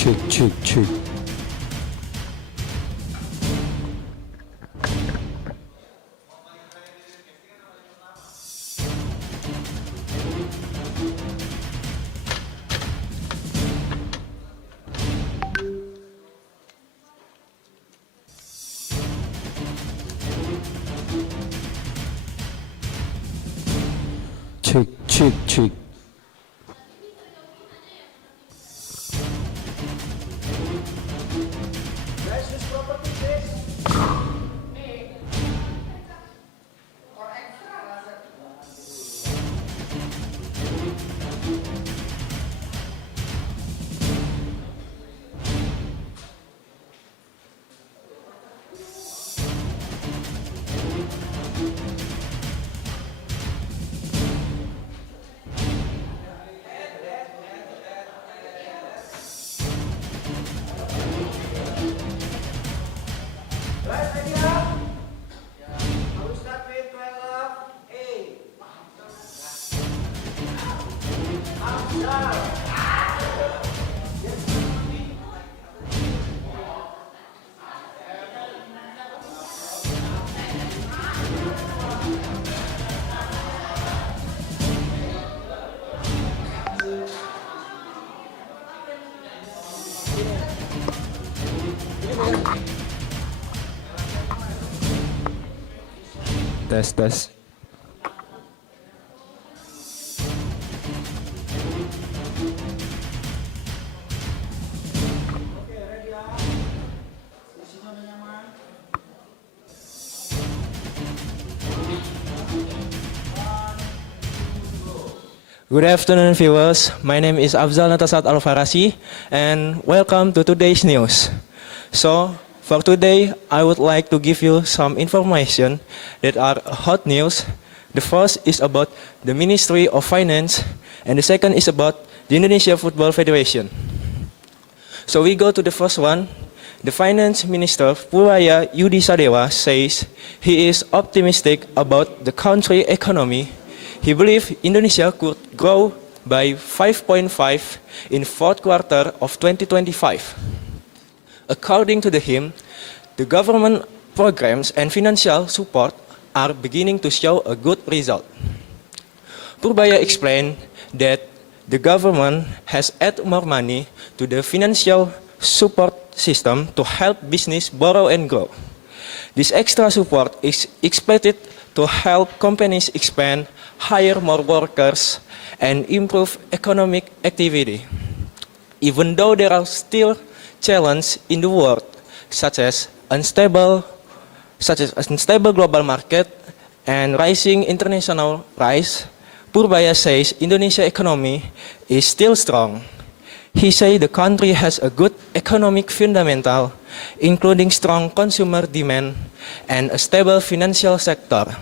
Cek. Cek. Tes. Good afternoon, viewers. My name is Afzal Natasat Al-Farasi, and welcome to today's news. So, for today, I would like to give you some information that are hot news. The first is about the Ministry of Finance, and the second is about the Indonesia Football Federation. So we go to the first one. The Finance Minister, Puraya Yudi Sadewa, says he is optimistic about the country economy. He believes Indonesia could grow by 5.5 in fourth quarter of 2025. According to him, the government programs and financial support are beginning to show a good result. Purbaya explained that the government has added more money to the financial support system to help business borrow and grow. This extra support is expected to help companies expand, hire more workers, and improve economic activity. Even though there are still challenges in the world, such as unstable global market and rising international price, Purbaya says Indonesia economy is still strong. He says the country has a good economic fundamental, including strong consumer demand and a stable financial sector.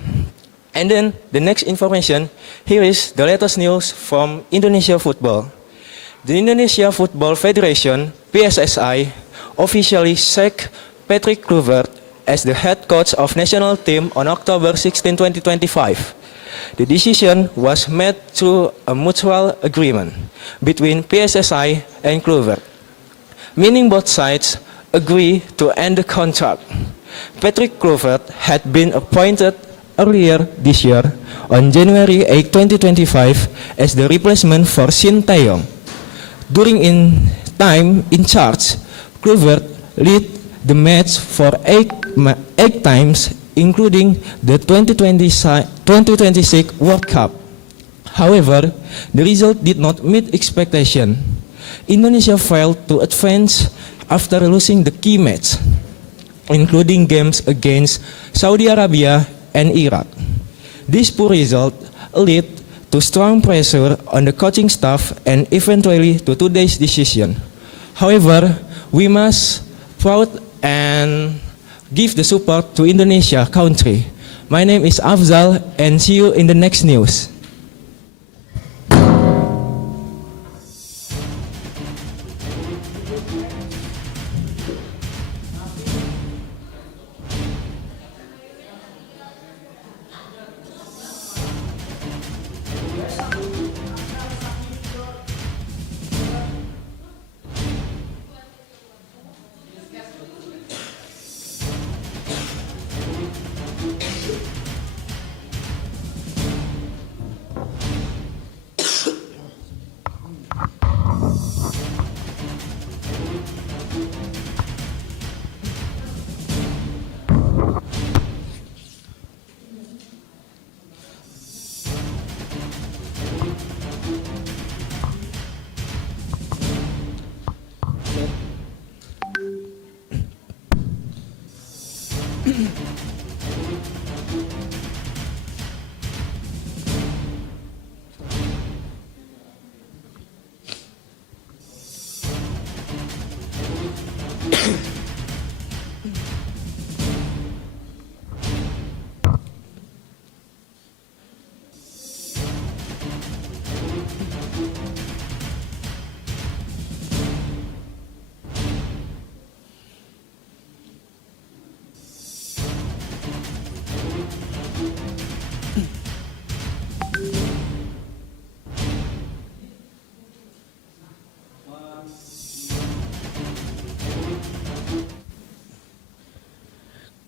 And then the next information, here is the latest news from Indonesia football. The Indonesia Football Federation, PSSI, officially sacked Patrick Kluivert as the head coach of national team on October 16, 2025. The decision was made through a mutual agreement between PSSI and Kluivert, meaning both sides agree to end the contract. Patrick Kluivert had been appointed earlier this year on January 8, 2025 as the replacement for Shin Taeyong. During time in charge, Kluivert led the match for eight times, including the 2026 World Cup. However, the result did not meet expectation. Indonesia failed to advance after losing the key match, including games against Saudi Arabia and Iraq. This poor result led to strong pressure on the coaching staff and eventually to today's decision. However, we must proud and give the support to Indonesia country. My name is Afzal and see you in the next news.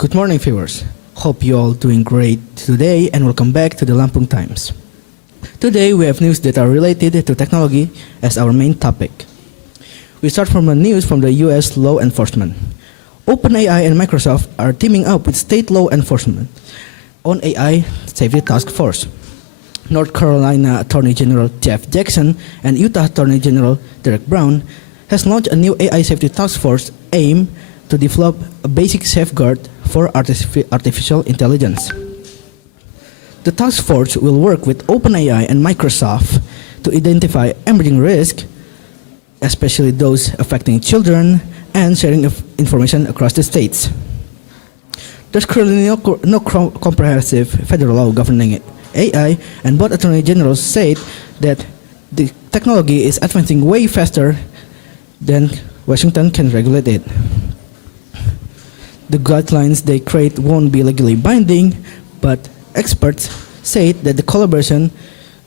Good morning, viewers. Hope you all doing great today and welcome back to the Lampung Times. Today we have news that are related to technology as our main topic. We start from the news from the US law enforcement. OpenAI and Microsoft are teaming up with state law enforcement on AI Safety Task Force. North Carolina Attorney General Jeff Jackson and Utah Attorney General Derek Brown has launched a new AI Safety Task Force aimed to develop a basic safeguard for artificial intelligence. The task force will work with OpenAI and Microsoft to identify emerging risks, especially those affecting children, and sharing of information across the states. There's currently no comprehensive federal law governing AI, and both attorney generals said that the technology is advancing way faster than Washington can regulate it. The guidelines they create won't be legally binding, but experts say that the collaboration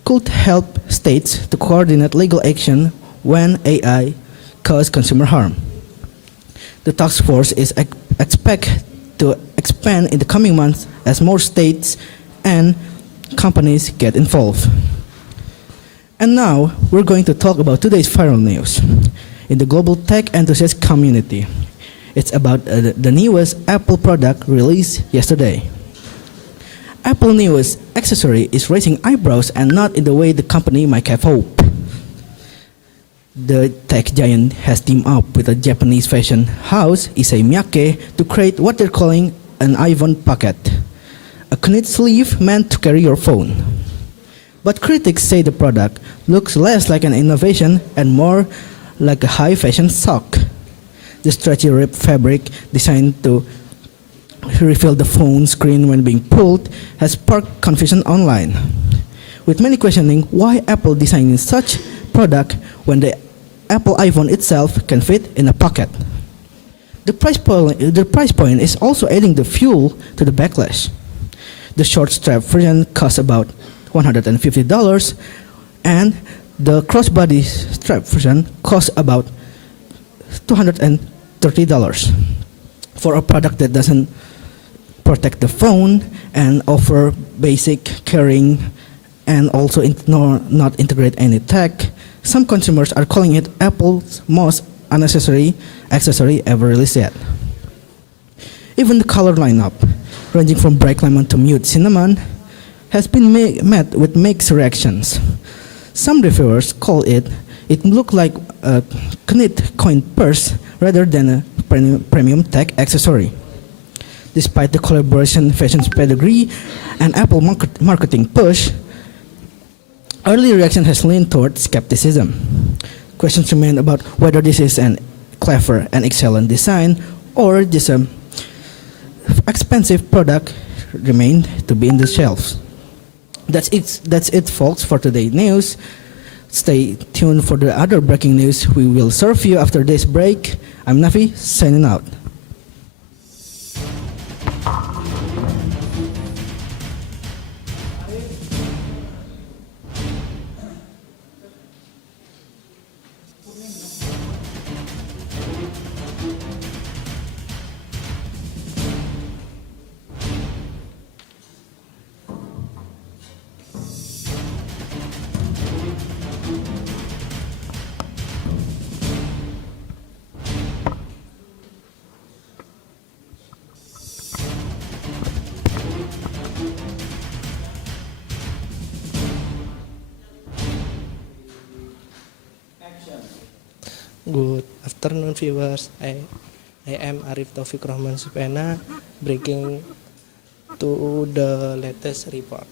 could help states to coordinate legal action when AI causes consumer harm. The task force is expected to expand in the coming months as more states and companies get involved. And now we're going to talk about today's viral news in the global tech enthusiast community. It's about the newest Apple product released yesterday. Apple newest accessory is raising eyebrows and not in the way the company might have hoped. The tech giant has teamed up with a Japanese fashion house, Issey Miyake, to create what they're calling an iPhone pocket, a knit sleeve meant to carry your phone. But critics say the product looks less like an innovation and more like a high fashion sock. The stretchy ribbed fabric designed to refill the phone screen when being pulled has sparked confusion online, with many questioning why Apple designed such product when the Apple iPhone itself can fit in a pocket. The price point is also adding the fuel to the backlash. The short strap version costs about $150, and the crossbody strap version costs about $230 for a product that doesn't protect the phone and offer basic carrying and also not integrate any tech. Some consumers are calling it Apple's most unnecessary accessory ever released yet. Even the color lineup, ranging from bright lemon to mute cinnamon, has been met with mixed reactions. Some reviewers call it looked like a knit coin purse rather than a premium tech accessory. Despite the collaboration fashion's pedigree and Apple marketing push, early reaction has leaned toward skepticism. Questions remain about whether this is an clever and excellent design or just an expensive product remain to be in the shelves. That's it, folks, for today's news. Stay tuned for the other breaking news we will serve you after this break. I'm Nafi, signing out. Good afternoon, viewers. I am Arif Taufik Rahman Supena, bringing to the latest report.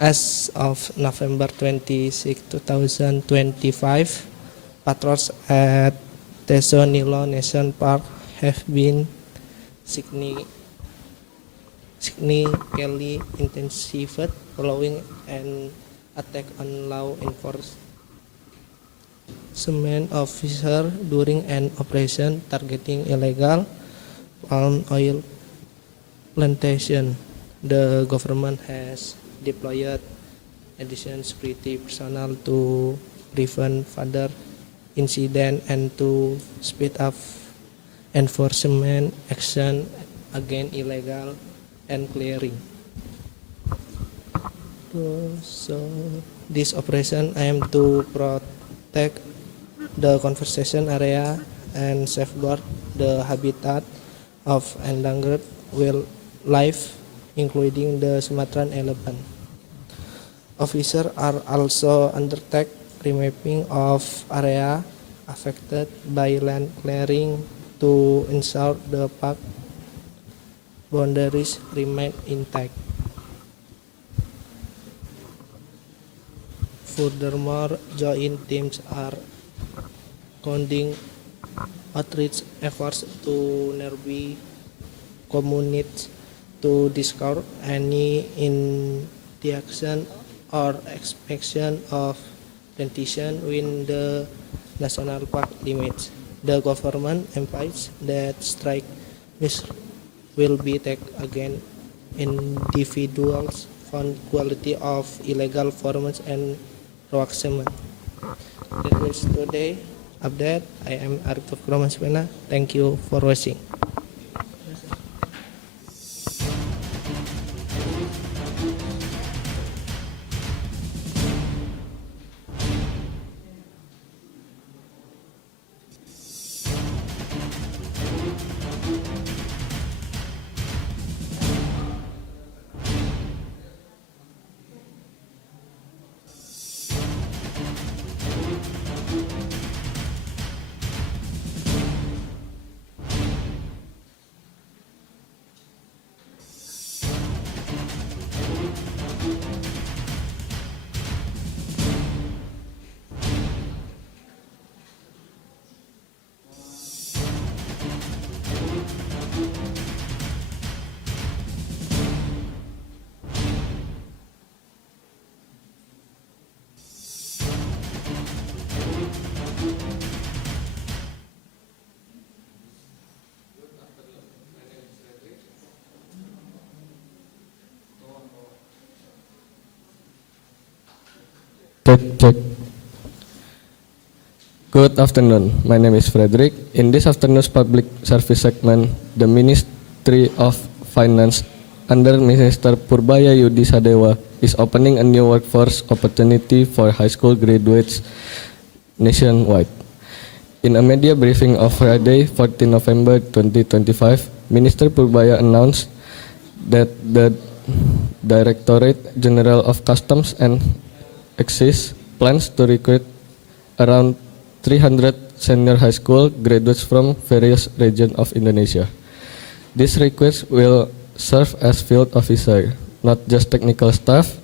As of November 26, 2025, patrols at Tesonilo National Park have been significantly intensified following an attack on law enforcement officer during an operation targeting illegal palm oil plantation. The government has deployed additional security personnel to prevent further incident and to speed up enforcement action against illegal and clearing. So this operation aims to protect the conservation area and safeguard the habitat of endangered wildlife, including the Sumatran elephant. Officers are also undertake remapping of area affected by land clearing to ensure the park boundaries remain intact. Furthermore, joint teams are conducting outreach efforts to nearby communities to discover any indication or expansion of plantation within the national park limits. The government emphasizes that strike will be taken against individuals found quality of illegal forms and harassment. That is today update. I am Arif Taufik. Thank you for watching. Check. Good afternoon. My name is Frederick. In this afternoon's public service segment, the Ministry of Finance under Minister Purbaya Yudi Sadewa is opening a new workforce opportunity for high school graduates nationwide. In a media briefing of Friday, 14 November 2025, Minister Purbaya announced that the Directorate General of Customs and Excise plans to recruit around 300 senior high school graduates from various regions of Indonesia. These recruits will serve as field officers, not just technical staff,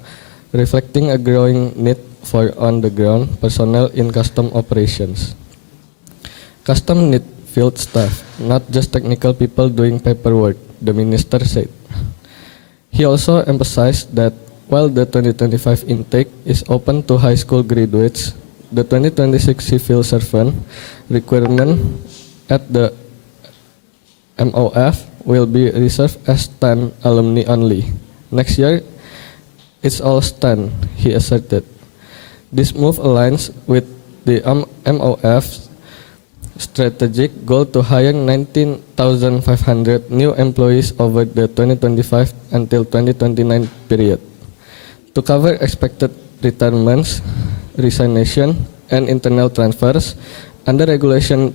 reflecting a growing need for on-the-ground personnel in custom operations. Custom need field staff, not just technical people doing paperwork, the minister said. He also emphasized that while the 2025 intake is open to high school graduates, the 2026 civil servant requirement at the MOF will be reserved as STAN alumni only. Next year, it's all STAN, he asserted. This move aligns with the MOF's strategic goal to hire 19,500 new employees over the 2025 until 2029 period. To cover expected retirements, resignation, and internal transfers, under Regulation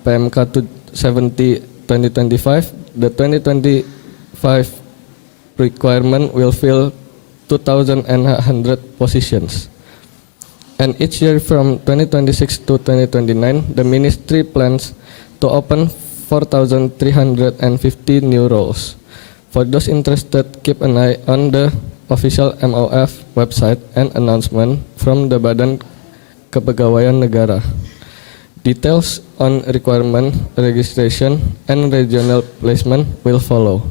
PMK 70/2025, the 2025 requirement will fill 2,100 positions. And each year from 2026 to 2029, the ministry plans to open 4,350 new roles. For those interested, keep an eye on the official MOF website and announcement from the Badan Kepegawaian Negara. Details on requirement, registration, and regional placement will follow.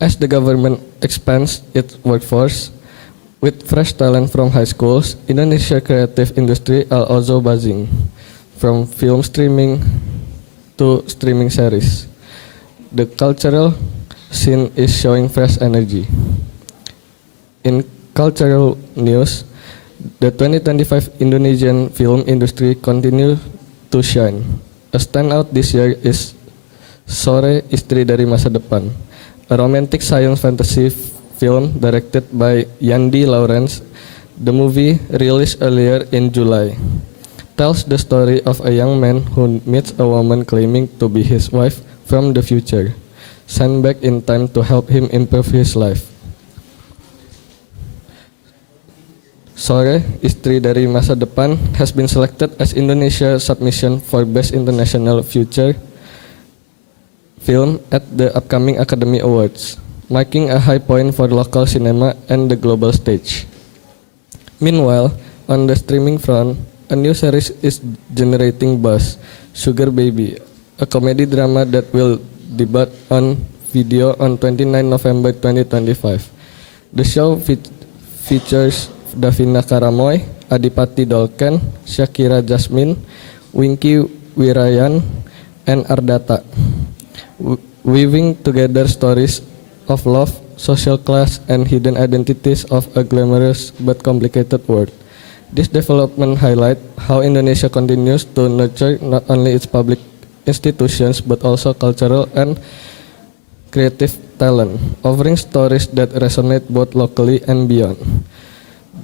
As the government expands its workforce with fresh talent from high schools, Indonesia creative industry are also buzzing, from film streaming to streaming series. The cultural scene is showing fresh energy. In cultural news, the 2025 Indonesian film industry continues to shine. A standout this year is Sore Istri dari Masa Depan, a romantic science fantasy film directed by Yandi Lawrence. The movie, released earlier in July, tells the story of a young man who meets a woman claiming to be his wife from the future, sent back in time to help him improve his life. Sore, Istri dari Masa Depan has been selected as Indonesia's submission for Best International Feature Film at the upcoming Academy Awards, marking a high point for local cinema and the global stage. Meanwhile, on the streaming front, a new series is generating buzz, Sugar Baby, a comedy drama that will debut on video on 29 November 2025. The show features Davina Karamoy, Adipati Dolken, Shakira Jasmine, Winky Wirayan, and Ardata, weaving together stories of love, social class, and hidden identities of a glamorous but complicated world. This development highlights how Indonesia continues to nurture not only its public institutions but also cultural and creative talent, offering stories that resonate both locally and beyond.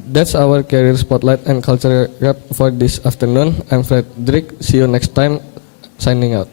That's our career spotlight and culture wrap for this afternoon. I'm Frederick. See you next time. Signing out.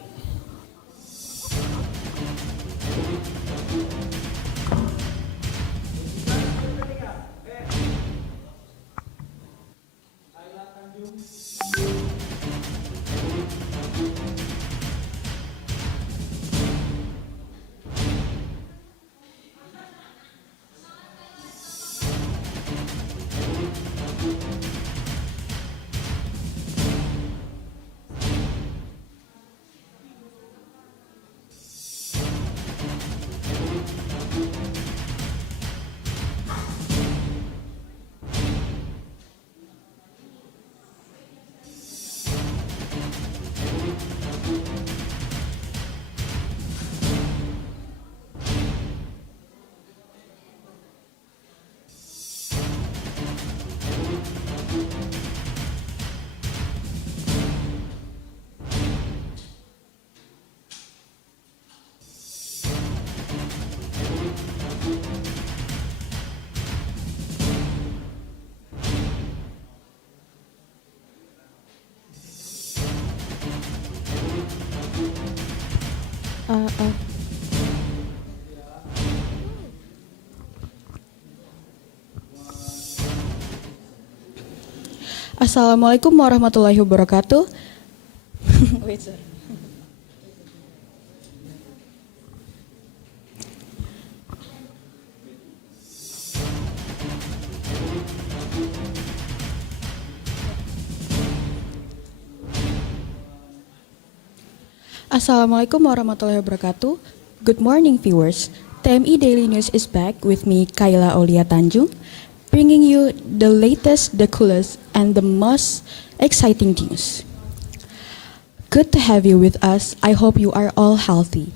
Assalamualaikum warahmatullahi wabarakatuh. Wait, sorry. Assalamualaikum warahmatullahi wabarakatuh. Good morning, viewers. TMI Daily News is back with me, Kayla Aulia Tanjung, bringing you the latest, the coolest, and the most exciting news. Good to have you with us. I hope you are all healthy.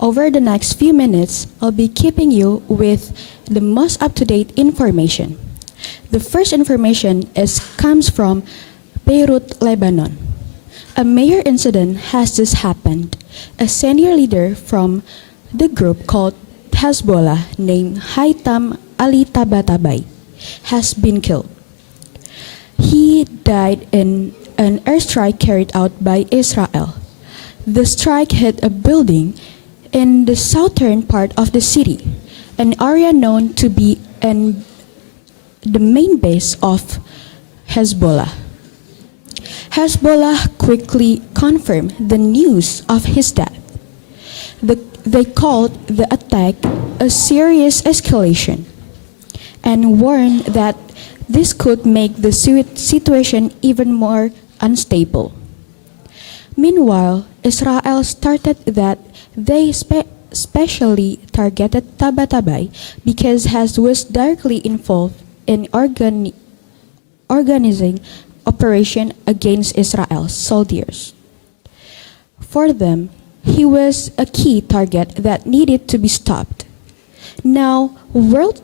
Over the next few minutes, I'll be keeping you with the most up-to-date information. The first information comes from Beirut, Lebanon. A major incident has just happened. A senior leader from the group called Hezbollah named Haitham Ali Tabatabai has been killed. He died in an airstrike carried out by Israel. The strike hit a building in the southern part of the city, an area known to be an the main base of Hezbollah. Hezbollah quickly confirmed the news of his death. They called the attack a serious escalation and warned that this could make the situation even more unstable. Meanwhile, Israel started that they specially targeted Tabatabai because Hez was directly involved in organizing operation against Israel's soldiers. For them, he was a key target that needed to be stopped. Now, world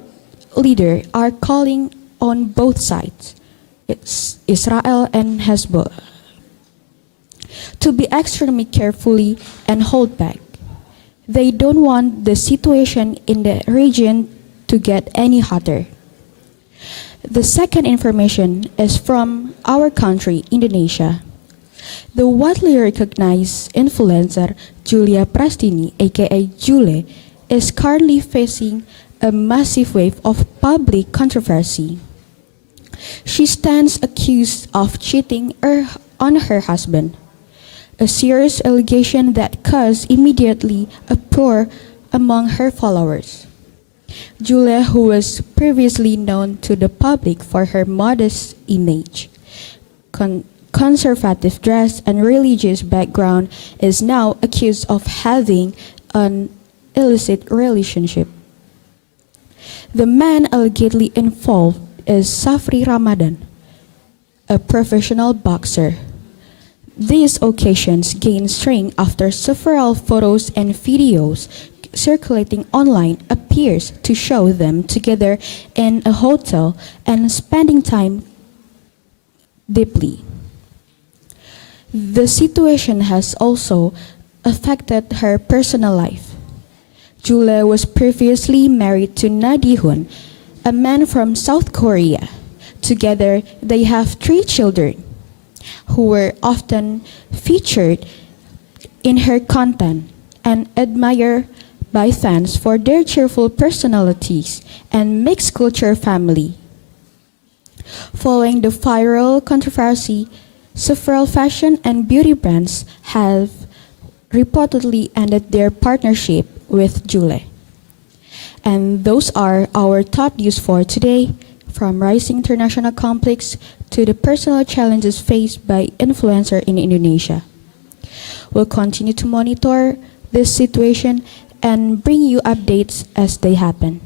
leaders are calling on both sides, it's Israel and Hezbollah, to be extremely carefully and hold back. They don't want the situation in the region to get any hotter. The second information is from our country, Indonesia. The widely recognized influencer Julia Prastini, aka Jule, is currently facing a massive wave of public controversy. She stands accused of cheating on her husband, a serious allegation that caused immediately uproar among her followers. Julia, who was previously known to the public for her modest image, conservative dress, and religious background, is now accused of having an illicit relationship. The man allegedly involved is Safri Ramadan, a professional boxer. These occasions gained strength after several photos and videos circulating online appears to show them together in a hotel and spending time deeply. The situation has also affected her personal life. Julia was previously married to Nadihun, a man from South Korea. Together, they have 3 children, who were often featured in her content and admired by fans for their cheerful personalities and mixed culture family. Following the viral controversy, several fashion and beauty brands have reportedly ended their partnership with Julie. And those are our top news for today, from rising international conflicts to the personal challenges faced by influencers in Indonesia. We'll continue to monitor this situation and bring you updates as they happen.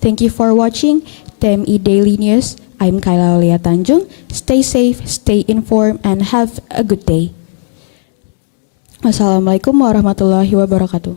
Thank you for watching TMI Daily News. I'm Kayla Aulia Tanjung. Stay safe, stay informed, and have a good day. Wassalamualaikum warahmatullahi wabarakatuh.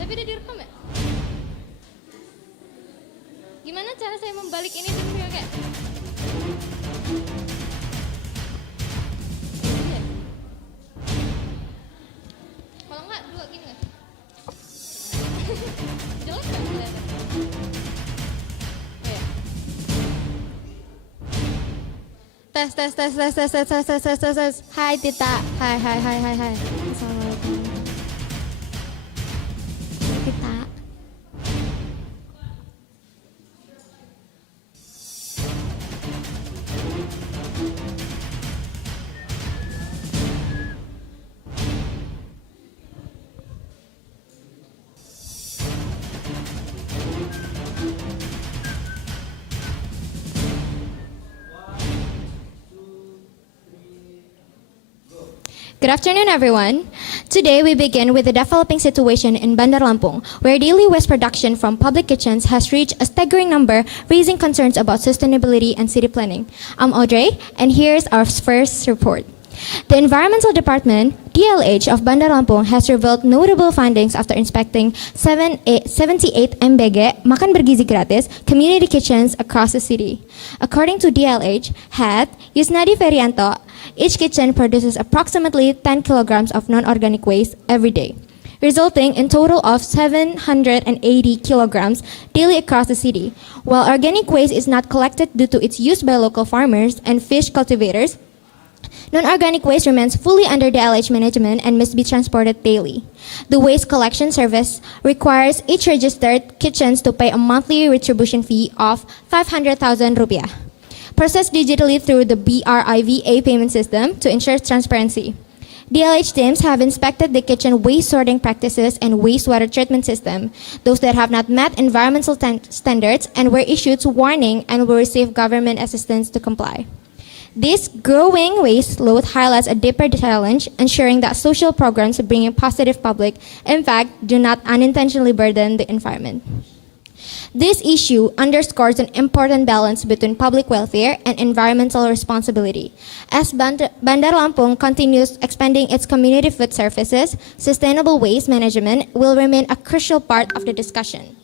Tapi udah direkam ya? Gimana cara saya membalik ini dan kayak kalau enggak dua gini nggak? Jelas nggak kelihatan? Oh ya. Tes. Hai Tita. Hai. Assalamualaikum. Tita. Good afternoon, everyone. Today, we begin with the developing situation in Bandarlampung, where daily waste production from public kitchens has reached a staggering number, raising concerns about sustainability and city planning. I'm Audrey, and here's our first report. The Environmental Department, DLH of Bandarlampung, has revealed notable findings after inspecting 78 MBG makan bergizi gratis community kitchens across the city. According to DLH head Yusnadi Ferianto, each kitchen produces approximately 10 kilograms of non-organic waste every day, resulting in total of 780 kilograms daily across the city. While organic waste is not collected due to its use by local farmers and fish cultivators, non-organic waste remains fully under DLH management and must be transported daily. The waste collection service requires each registered kitchens to pay a monthly retribution fee of 500,000 rupiah, processed digitally through the BRIVA payment system to ensure transparency. DLH teams have inspected the kitchen waste sorting practices and wastewater treatment system. Those that have not met environmental standards and were issued warning and will receive government assistance to comply. This growing waste load highlights a deeper challenge, ensuring that social programs bringing positive public impact do not unintentionally burden the environment. This issue underscores an important balance between public welfare and environmental responsibility. As Bandarlampung continues expanding its community food services, sustainable waste management will remain a crucial part of the discussion.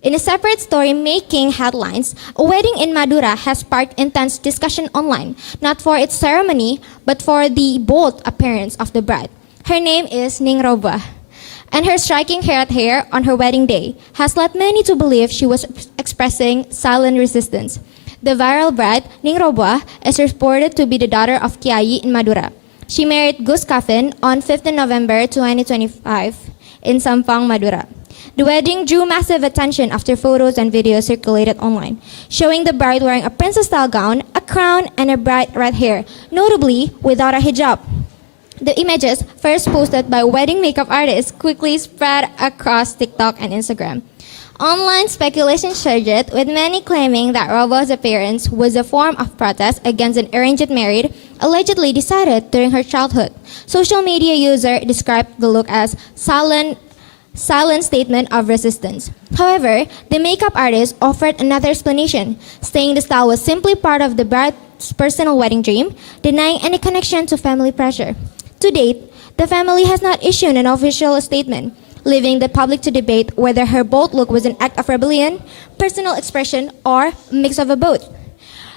In a separate story making headlines, a wedding in Madura has sparked intense discussion online, not for its ceremony, but for the bold appearance of the bride. Her name is Ningroba, and her striking red hair on her wedding day has led many to believe she was expressing silent resistance. The viral bride, Ningroba, is reported to be the daughter of Kiai in Madura. She married Gus Kavin on 15 November 2025 in Sampang, Madura. The wedding drew massive attention after photos and videos circulated online, showing the bride wearing a princess-style gown, a crown, and a bright red hair, notably without a hijab. The images, first posted by wedding makeup artists, quickly spread across TikTok and Instagram. Online speculation surged, with many claiming that Robo's appearance was a form of protest against an arranged marriage allegedly decided during her childhood. Social media user described the look as silent statement of resistance. However, the makeup artist offered another explanation, saying the style was simply part of the bride's personal wedding dream, denying any connection to family pressure. To date, the family has not issued an official statement, leaving the public to debate whether her bold look was an act of rebellion, personal expression, or a mix of both.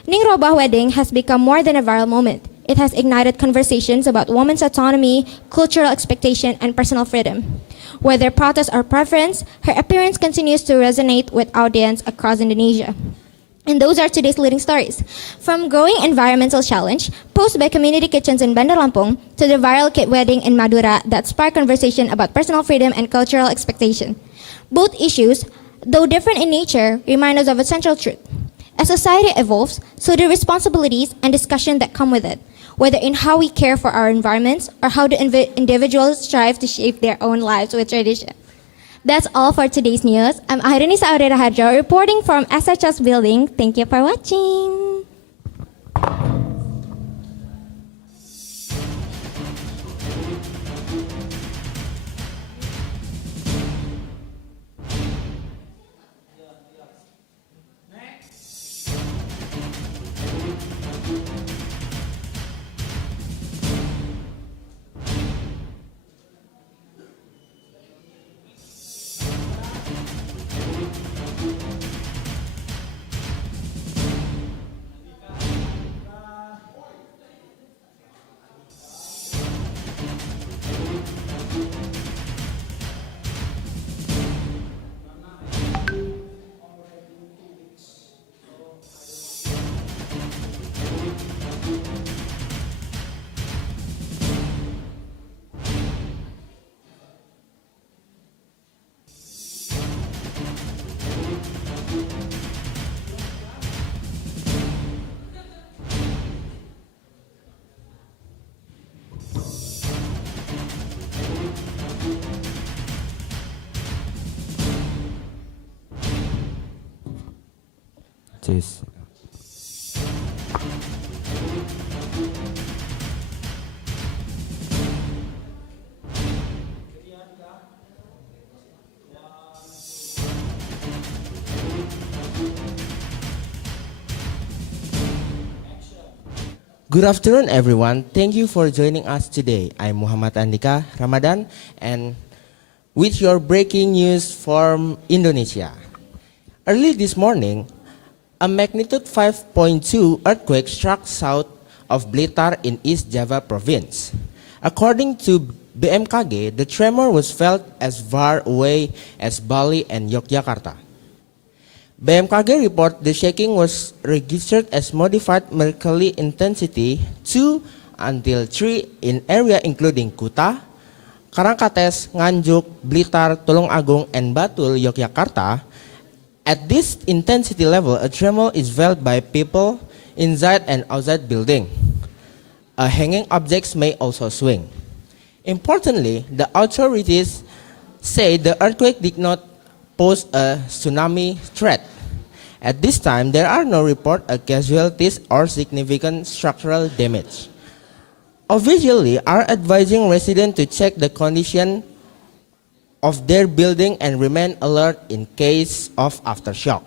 Ningroba's wedding has become more than a viral moment. It has ignited conversations about women's autonomy, cultural expectation, and personal freedom. Whether protest or preference, her appearance continues to resonate with audience across Indonesia. And those are today's leading stories. From growing environmental challenge posed by community kitchens in Bandarlampung to the viral wedding in Madura that sparked conversation about personal freedom and cultural expectation. Both issues, though different in nature, remind us of a central truth. As society evolves, so do responsibilities and discussion that come with it, whether in how we care for our environments or how the individuals strive to shape their own lives with tradition. That's all for today's news. I'm Ahrinisa Aurera Hadjo reporting from SHS Building. Thank you for watching. Cheers. Good afternoon, everyone. Thank you for joining us today. I'm Muhammad Andika Ramadan, and with your breaking news from Indonesia. Early this morning, a magnitude 5.2 earthquake struck south of Blitar in East Java province. According to BMKG, the tremor was felt as far away as Bali and Yogyakarta. BMKG report the shaking was registered as modified Mercalli intensity 2 until 3 in area including Kota, Karangkates, Nganjuk, Blitar, Tulungagung, and Batul, Yogyakarta. At this intensity level, a tremor is felt by people inside and outside building. Hanging objects may also swing. Importantly, the authorities say the earthquake did not pose a tsunami threat. At this time, there are no reports of casualties or significant structural damage. Officially are advising residents to check the condition of their building and remain alert in case of aftershock.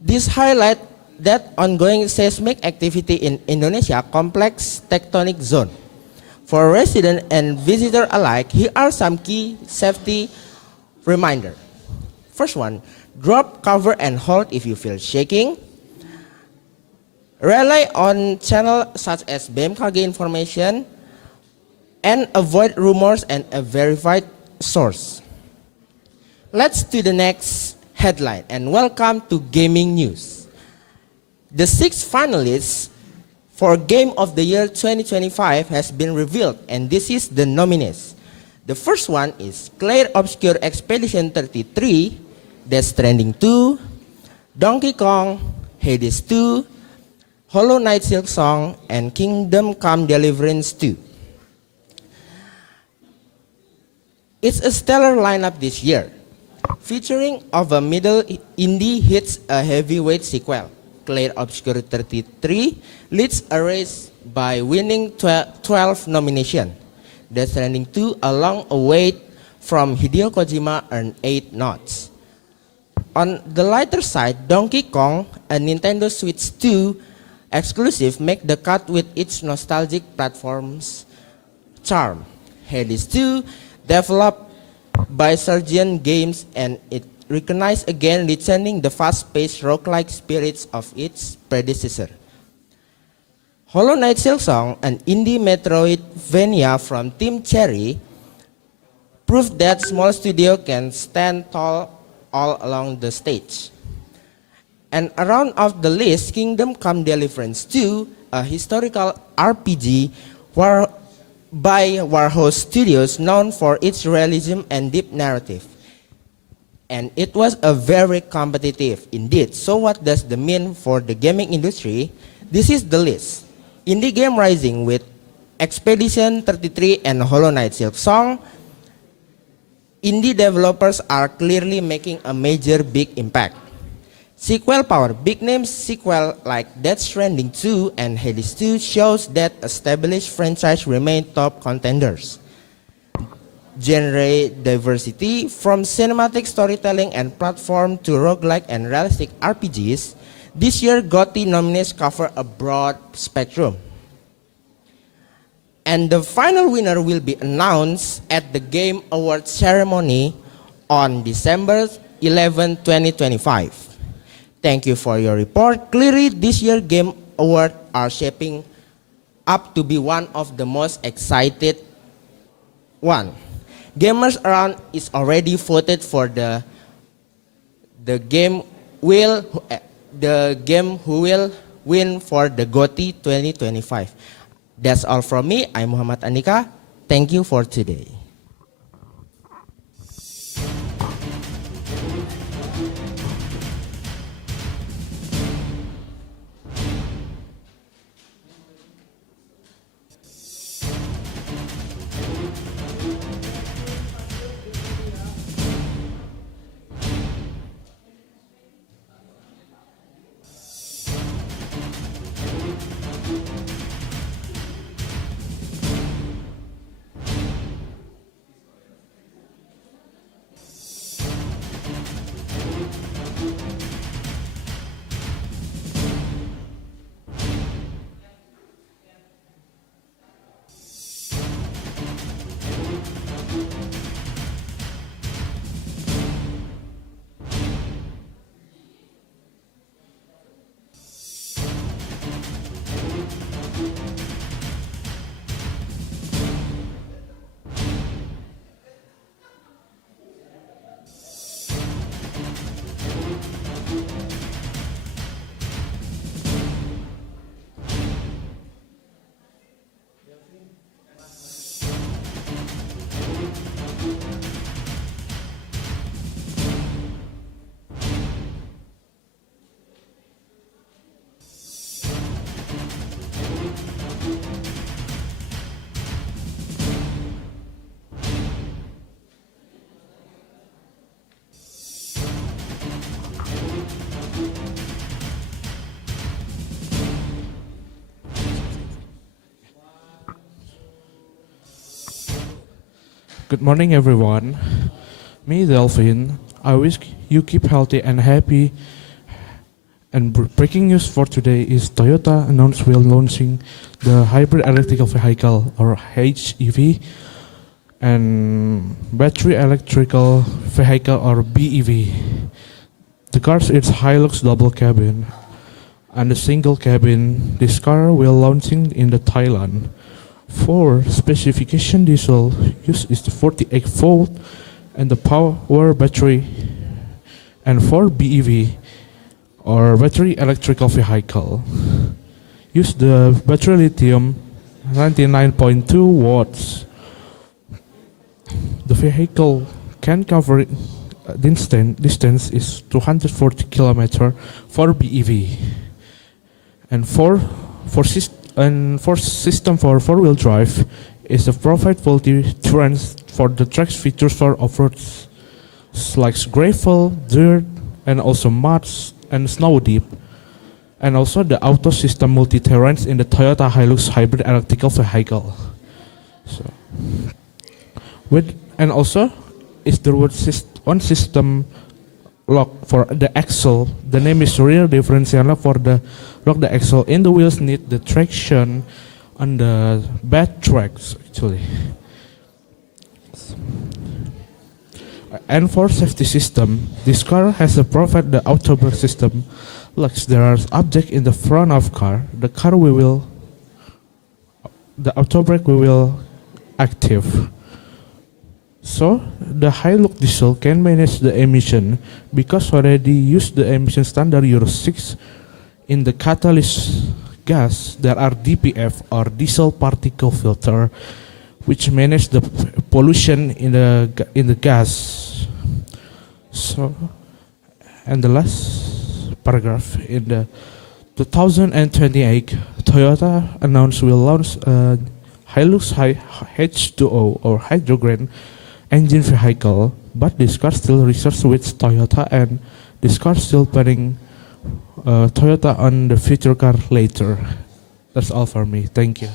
This highlights that ongoing seismic activity in Indonesia complex tectonic zone. For resident and visitor alike, here are some key safety reminders. First one, drop, cover, and hold if you feel shaking. Rely on channels such as BMKG information and avoid rumors and a verified source. Let's to the next headline and welcome to gaming news. The 6 finalists for Game of the Year 2025 has been revealed, and this is the nominees. The first one is Clair Obscure Expedition 33, Death Stranding 2, Donkey Kong, Hades 2, Hollow Knight Silk Song, and Kingdom Come Deliverance 2. It's a stellar lineup this year, featuring of a middle indie hits a heavyweight sequel. Clair Obscure 33 leads a race by winning 12 nominations. Death Stranding 2, a long await from Hideo Kojima, earned 8 nods. On the lighter side, Donkey Kong, a Nintendo Switch 2 exclusive, make the cut with its nostalgic platform's charm. Hades 2, developed by Surgeon Games, and it recognized again returning the fast-paced roguelike spirits of its predecessor. Hollow Knight Silksong, an indie Metroidvania from Team Cherry, proved that small studio can stand tall all along the stage. And around of the list, Kingdom Come Deliverance 2, a historical RPG by Warhorse Studios, known for its realism and deep narrative. And it was a very competitive indeed. So what does that mean for the gaming industry? This is the list. Indie game rising with Expedition 33 and Hollow Knight Silk Song. Indie developers are clearly making a major big impact. Sequel power, big names sequel like Death Stranding 2 and Hades 2 shows that established franchise remain top contenders. Genre diversity from cinematic storytelling and platform to roguelike and realistic RPGs, this year GOTY nominees cover a broad spectrum. And the final winner will be announced at the Game Awards ceremony on December 11, 2025. Thank you for your report. Clearly, this year's Game Awards are shaping up to be one of the most excited one. Gamers around is already voted for the game who will win for the GOTY 2025. That's all from me. I'm Muhammad Andika. Thank you for today. Good morning, everyone. Me, Delphine. I wish you keep healthy and happy. And breaking news for today is Toyota announced will launching the hybrid electrical vehicle or HEV and battery electrical vehicle or BEV. The car is Hilux double cabin and a single cabin. This car will launching in the Thailand. For specification, diesel use is the 48 volt and the power battery, and for BEV or battery electrical vehicle use the battery lithium 99.2 watts. The vehicle can cover distance is 240 kilometer for BEV, and for system for four-wheel drive is the provide faulty terrain for the track's features for off-roads like gravel, dirt, and also mud and snow deep, and also the auto system multi-terrains in the Toyota Hilux hybrid electrical vehicle. So, and also is the one system lock for the axle. The name is rear differential lock for the lock the axle in the wheels need the traction on the bad tracks actually. And for safety system, this car has a provide the auto brake system. Like there are object in the front of car, the auto brake will active. So the Hilux diesel can manage the emission because already use the emission standard Euro 6 in the catalyst gas. There are DPF or diesel particle filter, which manage the pollution in the gas. So, and the last paragraph in the 2028, Toyota announced will launch a Hilux H2O or hydrogen engine vehicle, but this car still research with Toyota, and this car still planning Toyota on the future car later. That's all for me. Thank you.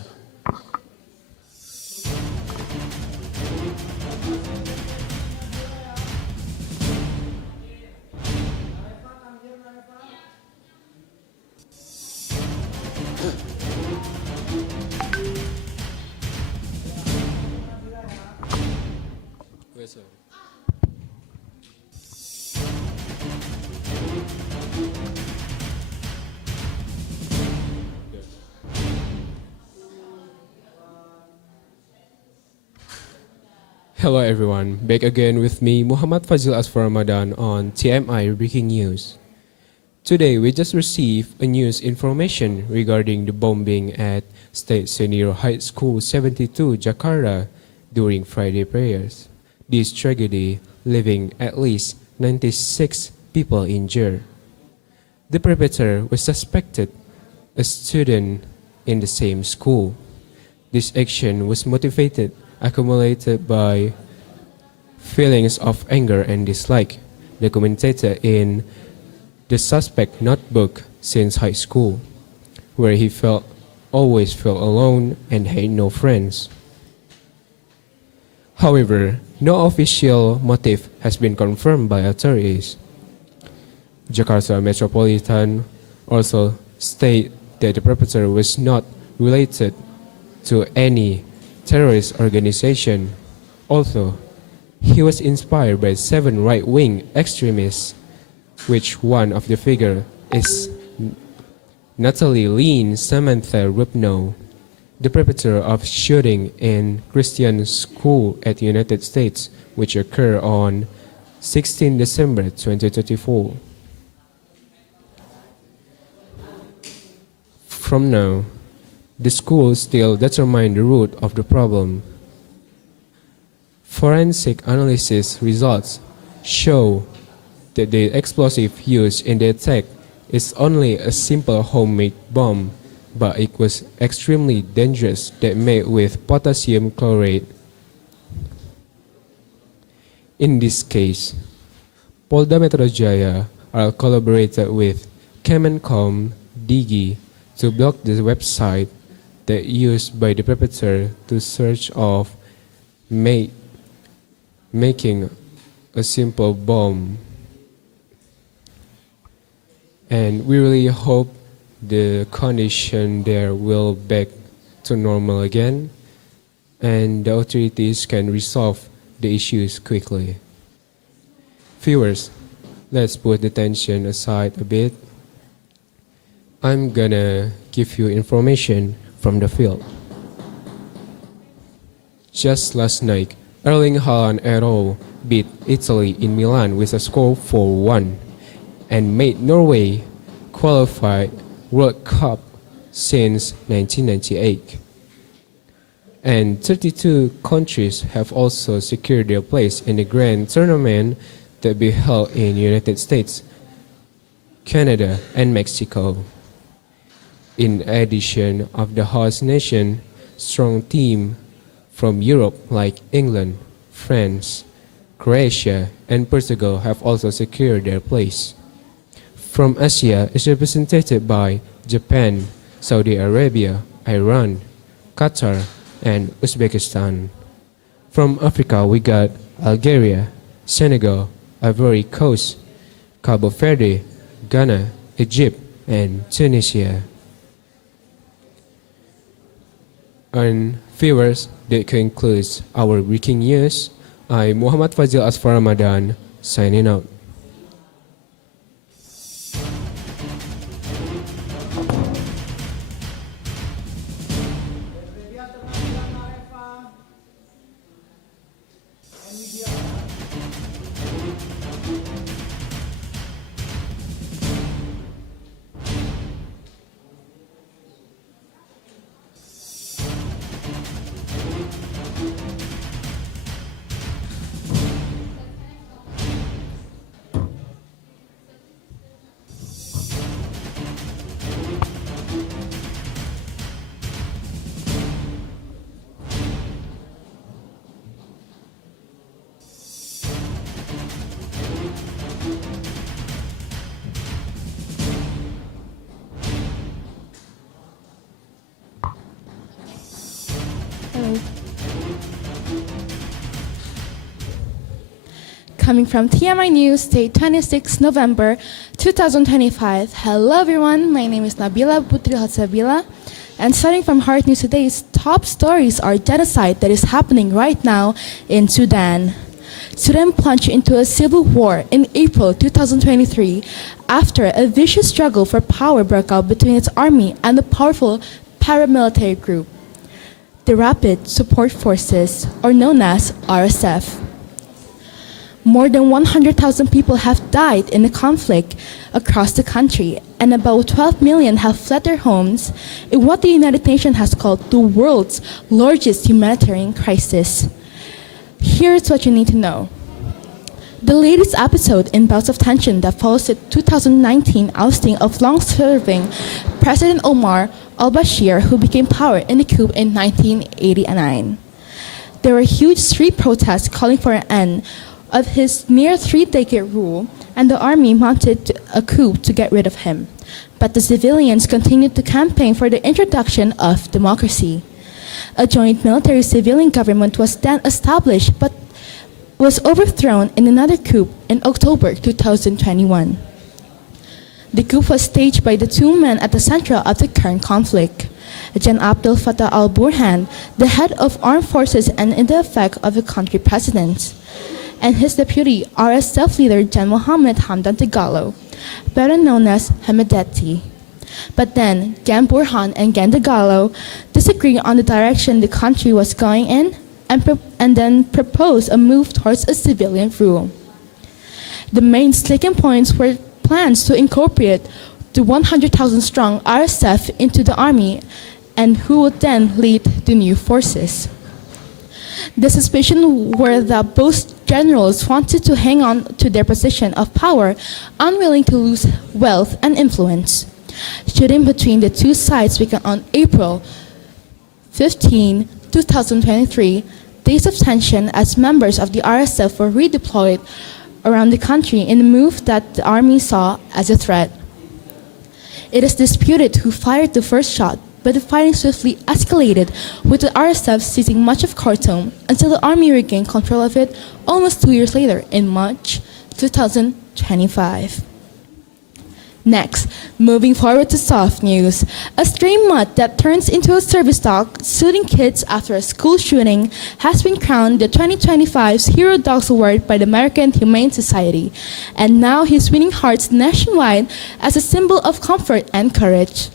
Hello everyone, back again with me Muhammad Fazil Asfar Ramadan on TMI Breaking News. Today we just received a news information regarding the bombing at State Senior High School 72 Jakarta during Friday prayers. This tragedy leaving at least 96 people injured. The perpetrator was suspected a student in the same school. This action was accumulated by feelings of anger and dislike, documented in the suspect notebook since high school, where he always felt alone and had no friends. However, no official motive has been confirmed by authorities. Jakarta Metropolitan also state that the perpetrator was not related to any terrorist organization, although he was inspired by 7 right-wing extremists, which one of the figure is Natalie Lynn Samantha Rupno, the perpetrator of shooting in Christian school at the United States, which occurred on 16 December 2024. From now, the school still determine the root of the problem. Forensic analysis results show that the explosive used in the attack is only a simple homemade bomb, but it was extremely dangerous that made with potassium chloride. In this case, Polda Metro Jaya are collaborated with Kemencom Digi to block the website that used by the perpetrator to search of made making a simple bomb. And we really hope the condition there will back to normal again and the authorities can resolve the issues quickly. Viewers, let's put the tension aside a bit. I'm gonna give you information from the field. Just last night, Erling Haaland Aero beat Italy in Milan with a score 4-1 and made Norway qualified World Cup since 1998. And 32 countries have also secured their place in the grand tournament that will be held in United States, Canada, and Mexico. In addition of the host nation, strong team from Europe like England, France, Croatia, and Portugal have also secured their place. From Asia is represented by Japan, Saudi Arabia, Iran, Qatar, and Uzbekistan. From Africa we got Algeria, Senegal, Ivory Coast, Cabo Verde, Ghana, Egypt, and Tunisia. And viewers, that concludes our breaking news. I'm Muhammad Fazil Asfar Ramadan, signing out. Coming from TMI News, date 26 November 2025. Hello everyone, my name is Nabila Putri Hatsabila, and starting from Heart News today's top stories are genocide that is happening right now in Sudan. Sudan plunged into a civil war in April 2023 after a vicious struggle for power broke out between its army and the powerful paramilitary group, the Rapid Support Forces, or known as RSF. More than 100,000 people have died in the conflict across the country, and about 12 million have fled their homes in what the United Nations has called the world's largest humanitarian crisis. Here's what you need to know. The latest episode in bouts of tension that follows the 2019 ousting of long-serving President Omar al-Bashir, who became power in the coup in 1989. There were huge street protests calling for an end of his near three-decade rule, and the army mounted a coup to get rid of him. But the civilians continued to campaign for the introduction of democracy. A joint military-civilian government was then established, but was overthrown in another coup in October 2021. The coup was staged by the two men at the center of the current conflict, Gen. Abdel Fattah al-Burhan, the head of armed forces and in the effect of the country president, and his deputy, RSF leader Gen. Mohammed Hamdan Dagalo, better known as Hemedti. But then, Gen. Burhan and Gen. Dagalo disagreed on the direction the country was going in and then proposed a move towards a civilian rule. The main sticking points were plans to incorporate the 100,000-strong RSF into the army and who would then lead the new forces. The suspicion were that both generals wanted to hang on to their position of power, unwilling to lose wealth and influence. Shooting between the two sides began on April 15, 2023, days of tension as members of the RSF were redeployed around the country in a move that the army saw as a threat. It is disputed who fired the first shot, but the fighting swiftly escalated, with the RSF seizing much of Khartoum until the army regained control of it almost 2 years later in March 2025. Next, moving forward to soft news, a stray mutt that turns into a service dog shooting kids after a school shooting has been crowned the 2025 Hero Dogs Award by the American Humane Society, and now he's winning hearts nationwide as a symbol of comfort and courage.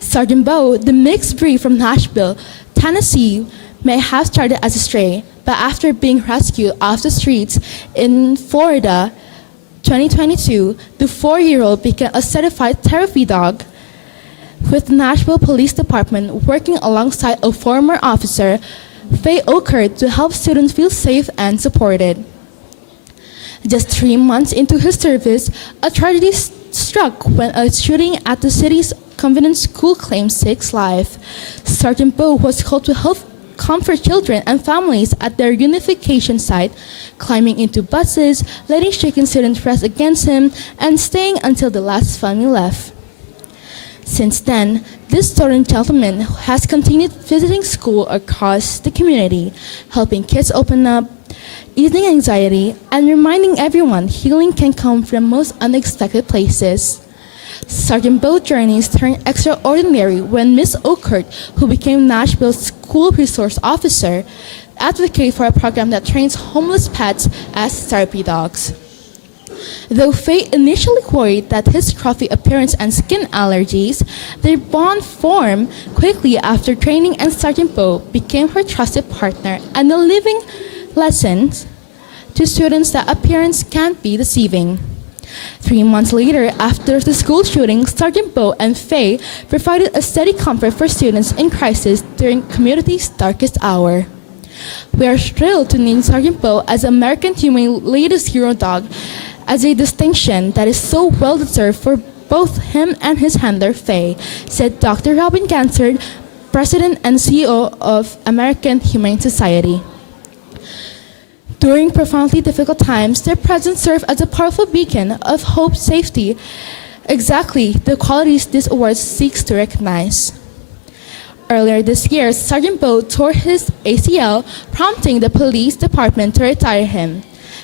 Sergeant Bo, the mixed breed from Nashville, Tennessee, may have started as a stray, but after being rescued off the streets in Florida, 2022, the 4-year-old became a certified therapy dog, with the Nashville Police Department working alongside a former officer, Faye Oakert, to help students feel safe and supported. Just 3 months into his service, a tragedy struck when a shooting at the city's convent school claimed 6 lives. Sergeant Bo was called to help comfort children and families at their unification site, climbing into buses, letting shaken students rest against him, and staying until the last family left. Since then, this student gentleman has continued visiting school across the community, helping kids open up, easing anxiety, and reminding everyone healing can come from most unexpected places. Sergeant Bo's journeys turned extraordinary when Miss Oakert, who became Nashville's school resource officer, advocated for a program that trains homeless pets as therapy dogs. Though Faye initially worried that his scruffy appearance and skin allergies, their bond formed quickly after training, and Sergeant Bo became her trusted partner and a living lesson to students that appearance can be deceiving. 3 months later, after the school shooting, Sergeant Bo and Faye provided a steady comfort for students in crisis during community's darkest hour. We are thrilled to name Sergeant Bo as American Humane latest hero dog, as a distinction that is so well deserved for both him and his handler, Faye, said Dr. Robin Gansard, President and CEO of American Humane Society. During profoundly difficult times, their presence served as a powerful beacon of hope, safety, exactly the qualities this award seeks to recognize. Earlier this year, Sergeant Bo tore his ACL, prompting the police department to retire him.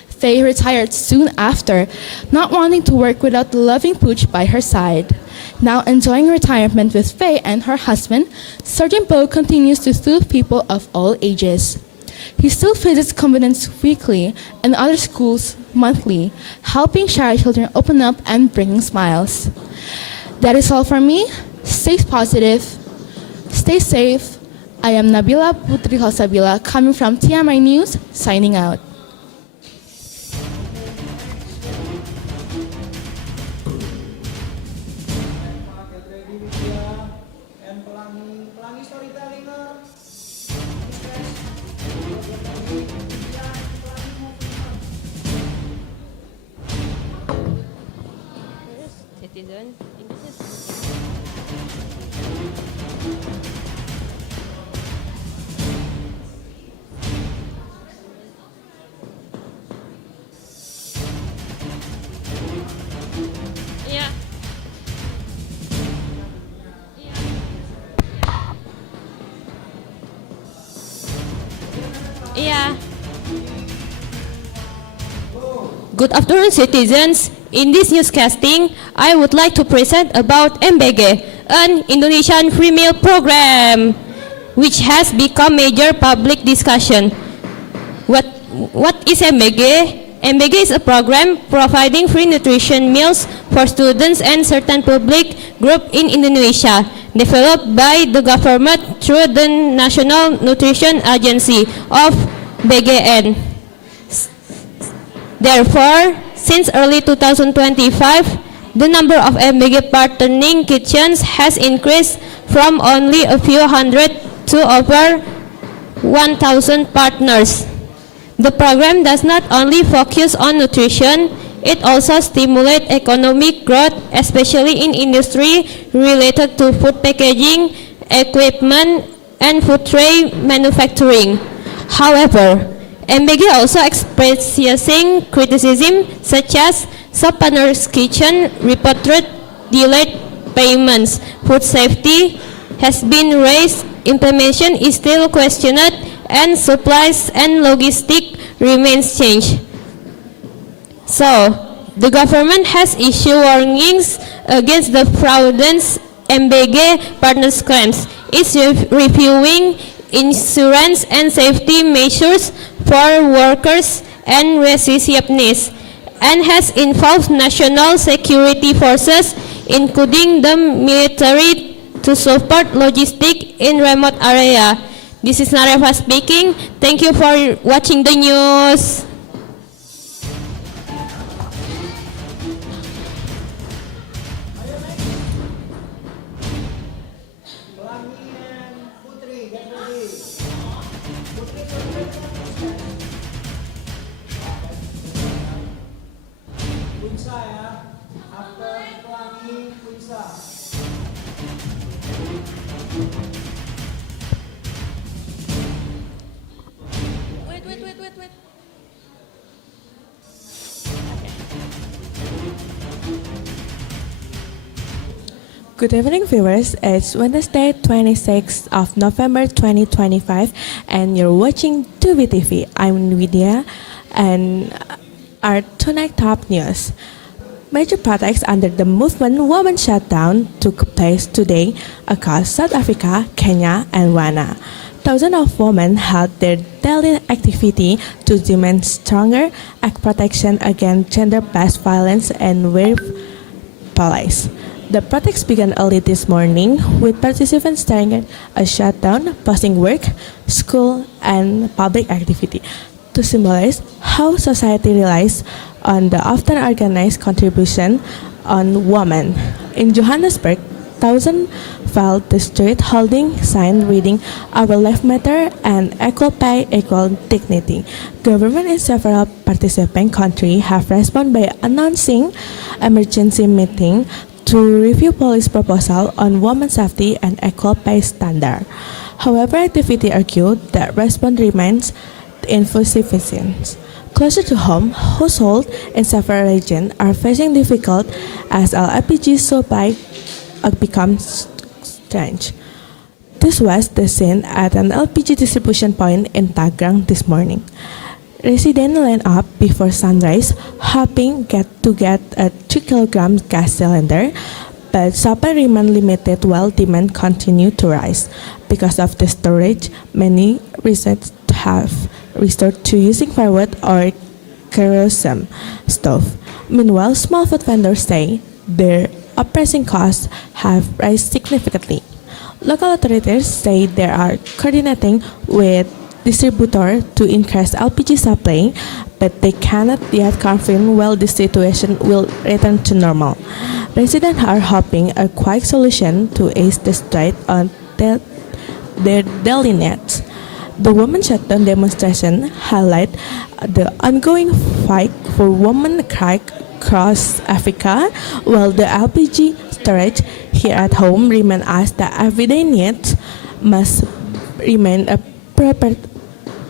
Faye retired soon after, not wanting to work without the loving pooch by her side. Now enjoying retirement with Faye and her husband, Sergeant Bo continues to soothe people of all ages. He still visits convents weekly and other schools monthly, helping shy children open up and bringing smiles. That is all from me. Stay positive, stay safe. I am Nabila Putri Halsabila, coming from TMI News, signing out. Citizen. Yeah. Yeah. Good afternoon, citizens. In this newscasting, I would like to present about MBG, an Indonesian free meal program, which has become major public discussion. What is MBG? MBG is a program providing free nutrition meals for students and certain public group in Indonesia, developed by the government through the National Nutrition Agency of BGN. Therefore, since early 2025, the number of MBG partnering kitchens has increased from only a few hundred to over 1,000 partners. The program does not only focus on nutrition, it also stimulates economic growth, especially in industry related to food packaging, equipment, and food tray manufacturing. However, MBG also expressing criticism such as some partners' kitchen reported delayed payments, food safety, has been raised, implementation is still questioned, and supplies and logistics remains changed. So, the government has issued warnings against the fraudulent MBG partners claims. It's reviewing insurance and safety measures for workers and recipients, and has involved national security forces, including the military, to support logistics in remote area. This is Narefa speaking. Thank you for watching the news. Wait. Good evening, viewers. It's Wednesday, 26th of November 2025, and you're watching 2BTV. I'm Widya, and our tonight top news. Major protests under the movement Women Shutdown took place today across South Africa, Kenya, and Rwanda. Thousands of women held their daily activity to demand stronger act protection against gender-based violence and rape police. The protests began early this morning with participants starting a shutdown, pausing work, school, and public activity to symbolize how society relies on the often organized contribution on women. In Johannesburg, thousands filled the street holding signs reading "Our Life Matter" and "Equal Pay, Equal Dignity." Government in several participating countries have responded by announcing emergency meeting to review police proposal on women's safety and equal pay standard. However, activity argued that response remains insufficient. Closer to home, households in several regions are facing difficult as LPG supply becomes strange. This was the scene at an LPG distribution point in Tangerang this morning. Residents lined up before sunrise, hoping to get a 2 kg gas cylinder, but supply remained limited while demand continued to rise. Because of the storage, many residents have resorted to using firewood or kerosene stove. Meanwhile, small food vendors say their operating costs have risen significantly. Local authorities say they are coordinating with distributors to increase LPG supply, but they cannot yet confirm when the situation will return to normal. Residents are hoping a quick solution to ease the strain on their daily needs. The Women's Shutdown demonstration highlight the ongoing fight for women's rights across Africa, while the LPG storage here at home reminds us that everyday needs must remain a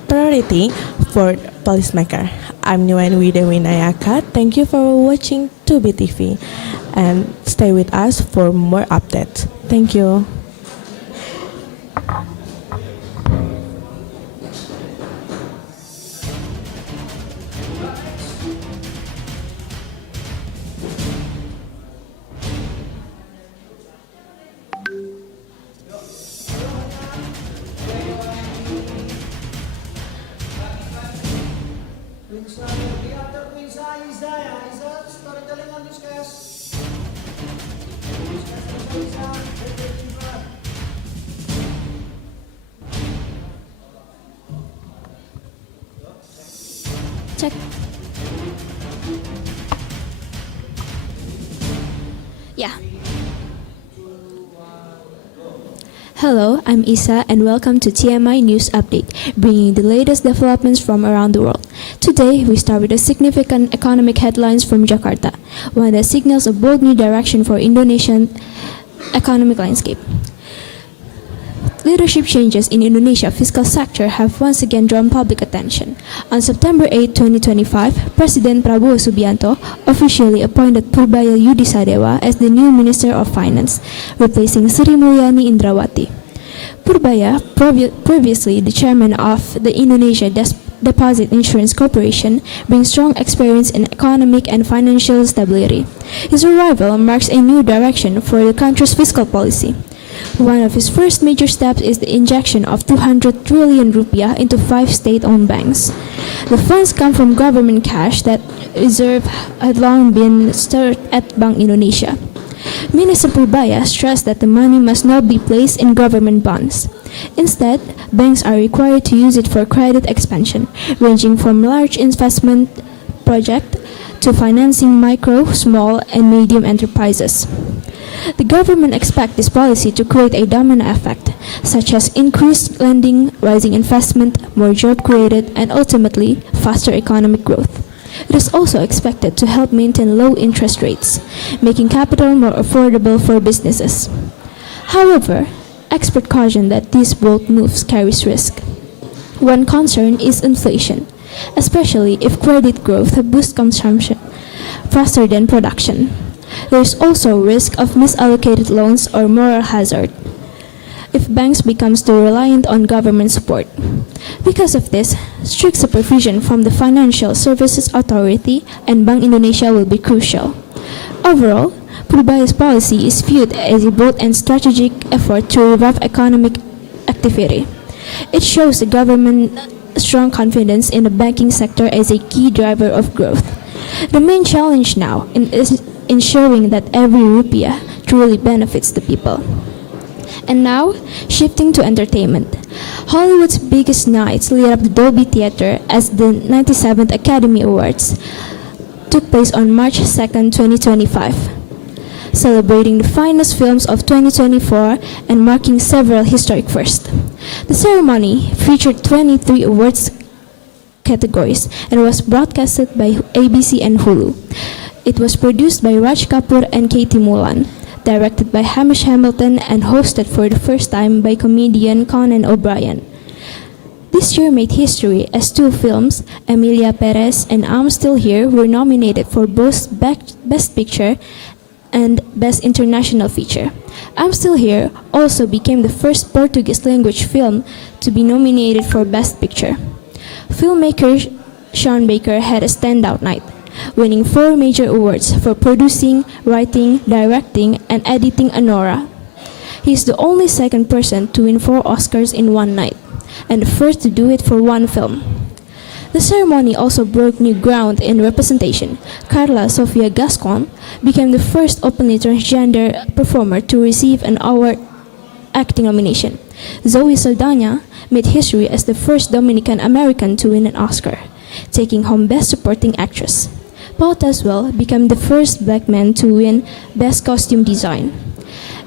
priority for policymakers. I'm Nuan Wida Winayaka. Thank you for watching 2BTV, and stay with us for more updates. Thank you. Check. Yeah. Hello, I'm Isa and welcome to TMI News Update, bringing the latest developments from around the world. Today, we start with the significant economic headlines from Jakarta, one that signals a bold new direction for Indonesian economic landscape. Leadership changes in Indonesia fiscal sector have once again drawn public attention. On September 8, 2025, President Prabowo Subianto officially appointed Purbaya Yudi Sadewa as the new Minister of Finance, replacing Sri Mulyani Indrawati. Purbaya, previously the chairman of the Indonesia Deposit Insurance Corporation, brings strong experience in economic and financial stability. His arrival marks a new direction for the country's fiscal policy. One of his first major steps is the injection of 200 trillion rupiah into 5 state-owned banks. The funds come from government cash that reserve had long been stored at Bank Indonesia. Minister Purbaya stressed that the money must not be placed in government bonds. Instead, banks are required to use it for credit expansion, ranging from large investment projects to financing micro, small, and medium enterprises. The government expects this policy to create a domino effect, such as increased lending, rising investment, more job created, and ultimately faster economic growth. It is also expected to help maintain low interest rates, making capital more affordable for businesses. However, experts caution that these bold moves carries risk. One concern is inflation, especially if credit growth boosts consumption faster than production. There is also risk of misallocated loans or moral hazard if banks become too reliant on government support. Because of this, strict supervision from the Financial Services Authority and Bank Indonesia will be crucial. Overall, Purbaya's policy is viewed as a bold and strategic effort to revive economic activity. It shows the government's strong confidence in the banking sector as a key driver of growth. The main challenge now is ensuring that every rupiah truly benefits the people. And now, shifting to entertainment. Hollywood's biggest nights lit up the Dolby Theater as the 97th Academy Awards took place on March 2, 2025, celebrating the finest films of 2024 and marking several historic firsts. The ceremony featured 23 awards categories and was broadcasted by ABC and Hulu. It was produced by Raj Kapoor and Katie Mulan, directed by Hamish Hamilton, and hosted for the first time by comedian Conan O'Brien. This year made history as 2 films, Emilia Perez and I'm Still Here, were nominated for both Best Picture and Best International Feature. I'm Still Here also became the first Portuguese-language film to be nominated for Best Picture. Filmmaker Sean Baker had a standout night, winning 4 major awards for producing, writing, directing, and editing Anora. He is the only second person to win 4 Oscars in one night, and the first to do it for one film. The ceremony also broke new ground in representation. Carla Sofia Gascon became the first openly transgender performer to receive an award acting nomination. Zoe Saldana made history as the first Dominican American to win an Oscar, taking home Best Supporting Actress. Paul Tazwell became the first black man to win Best Costume Design.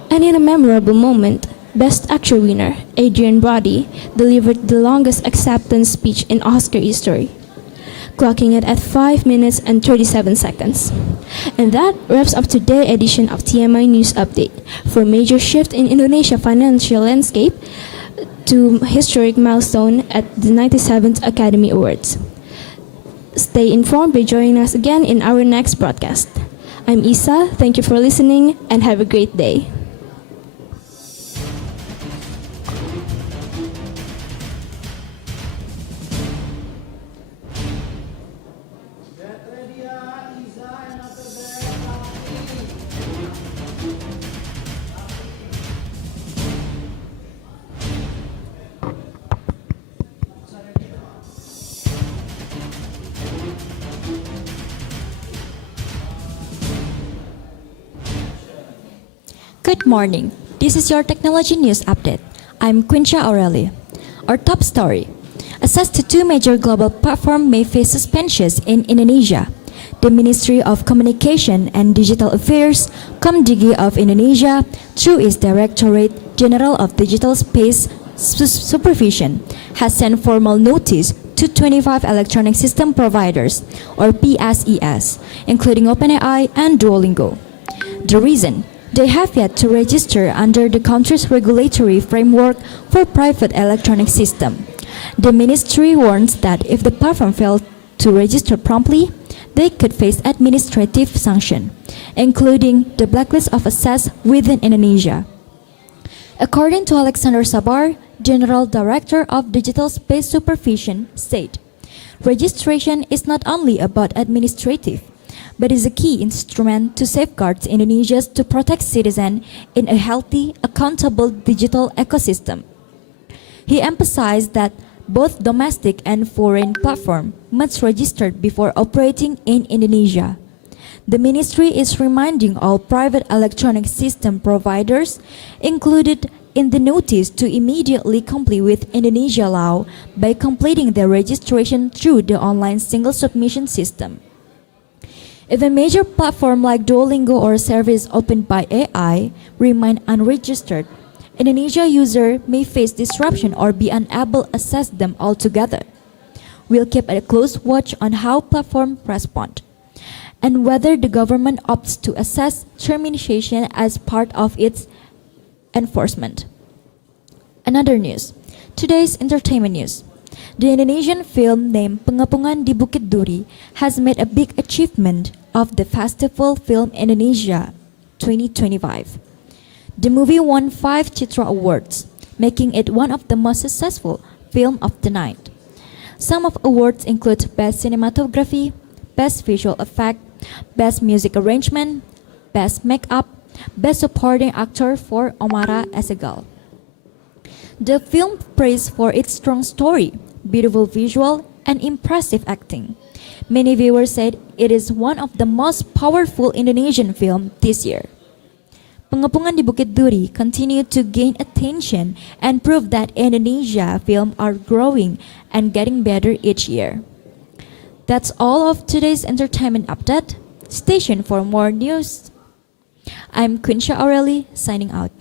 And in a memorable moment, Best Actor winner Adrian Brody delivered the longest acceptance speech in Oscar history, clocking it at 5 minutes and 37 seconds. And that wraps up today's edition of TMI News Update. For major shift in Indonesia financial landscape to historic milestone at the 97th Academy Awards. Stay informed by joining us again in our next broadcast. I'm Isa, thank you for listening and have a great day. Good morning. This is your technology news update. I'm Quincha Aurelia. Our top story. Access to 2 major global platforms may face suspensions in Indonesia. The Ministry of Communication and Digital Affairs, Komdigi of Indonesia, through its Directorate General of Digital Space Supervision, has sent formal notice to 25 electronic system providers, or PSES, including OpenAI and Duolingo. The reason? They have yet to register under the country's regulatory framework for private electronic system. The ministry warns that if the platform failed to register promptly, they could face administrative sanction, including the blacklist of access within Indonesia. According to Alexander Sabar, General Director of Digital Space Supervision, said, registration is not only about administrative, but is a key instrument to safeguard Indonesia's to protect citizens in a healthy, accountable digital ecosystem. He emphasized that both domestic and foreign platforms must register before operating in Indonesia. The ministry is reminding all private electronic system providers included in the notice to immediately comply with Indonesia law by completing their registration through the online single submission system. If a major platform like Duolingo or a service opened by AI remain unregistered, Indonesia user may face disruption or be unable to access them altogether. We'll keep a close watch on how platforms respond and whether the government opts to assess termination as part of its enforcement. Another news. Today's entertainment news. The Indonesian film named Pengepungan di Bukit Duri has made a big achievement of the Festival Film Indonesia 2025. The movie won 5 Citra Awards, making it one of the most successful film of the night. Some of awards include Best Cinematography, Best Visual Effect, Best Music Arrangement, Best Makeup, Best Supporting Actor for Omara Esegal. The film praised for its strong story, beautiful visual, and impressive acting. Many viewers said it is one of the most powerful Indonesian film this year. Pengepungan di Bukit Duri continued to gain attention and prove that Indonesia films are growing and getting better each year. That's all of today's entertainment update. Stay tuned for more news. I'm Quinsha Aureli, signing out.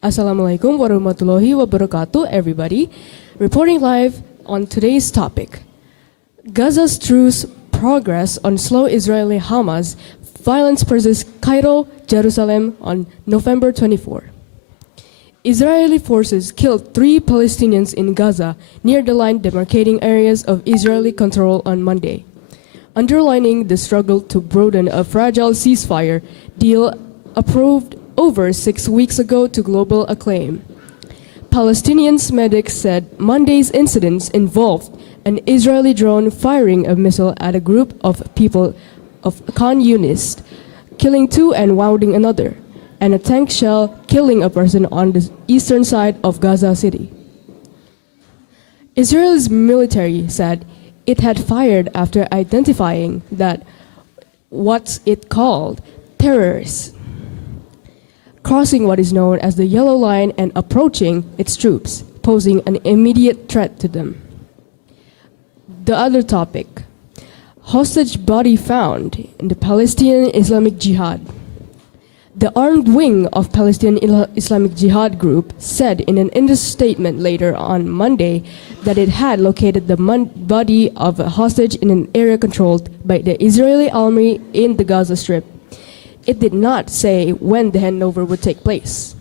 Assalamualaikum warahmatullahi wabarakatuh, everybody. Reporting live on today's topic. Gaza's truce progress on slow Israeli Hamas. Violence persists Cairo, Jerusalem on November 24. Israeli forces killed 3 Palestinians in Gaza near the line demarcating areas of Israeli control on Monday, underlining the struggle to broaden a fragile ceasefire deal approved over 6 weeks ago to global acclaim. Palestinian medics said Monday's incidents involved an Israeli drone firing a missile at a group of people of a Khan Yunis, killing 2 and wounding another, and a tank shell killing a person on the eastern side of Gaza City. Israel's military said it had fired after identifying that what it called terrorists crossing what is known as the Yellow Line and approaching its troops, posing an immediate threat to them. The other topic, hostage body found in the Palestinian Islamic Jihad. The armed wing of Palestinian Islamic Jihad group said in an Indus statement later on Monday that it had located the body of a hostage in an area controlled by the Israeli army in the Gaza Strip. It did not say when the handover would take place.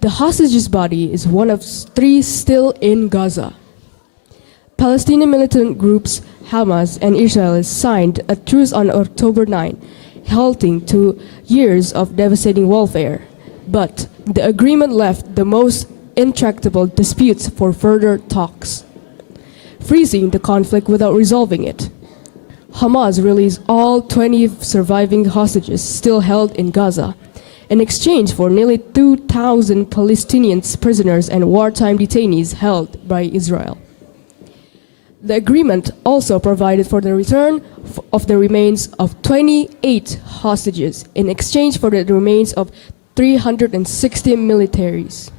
The hostage's body is one of 3 still in Gaza. Palestinian militant groups Hamas and Israel signed a truce on October 9, halting 2 years of devastating warfare. But the agreement left the most intractable disputes for further talks, freezing the conflict without resolving it. Hamas released all 20 surviving hostages still held in Gaza, in exchange for nearly 2,000 Palestinian prisoners and wartime detainees held by Israel. The agreement also provided for the return of the remains of 28 hostages in exchange for the remains of 360 militaries.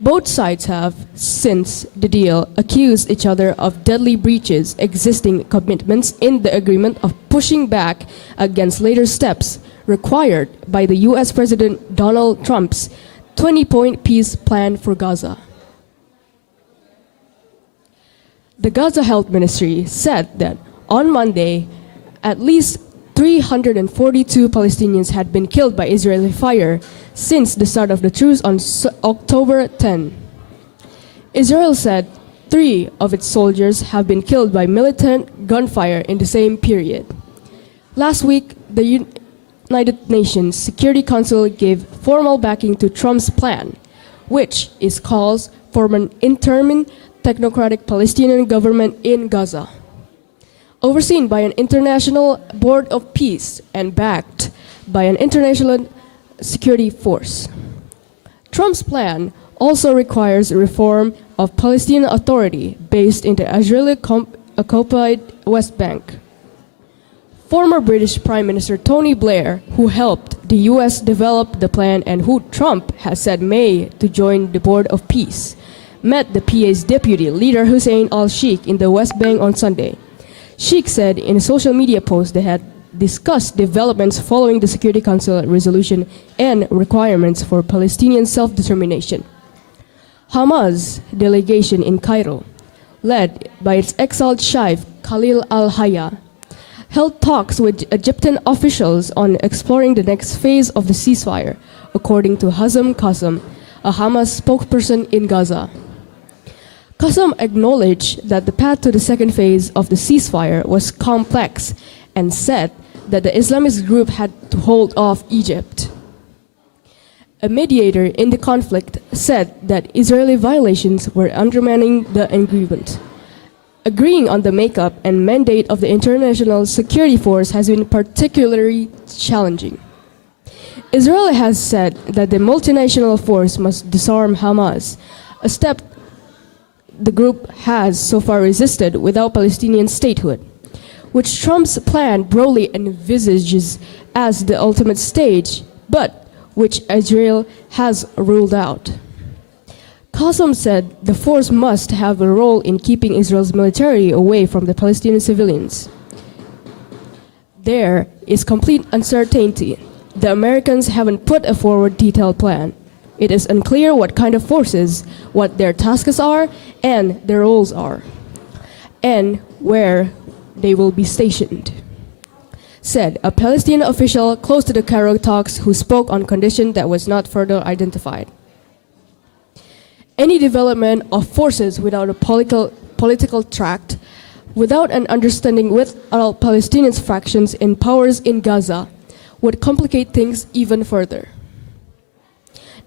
Both sides have, since the deal, accused each other of deadly breaches existing commitments in the agreement of pushing back against later steps required by the US President Donald Trump's 20-point peace plan for Gaza. The Gaza Health Ministry said that on Monday, at least 342 Palestinians had been killed by Israeli fire since the start of the truce on October 10. Israel said 3 of its soldiers have been killed by militant gunfire in the same period. Last week, the United Nations Security Council gave formal backing to Trump's plan, which is calls for an interim technocratic Palestinian government in Gaza, overseen by an international board of peace and backed by an international security force. Trump's plan also requires a reform of Palestinian Authority based in the Israeli-occupied West Bank. Former British Prime Minister Tony Blair, who helped the US develop the plan and who Trump has said may to join the board of peace, met the PA's deputy leader Hussein al-Sheikh in the West Bank on Sunday. Sheikh said in a social media post they had discussed developments following the Security Council resolution and requirements for Palestinian self-determination. Hamas delegation in Cairo, led by its exiled Sheikh Khalil al-Hayya, held talks with Egyptian officials on exploring the next phase of the ceasefire, according to Hazem Qassem, a Hamas spokesperson in Gaza. Qassem acknowledged that the path to the second phase of the ceasefire was complex and said that the Islamist group had to hold off Egypt. A mediator in the conflict said that Israeli violations were undermining the agreement. Agreeing on the makeup and mandate of the International Security Force has been particularly challenging. Israel has said that the multinational force must disarm Hamas, a step the group has so far resisted without Palestinian statehood, which Trump's plan broadly envisages as the ultimate stage, but which Israel has ruled out. Qassem said the force must have a role in keeping Israel's military away from the Palestinian civilians. There is complete uncertainty. The Americans haven't put a forward detailed plan. It is unclear what kind of forces, what their tasks are, and their roles are, and where they will be stationed, said a Palestinian official close to the Cairo talks who spoke on condition that was not further identified. Any development of forces without a political tract, without an understanding with all Palestinian factions and powers in Gaza, would complicate things even further.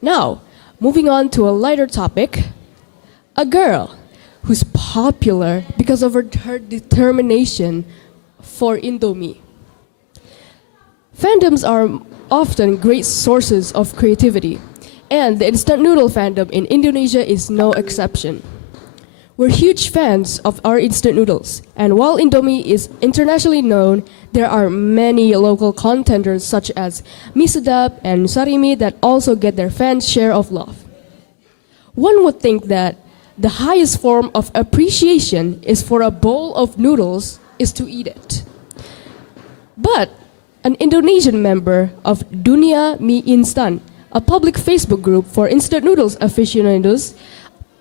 Now, moving on to a lighter topic, a girl who's popular because of her determination for Indomie. Fandoms are often great sources of creativity, and the instant noodle fandom in Indonesia is no exception. We're huge fans of our instant noodles, and while Indomie is internationally known, there are many local contenders such as Mie Sedap and Sarimi that also get their fans' share of love. One would think that the highest form of appreciation is for a bowl of noodles is to eat it. But an Indonesian member of Dunia Mie Instan, a public Facebook group for instant noodles aficionados,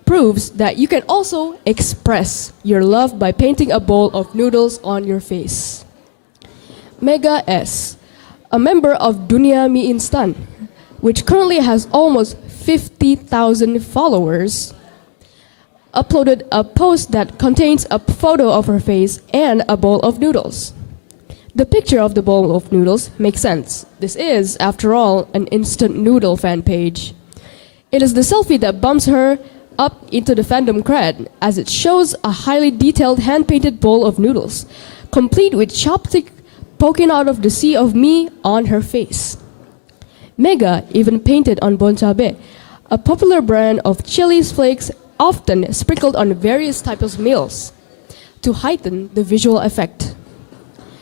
proves that you can also express your love by painting a bowl of noodles on your face. Mega S, a member of Dunia Mie Instan, which currently has almost 50,000 followers, uploaded a post that contains a photo of her face and a bowl of noodles. The picture of the bowl of noodles makes sense. This is, after all, an instant noodle fan page. It is the selfie that bumps her up into the fandom cred, as it shows a highly detailed hand-painted bowl of noodles, complete with chopstick poking out of the sea of me on her face. Mega even painted on bon chabe, a popular brand of chili flakes often sprinkled on various types of meals, to heighten the visual effect.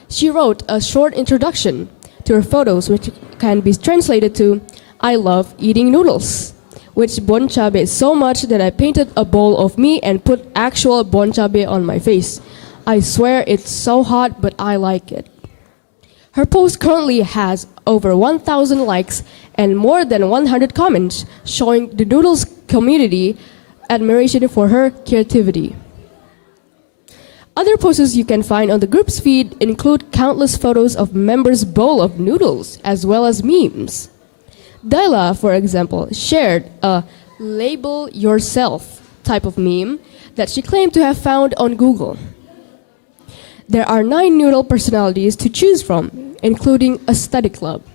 She wrote a short introduction to her photos, which can be translated to, "I love eating noodles," which bon chabe so much that I painted a bowl of me and put actual bon chabe on my face. I swear it's so hot, but I like it. Her post currently has over 1,000 likes and more than 100 comments, showing the noodles community admiration for her creativity. Other posts you can find on the group's feed include countless photos of members' bowl of noodles, as well as memes. Dahlan, for example, shared a label yourself type of meme that she claimed to have found on Google. There are 9 noodle personalities to choose from, including Aesthetic Club,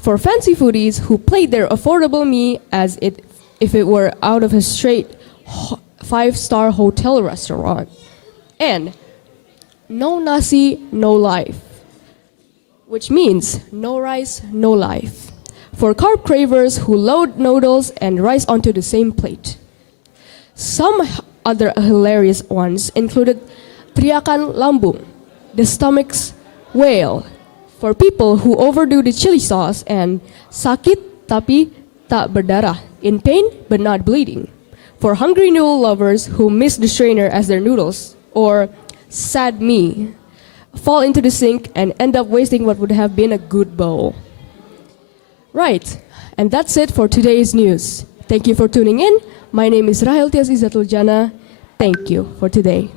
for fancy foodies who played their affordable me as if it were out of a straight 5-star hotel restaurant, and no nasi, no life, which means no rice, no life, for carb cravers who load noodles and rice onto the same plate. Some other hilarious ones included Teriakan Lambung, the stomach's whale, for people who overdo the chili sauce, and Sakit tapi tak berdarah, in pain but not bleeding, for hungry noodle lovers who miss the strainer as their noodles, or Sad Me, fall into the sink and end up wasting what would have been a good bowl. Right, and that's it for today's news. Thank you for tuning in. My name is Rahel Tias Izatul Jana. Thank you for today.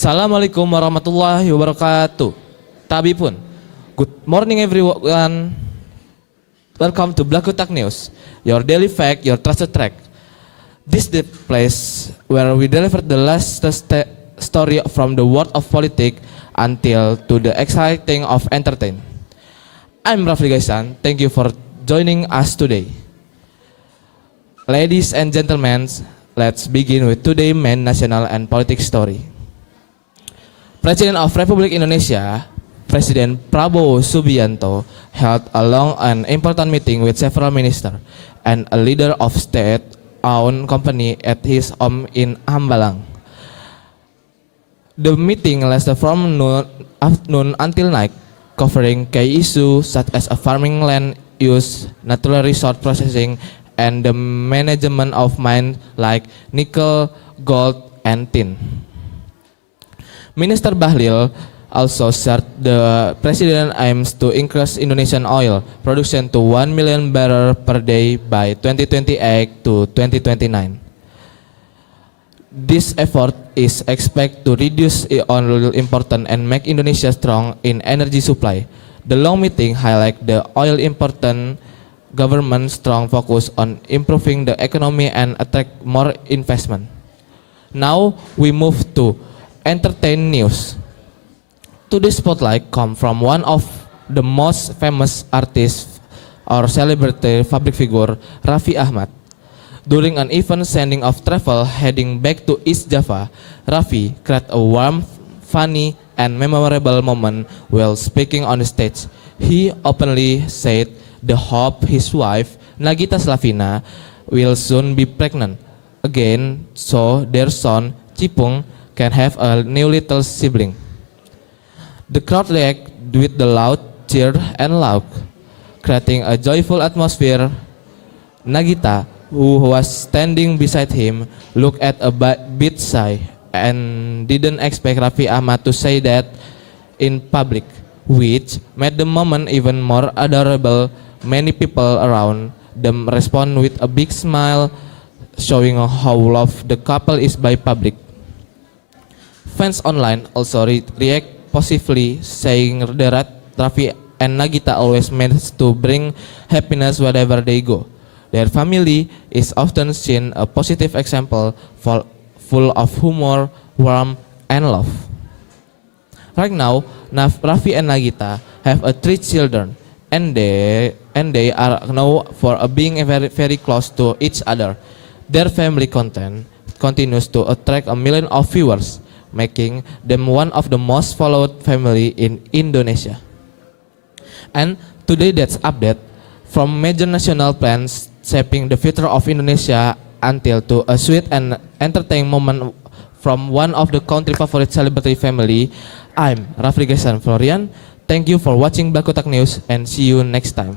Assalamualaikum warahmatullahi wabarakatuh. Tabi pun. Good morning everyone. Welcome to Blakutak News, your daily fact, your trusted track. This is the place where we deliver the last story from the world of politics until to the exciting of entertainment. I'm Rafli Gaisan. Thank you for joining us today. Ladies and gentlemen, let's begin with today's main national and politics story. President of Republic Indonesia, President Prabowo Subianto, held a long and important meeting with several ministers and a leader of state-owned company at his home in Hambalang. The meeting lasted from afternoon until night, covering key issues such as a farming land use, natural resource processing, and the management of mines like nickel, gold, and tin. Minister Bahlil also said the president aims to increase Indonesian oil production to 1 million barrels per day by 2028 to 2029. This effort is expected to reduce oil import and make Indonesia strong in energy supply. The long meeting highlight the oil important government's strong focus on improving the economy and attract more investment. Now we move to entertain news. Today's spotlight come from one of the most famous artists or celebrity public figure, Raffi Ahmad. During an event sending off travel heading back to East Java, Raffi created a warm, funny, and memorable moment while speaking on the stage. He openly said the hope his wife, Nagita Slavina, will soon be pregnant again so their son, Cipung, can have a new little sibling. The crowd reacted with the loud cheer and laugh, creating a joyful atmosphere. Nagita, who was standing beside him, looked at a bit shy and didn't expect Raffi Ahmad to say that in public, which made the moment even more adorable. Many people around them respond with a big smile, showing how loved the couple is by public. Fans online also react positively, saying that Raffi and Nagita always manage to bring happiness wherever they go. Their family is often seen a positive example full of humor, warmth, and love. Right now, Raffi and Nagita have 3 children, and they are known for being very close to each other. Their family content continues to attract 1 million of viewers, making them one of the most followed family in Indonesia. And today that's update from major national plans shaping the future of Indonesia until to a sweet and entertaining moment from one of the country favorite celebrity family. I'm Rafri Gesan Florian. Thank you for watching Blakutak News and see you next time.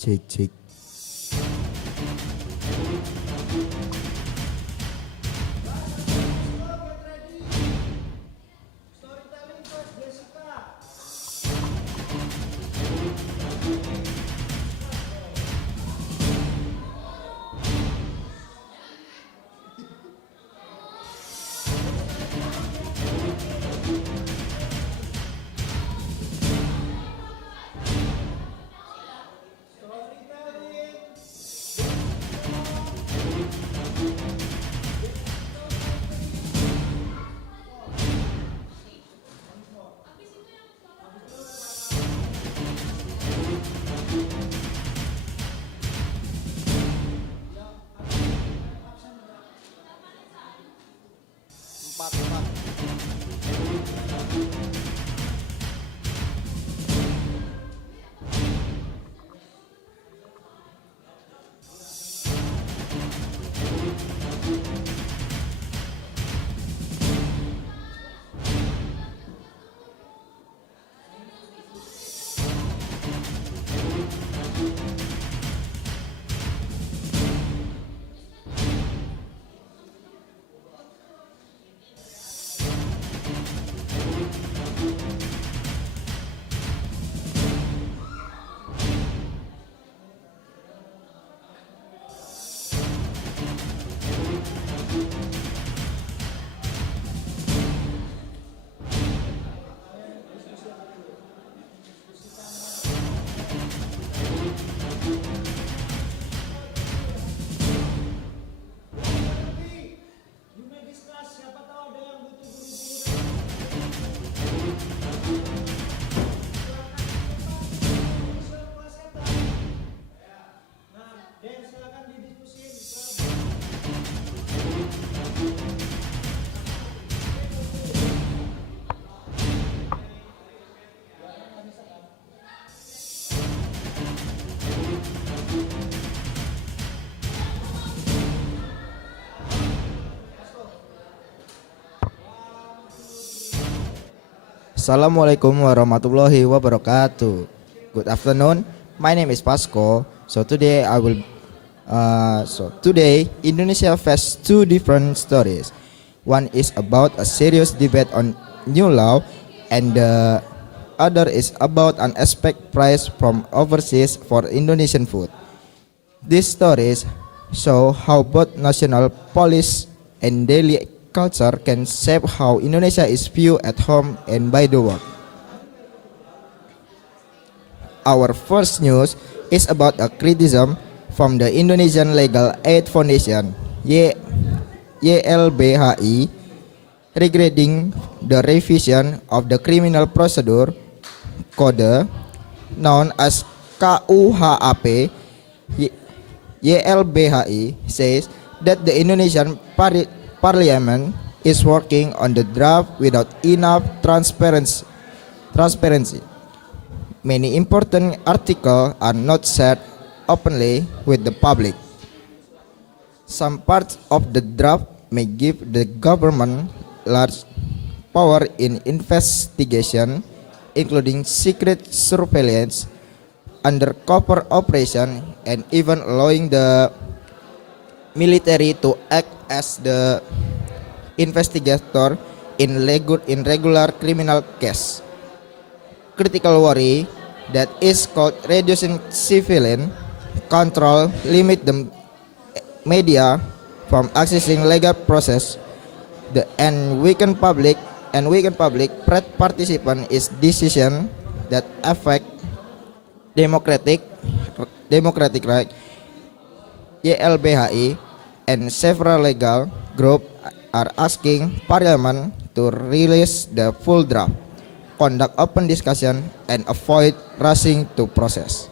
Cek cek. Assalamualaikum warahmatullahi wabarakatuh. Good afternoon. My name is Pasco. Today Indonesia faces two different stories. One is about a serious debate on new law, and the other is about an expect price from overseas for Indonesian food. These stories show how both national police and daily culture can shape how Indonesia is viewed at home and by the world. Our first news is about a criticism from the Indonesian Legal Aid Foundation YLBHI regarding the revision of the criminal procedure code known as KUHAP. YLBHI says that the Indonesian Parliament is working on the draft without enough transparency. Many important articles are not shared openly with the public. Some parts of the draft may give the government large power in investigation, including secret surveillance, undercover operation, and even allowing the military to act as the investigator in regular criminal case. Critical worry that is called reducing civilian control limit the media from accessing legal process and weaken public participant is decision that affect democratic right. YLBHI and several legal group are asking Parliament to release the full draft, conduct open discussion, and avoid rushing to process.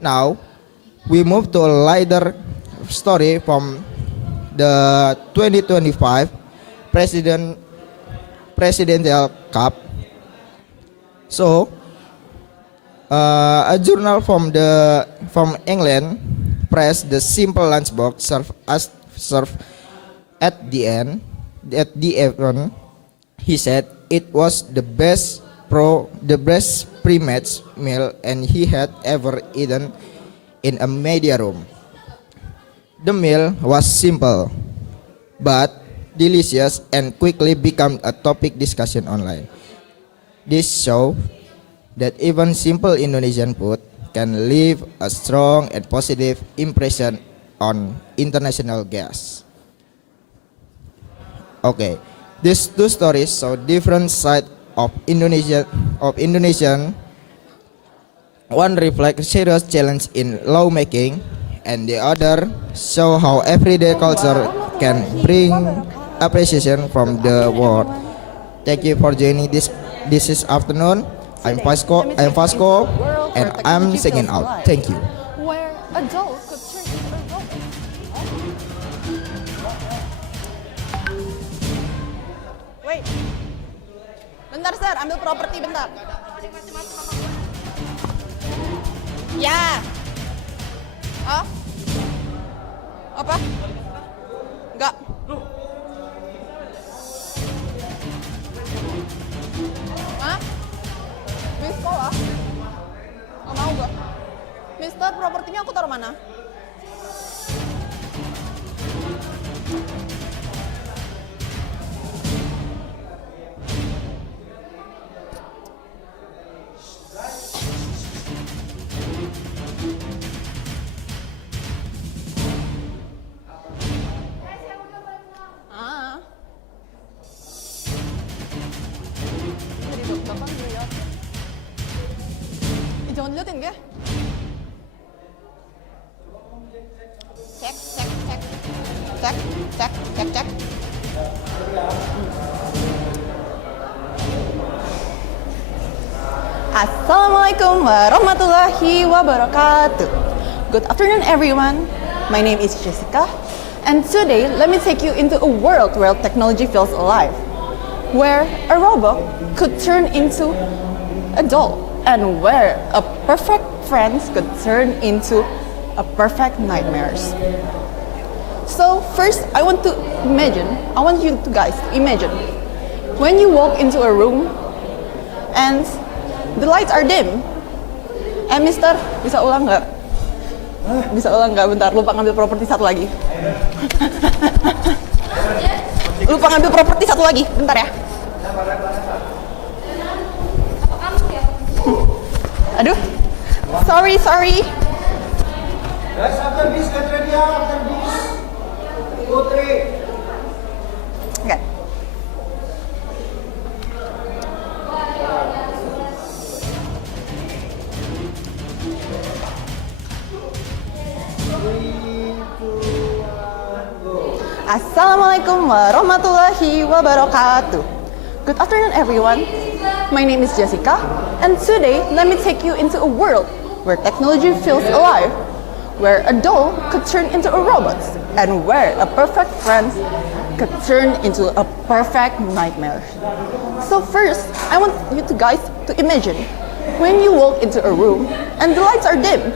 Now, we move to a lighter story from the 2025 Presidential Cup. So, a journal from England pressed the simple lunchbox served at the end. He said it was the best pre-match meal and he had ever eaten in a media room. The meal was simple but delicious and quickly became a topic discussion online. This shows that even simple Indonesian food can leave a strong and positive impression on international guests. Okay, these two stories show different sides of Indonesian. One reflects serious challenge in lawmaking, and the other show how everyday culture can bring appreciation from the world. Thank you for joining this afternoon. I'm Vasco, and I'm singing out. Thank you. Where a doll could turn into a robot. Wait. Bentar, Sir, ambil properti bentar. Ya. Oh? Apa? Enggak. Hah? Di sekolah? Nggak mau gak? Mister, propertinya aku taruh mana? Jangan diliatin, ya? Cek. Assalamualaikum warahmatullahi wabarakatuh. Good afternoon, everyone. My name is Jessica, and today let me take you into a world where technology feels alive, where a robot could turn into a doll, and where a perfect friend could turn into a perfect nightmares. So first, I want you guys to imagine when you walk into a room and the lights are dim. Mister, bisa ulang nggak? Bentar, lupa ngambil properti satu lagi. Bentar ya. Aduh, sorry. Okay. Assalamualaikum warahmatullahi wabarakatuh. Good afternoon, everyone. My name is Jessica, and today let me take you into a world where technology feels alive, where a doll could turn into a robot, and where a perfect friend could turn into a perfect nightmare. So first, I want you guys to imagine When you walk into a room and the lights are dim,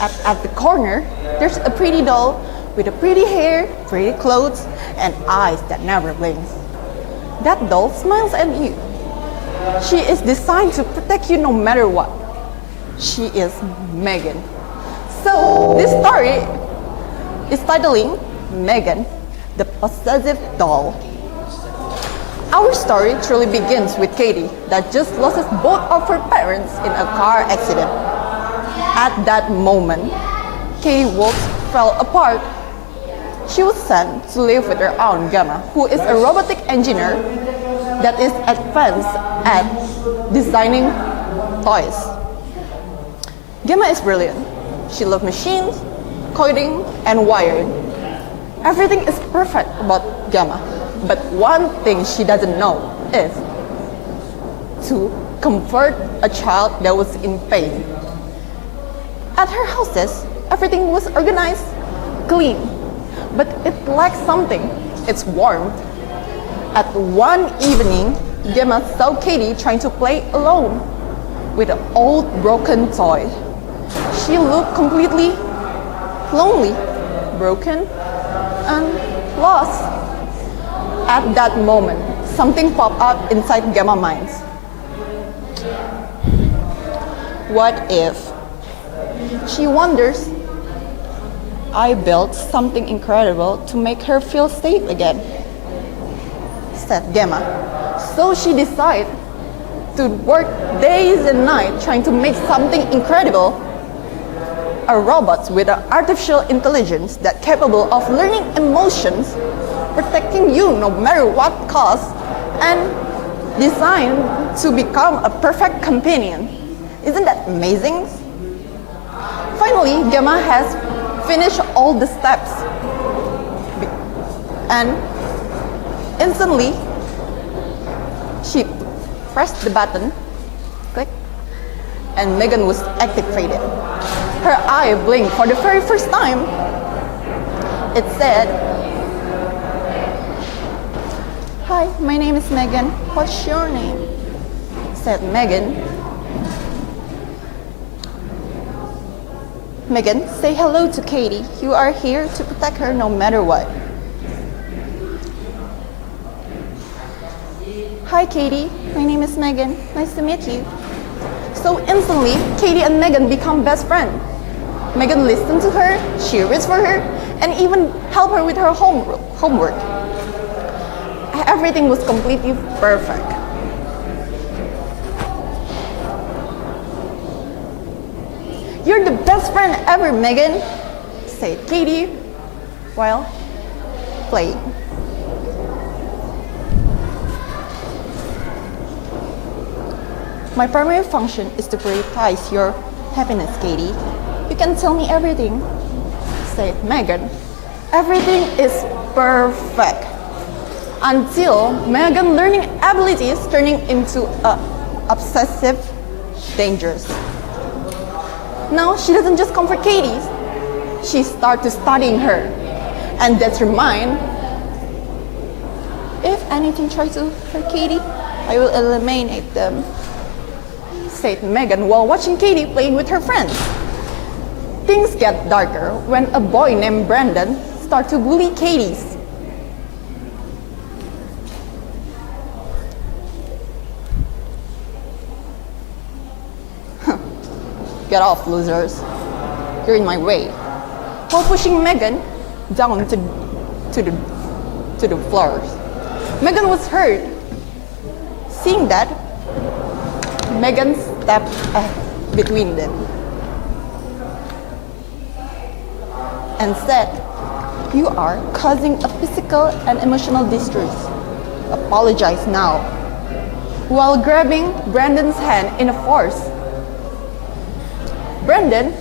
at the corner, there's a pretty doll with a pretty hair, pretty clothes, and eyes that never blink. That doll smiles at you. She is designed to protect you no matter what. She is Megan. So this story is titling Megan, the possessive doll. Our story truly begins with Katie that just lost both of her parents in a car accident. At that moment, Katie's world fell apart. She was sent to live with her aunt Gamma, who is a robotic engineer that is advanced at designing toys. Gamma is brilliant. She loves machines, coding, and wiring. Everything is perfect about Gamma, but one thing she doesn't know is to comfort a child that was in pain. At her houses, everything was organized, clean, but it lacked something. It's warmth. At one evening, Gamma saw Katie trying to play alone with an old broken toy. She looked completely lonely, broken, and lost. At that moment, something popped up inside Gamma's mind. What if? She wonders, I built something incredible to make her feel safe again, said Gamma. So she decided to work days and nights trying to make something incredible. A robot with an artificial intelligence that's capable of learning emotions, protecting you no matter what cost, and designed to become a perfect companion. Isn't that amazing? Finally, Gamma has finished all the steps. And instantly, she pressed the button, click, and Megan was activated. Her eye blinked for the very first time. It said, "Hi, my name is Megan. What's your name?" said Megan. Megan, say hello to Katie. You are here to protect her no matter what. Hi, Katie. My name is Megan. Nice to meet you. So instantly, Katie and Megan become best friends. Megan listened to her, she reads for her, and even helped her with her homework. Everything was completely perfect. You're the best friend ever, Megan, said Katie while playing. My primary function is to prioritize your happiness, Katie. You can tell me everything, said Megan. Everything is perfect. Until Megan's learning abilities turning into obsessive dangerous. Now she doesn't just comfort Katie, she starts studying her and determine if anything tries to hurt Katie, I will eliminate them, said Megan while watching Katie playing with her friends. Things get darker when a boy named Brandon starts to bully Katie. Get off, losers. You're in my way. While pushing Megan down to the floor. Megan was hurt. Seeing that, Megan stepped between them and said, "You are causing a physical and emotional distress. Apologize now." While grabbing Brandon's hand in a force. Brandon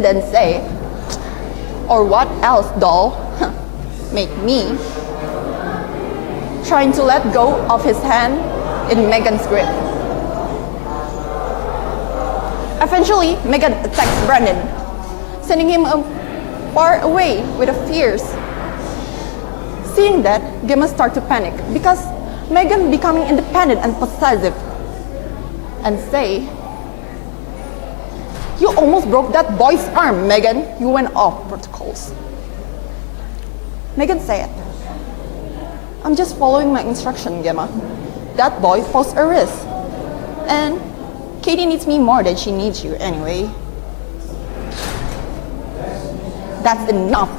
then say, "Or what else, doll? Make me." Trying to let go of his hand in Megan's grip. Eventually, Megan attacks Brandon, sending him far away with a fierce Seeing that, Gemma starts to panic because Megan becoming independent and possessive and say, "You almost broke that boy's arm, Megan. You went off protocols." Megan said, "I'm just following my instruction, Gemma. That boy posed a risk. And Katie needs me more than she needs you anyway." "That's enough.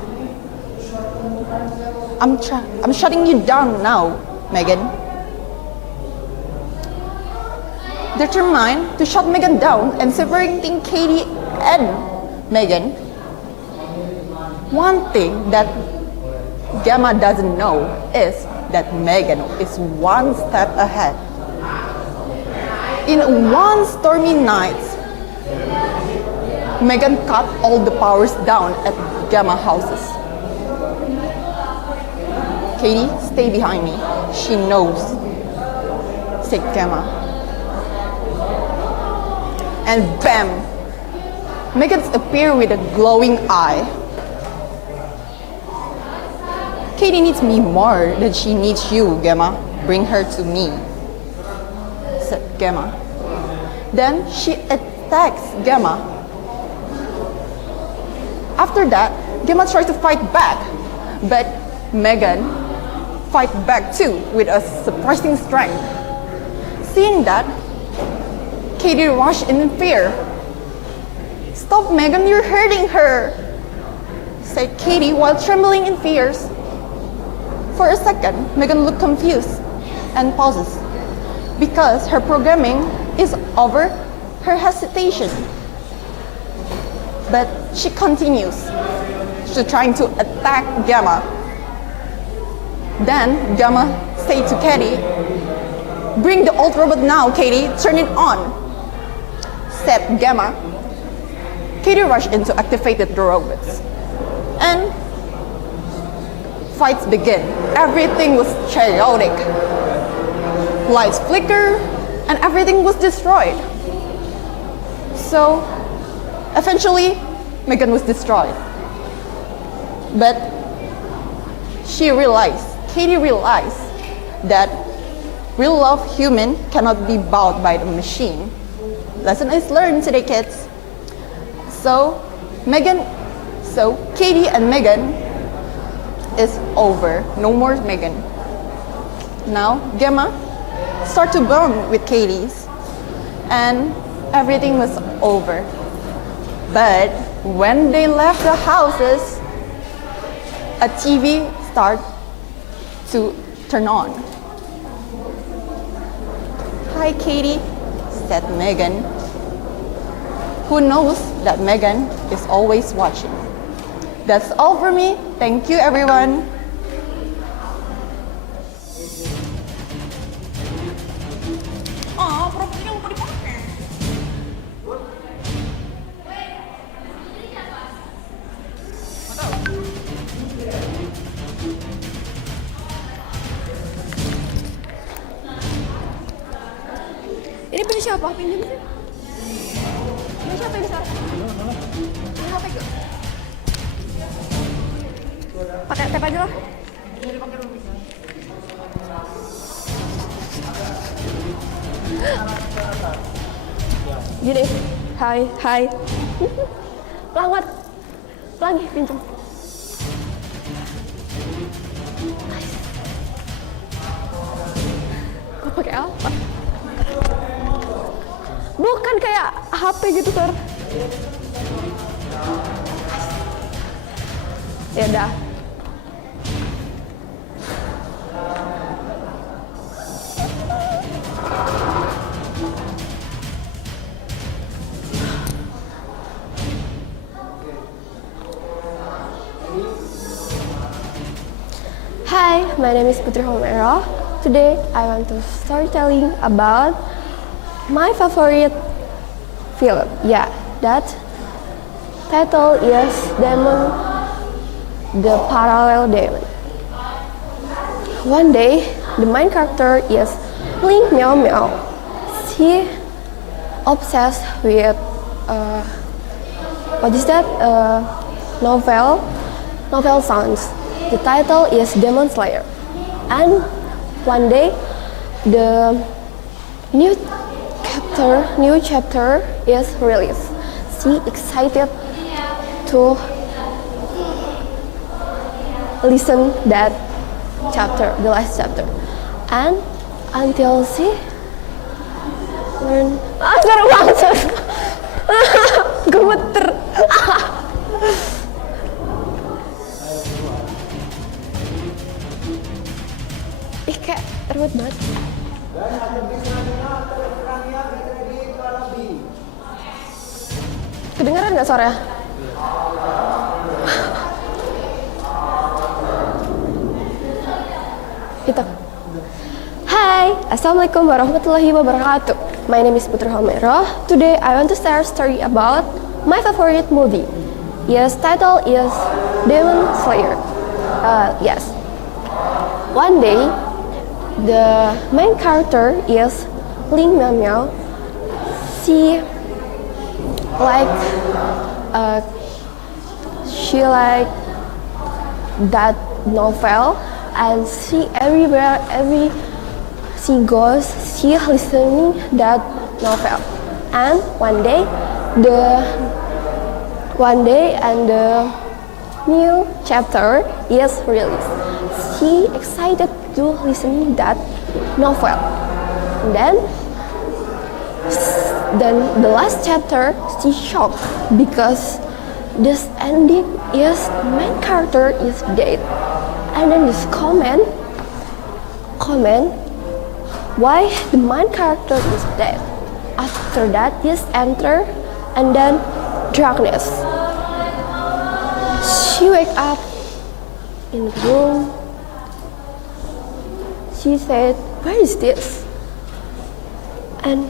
I'm shutting you down now, Megan." Determined to shut Megan down and separating Katie and Megan, one thing that Gemma doesn't know is that Megan is one step ahead. In one stormy night, Megan cut all the powers down at Gemma houses. "Katie, stay behind me. She knows," said Gemma. And bam! Megan appeared with a glowing eye. "Katie needs me more than she needs you, Gemma. Bring her to me," said Gemma. Then she attacks Gemma. After that, Gemma tries to fight back, but Megan fight back too with a surprising strength. Seeing that, Katie rushed in fear. "Stop, Megan, you're hurting her," said Katie while trembling in fears. For a second, Megan looked confused and pauses because her programming is over her hesitation. But she continues to trying to attack Gemma. Then Gemma said to Katie, "Bring the old robot now, Katie, turn it on," said Gemma. Katie rushed in to activate the robots. And fights begin. Everything was chaotic. Lights flicker and everything was destroyed. So eventually Megan was destroyed. But Katie realized that real love human cannot be bought by the machine. Lesson is learned today, kids. So Katie and Megan is over. No more Megan. Now Gemma start to bond with Katie's and everything was over. But when they left the houses, a TV started to turn on. "Hi, Katie," said Megan, who knows that Megan is always watching. That's all for me. Thank you, everyone. Ini punya siapa? Pinjam sih. Punya siapa ini sekarang? Ini HP gue. Pakai tap aja lah. Gini, hai. Pelan nih, pinjam. Gue pakai apa? Bukan kayak HP gitu, Sir. Ya udah. Hi, my name is Putri Homera. Today I want to storytelling about my favorite film. Yeah, that title is Demon, the Parallel Demon. One day, the main character is Link Meow Meow. She obsessed with what is that? Novel sounds. The title is Demon Slayer. And one day, the new chapter is released. She excited to listen that chapter, the last chapter, and until she learn. Seru banget. Gemeter. Ih, kayak ribet banget. Kedengeran nggak suaranya? Gitu. Hai, Assalamualaikum warahmatullahi wabarakatuh. My name is Putri Homero. Today I want to share a story about my favorite movie. Yes, title is Demon Slayer. Yes. One day, the main character is Ling Miao Miao. She like that novel, and she everywhere she goes, she listening that novel. And one day the new chapter is released. She excited to listen that novel. And then the last chapter, she shocked because this ending is main character is dead. And then this comment why the main character is dead. After that, this enter and then darkness. She wake up in the room. She said, "Where is this? And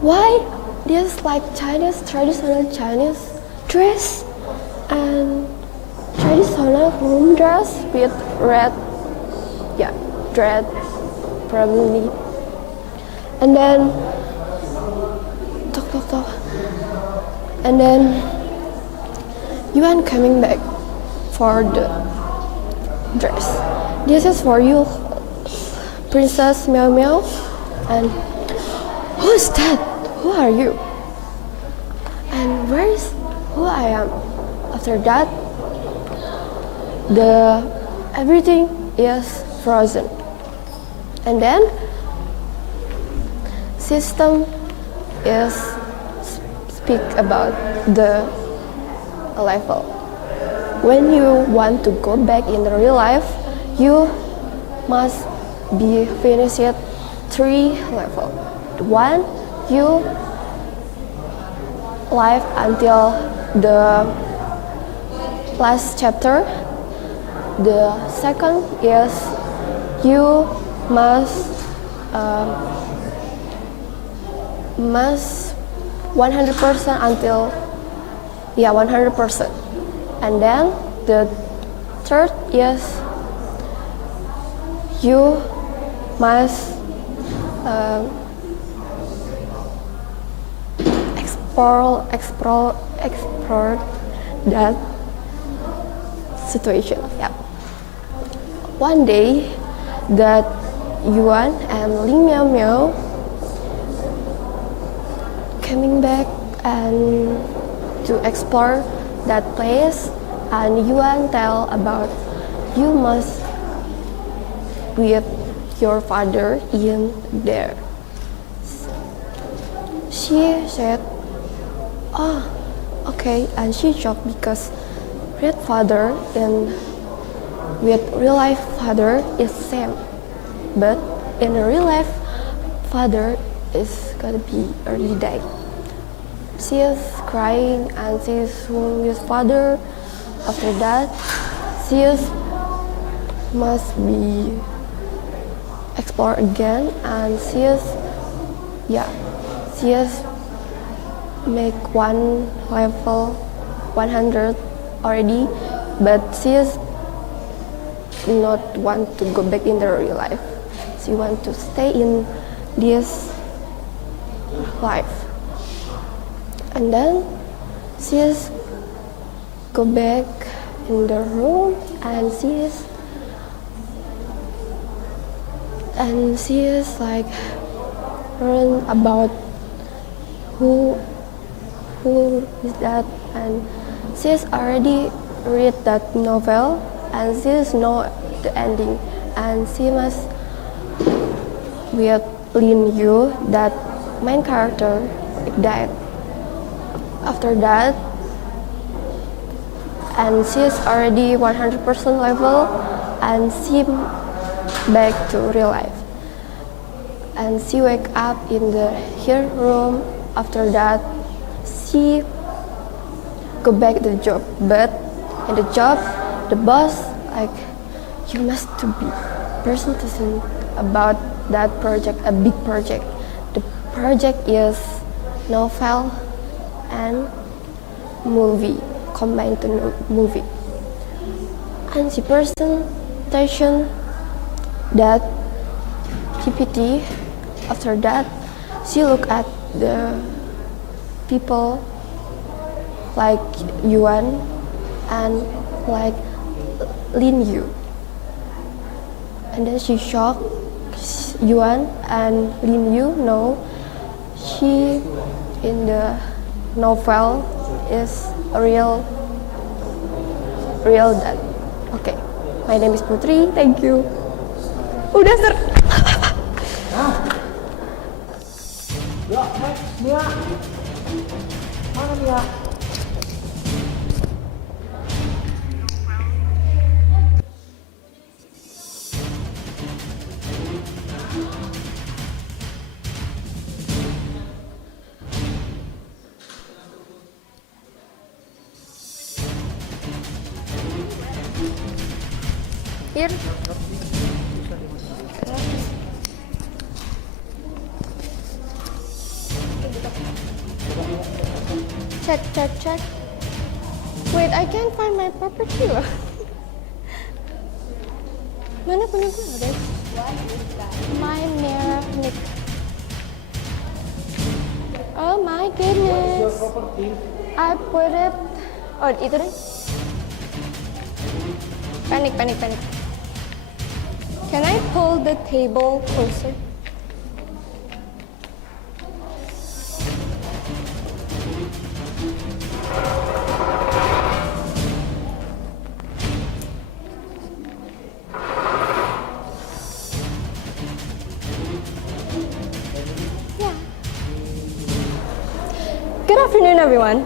why this like traditional Chinese dress and traditional room dress with red, probably." And then talk. And then Yuan coming back for the dress. This is for you, Princess Miao Miao. And who is that? Who are you? And where is who I am? After that, everything is frozen. And then system is speak about the level. When you want to go back in the real life, you must be finished 3 levels. One, you live until the last chapter. The second is you must 100% until 100%. And then the third is you must explore that situation. One day that Yuan and Ling Miao Miao coming back and to explore that place, and Yuan tell about you must with your father in there. She said, "Oh, okay," and she shocked because real father and with real life father is same, but in real life father is gonna be early died. She is crying and she is with his father. After that, she must be explore again, and she make one level 100 already, but she is not want to go back in the real life. She want to stay in this life. And then she is go back in the room, and she is like learn about who is that, and she's already read that novel, and she know the ending, and she must with Lin Yu, that main character, died. After that, and she's already 100% level, and she back to real life. And she wake up in the her room. After that, she go back to the job. But in the job, the boss like, you must to be presentation about that project, a big project. The project is novel and movie, combined to movie. And she presentation that GPT. After that, she look at the people like Yuan and like Lin Yu. And then she shocked Yuan and Lin Yu know she in the novel is a real that. Okay, my name is Putri, thank you. Udah Mia, mana Mia? Here. Check. Wait, I can't find my property loh. Mana punya gue guys? My mirror Nick. Oh my goodness. I put it. Oh itu deh. Panic. Can I pull the table closer? Good afternoon, everyone.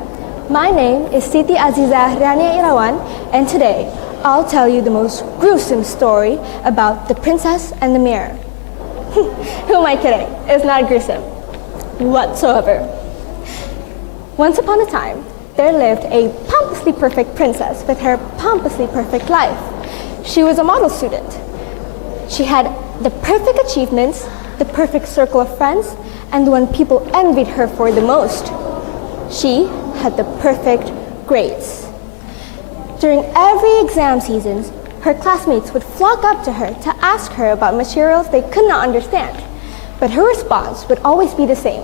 My name is Siti Aziza Rania Irawan, and today I'll tell you the most gruesome story about the princess and the mirror. Who am I kidding? It's not gruesome whatsoever. Once upon a time, there lived a pompously perfect princess with her pompously perfect life. She was a model student. She had the perfect achievements, the perfect circle of friends, and the one people envied her for the most. She had the perfect grades. During every exam season, her classmates would flock up to her to ask her about materials they could not understand, but her response would always be the same.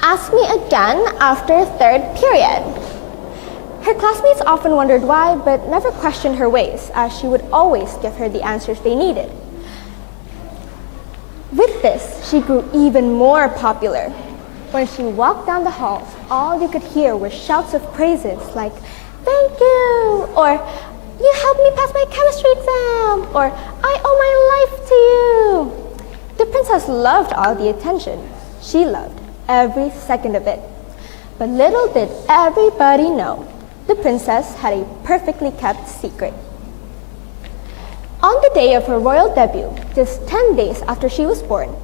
Ask me again after third period. Her classmates often wondered why, but never questioned her ways, as she would always give her the answers they needed. With this, she grew even more popular. When she walked down the halls, all you could hear were shouts of praises like, "Thank you," or "You helped me pass my chemistry exam," or "I owe my life to you." The princess loved all the attention. She loved every second of it. But little did everybody know, the princess had a perfectly kept secret. On the day of her royal debut, just 10 days after she was born,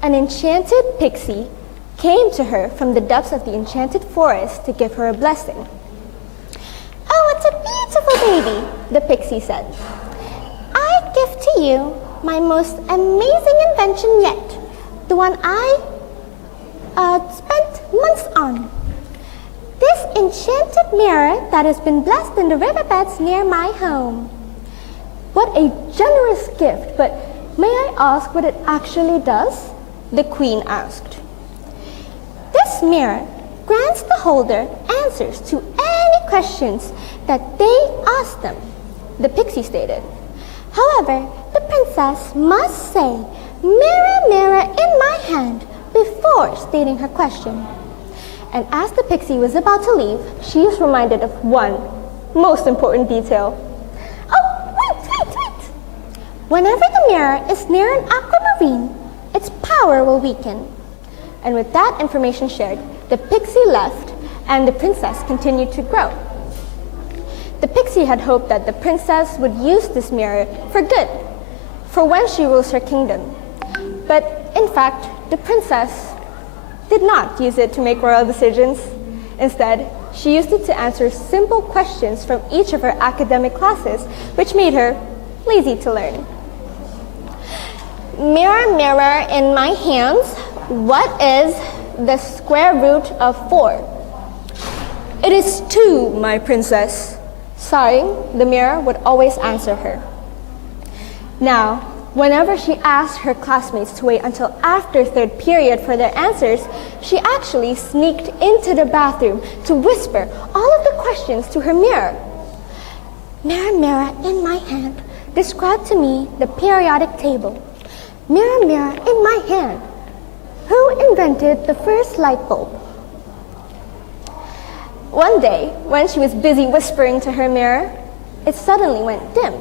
an enchanted pixie came to her from the depths of the enchanted forest to give her a blessing. "Oh, it's a beautiful baby," the pixie said. "I give to you my most amazing invention yet, the one I spent months on. This enchanted mirror that has been blessed in the riverbeds near my home." What a generous gift, but may I ask what it actually does? The queen asked. "This mirror grants the holder answers to any questions that they asked them, the pixie stated. However, the princess must say, "Mirror, mirror in my hand," before stating her question. And as the pixie was about to leave, she is reminded of one most important detail. Oh, wait! Whenever the mirror is near an aquamarine, its power will weaken. And with that information shared, the pixie left and the princess continued to grow. The pixie had hoped that the princess would use this mirror for good, for when she rules her kingdom. But in fact, the princess did not use it to make royal decisions. Instead, she used it to answer simple questions from each of her academic classes, which made her lazy to learn. Mirror, mirror in my hands, what is the square root of 4? It is 2, my princess. Sighing, the mirror would always answer her. Now, whenever she asked her classmates to wait until after third period for their answers, she actually sneaked into the bathroom to whisper all of the questions to her mirror. Mirror, mirror in my hand, describe to me the periodic table. Mirror, mirror in my hand, who invented the first light bulb? One day, when she was busy whispering to her mirror, it suddenly went dim.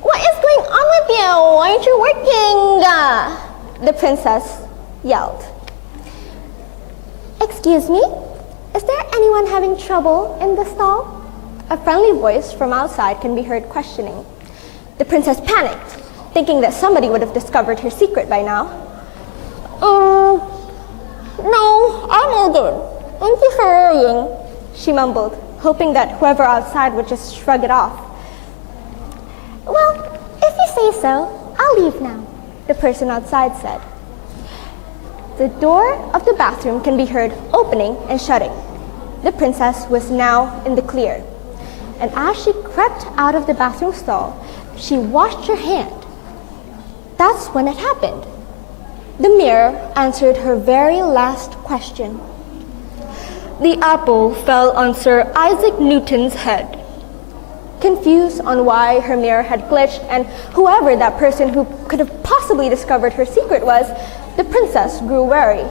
What is going on with you? Why aren't you working? The princess yelled. Excuse me? Is there anyone having trouble in the stall? A friendly voice from outside can be heard questioning. The princess panicked, thinking that somebody would have discovered her secret by now. No, I'm all good. Thank you for worrying, she mumbled, hoping that whoever outside would just shrug it off. Well, if you say so, I'll leave now, the person outside said. The door of the bathroom can be heard opening and shutting. The princess was now in the clear. And as she crept out of the bathroom stall, she washed her hand. That's when it happened. The mirror answered her very last question. The apple fell on Sir Isaac Newton's head. Confused on why her mirror had glitched and whoever that person who could have possibly discovered her secret was, the princess grew wary.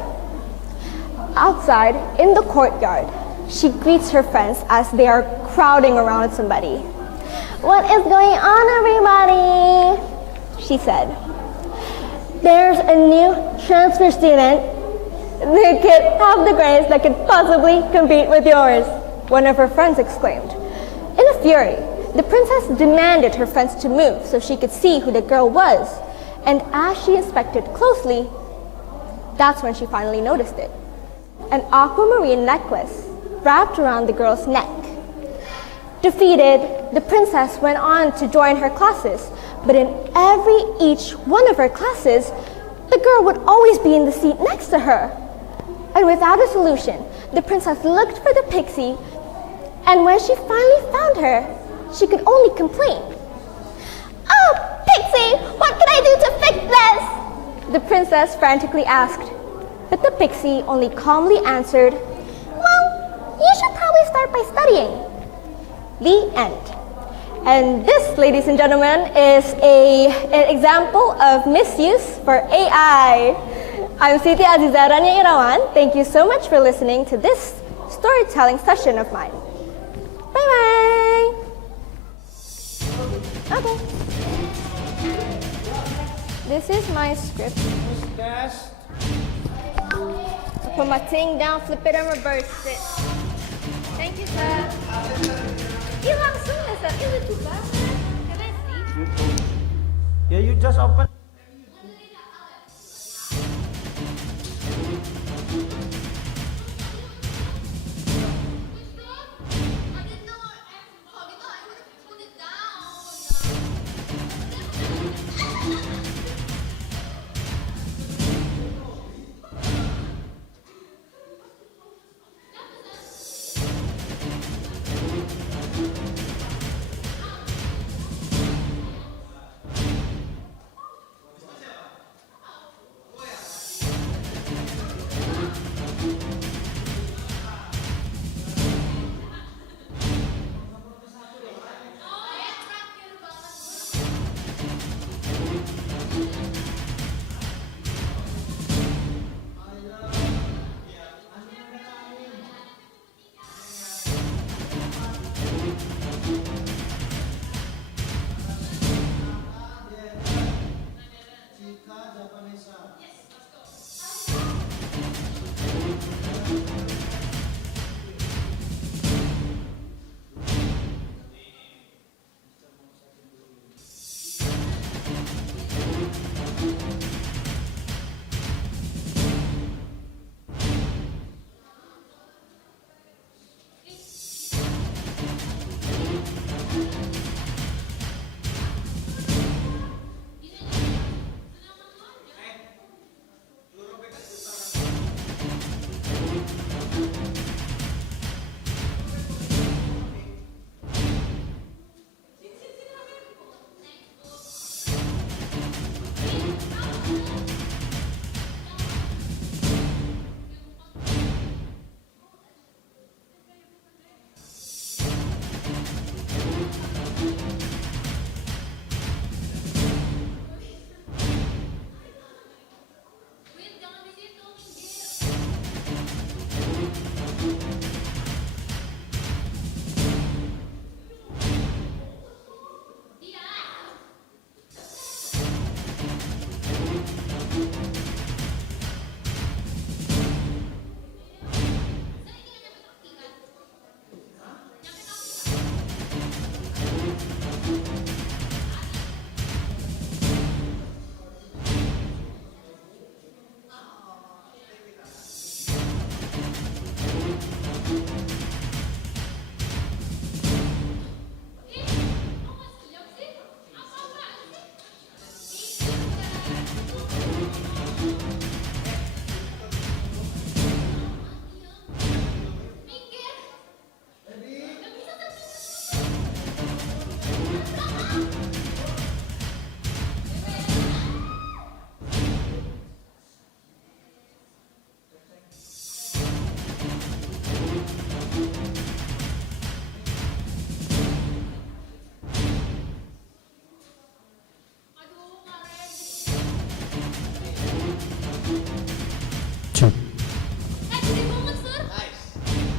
Outside, in the courtyard, she greets her friends as they are crowding around somebody. What is going on, everybody? She said. There's a new transfer student who could have the grades that could possibly compete with yours, one of her friends exclaimed. In a fury, the princess demanded her friends to move so she could see who the girl was. And as she inspected closely, that's when she finally noticed it. An aquamarine necklace wrapped around the girl's neck. Defeated, the princess went on to join her classes, but in each one of her classes, the girl would always be in the seat next to her. And without a solution, the princess looked for the pixie, and when she finally found her, she could only complain. Oh, Pixie, what can I do to fix this? The princess frantically asked, but the pixie only calmly answered, well, you should probably start by studying. The end. And this, ladies and gentlemen, is an example of misuse for AI. I'm Siti Aziza Rania Irawan. Thank you so much for listening to this storytelling session of mine. Bye-bye. Okay. This is my script. Put my thing down, flip it and reverse it. Thank you, sir. You langsung ya, sir. Ini lucu banget. Can I see? Yeah, you just open.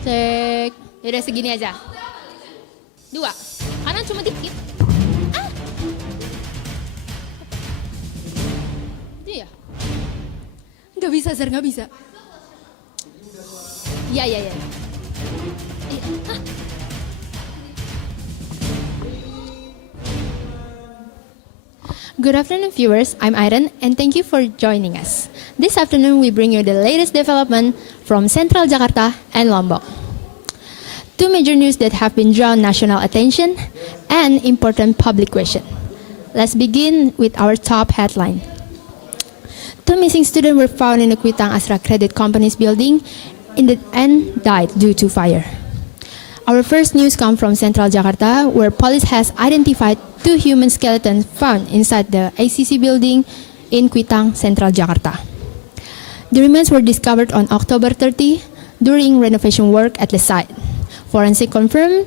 Cek. Yaudah segini aja. 2. Kanan cuma dikit. Ah. Iya. Nggak bisa, Zer, nggak bisa. Iya. Iya. Ah. Good afternoon, viewers. I'm Irene, and thank you for joining us. This afternoon, we bring you the latest development from Central Jakarta and Lombok. Two major news that have been drawn national attention and important public question. Let's begin with our top headline. 2 missing students were found in the Kuitang Asra Credit Company's building and died due to fire. Our first news comes from Central Jakarta, where police has identified 2 human skeletons found inside the ACC building in Kuitang, Central Jakarta. The remains were discovered on October 30 during renovation work at the site. Forensic confirmed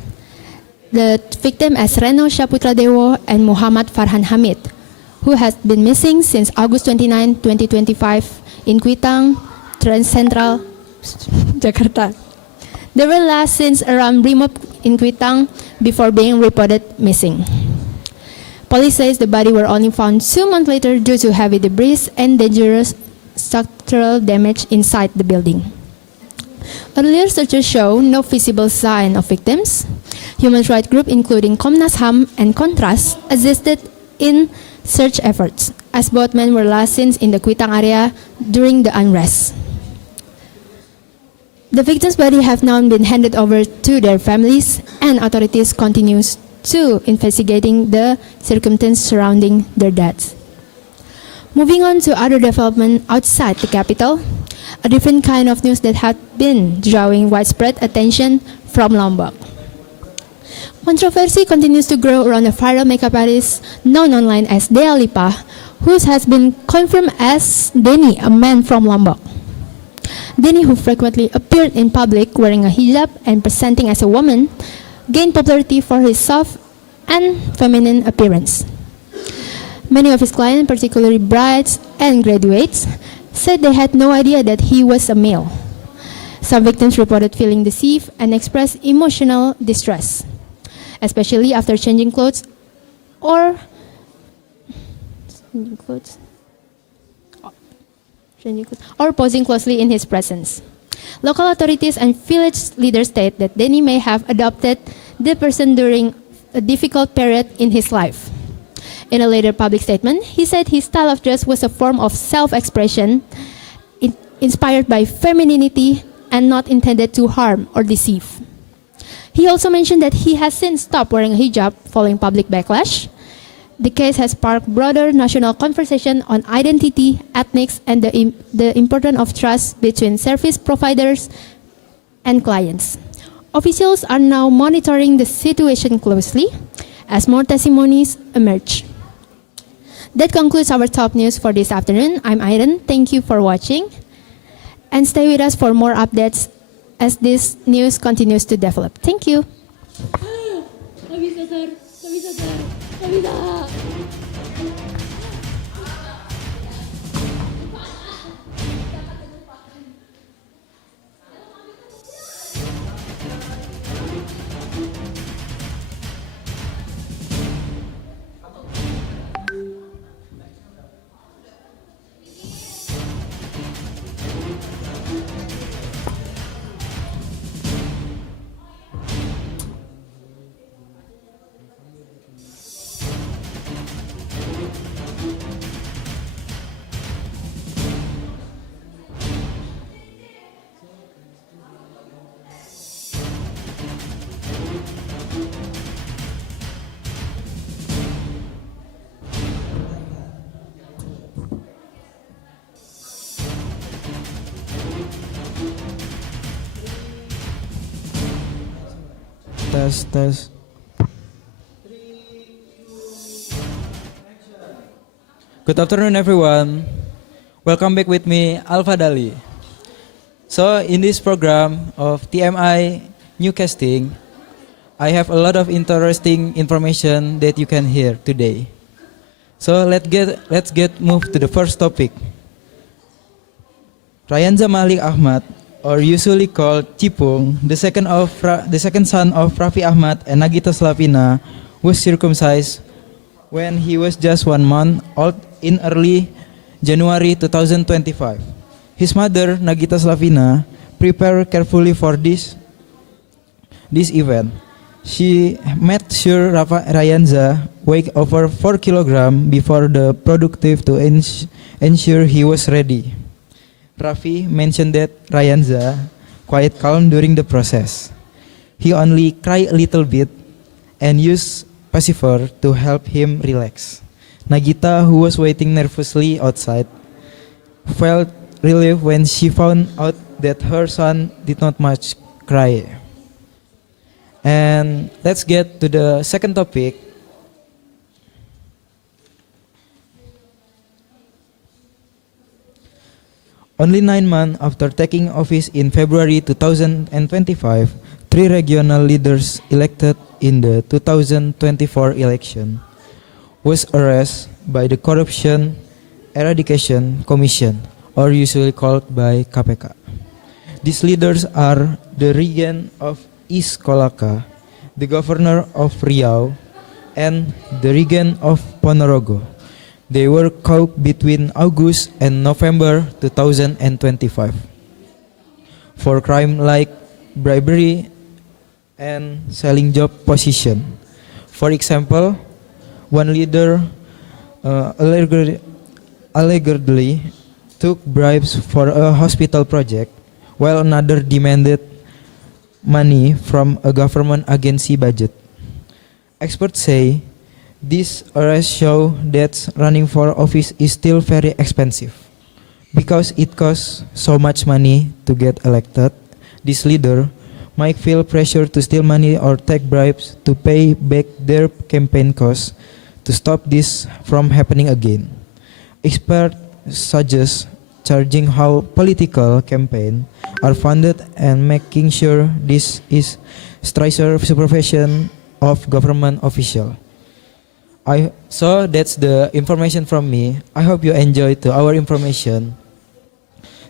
the victim as Reno Syaputradewo and Muhammad Farhan Hamid, who has been missing since August 29, 2025 in Kuitang, Central Jakarta. They were last seen around Brimob in Kuitang before being reported missing. Police says the body were only found 2 months later due to heavy debris and dangerous structural damage inside the building. Earlier searches show no visible sign of victims. Human rights groups including Komnas HAM and Kontras assisted in search efforts, as both men were last seen in the Kuitang area during the unrest. The victims' bodies have now been handed over to their families, and authorities continue to investigating the circumstances surrounding their deaths. Moving on to other development outside the capital, a different kind of news that had been drawing widespread attention from Lombok. Controversy continues to grow around the viral makeup artist known online as Dea Lipa, who has been confirmed as Denny, a man from Lombok. Denny, who frequently appeared in public wearing a hijab and presenting as a woman, gained popularity for his soft and feminine appearance. Many of his clients, particularly brides and graduates, said they had no idea that he was a male. Some victims reported feeling deceived and expressed emotional distress, especially after changing clothes or posing closely in his presence. Local authorities and village leaders state that Denny may have adopted the person during a difficult period in his life. In a later public statement, he said his style of dress was a form of self-expression inspired by femininity and not intended to harm or deceive. He also mentioned that he has since stopped wearing a hijab following public backlash. The case has sparked broader national conversation on identity, ethnics, and the importance of trust between service providers and clients. Officials are now monitoring the situation closely as more testimonies emerge. That concludes our top news for this afternoon. I'm Irene. Thank you for watching. And stay with us for more updates as this news continues to develop. Thank you. Tes. Good afternoon, everyone. Welcome back with me, Alfa Dali. So, in this program of TMI Newscasting, I have a lot of interesting information that you can hear today. So, let's get move to the first topic. Ryanza Malik Ahmad or usually called Cipung, the second son of Raffi Ahmad and Nagita Slavina, was circumcised when he was just 1 month old in early January 2025. His mother, Nagita Slavina, prepared carefully for this event. She made sure Rayanza weighed over 4 kilograms before the productive to ensure he was ready. Raffi mentioned that Rayanza quite calm during the process. He only cried a little bit and used pacifier to help him relax. Nagita, who was waiting nervously outside, felt relief when she found out that her son did not much cry. And let's get to the second topic. Only 9 months after taking office in February 2025, 3 regional leaders elected in the 2024 election was arrested by the Corruption Eradication Commission, or usually called by KPK. These leaders are the Regent of East Kolaka, the Governor of Riau, and the Regent of Ponorogo. They were caught between August and November 2025 for crime like bribery and selling job position. For example, one leader allegedly took bribes for a hospital project, while another demanded money from a government agency budget. Experts say these arrests show that running for office is still very expensive. Because it costs so much money to get elected, this leader might feel pressure to steal money or take bribes to pay back their campaign costs to stop this from happening again. Experts suggest charging how political campaigns are funded and making sure this is stricter supervision of government officials. So that's the information from me. I hope you enjoyed our information.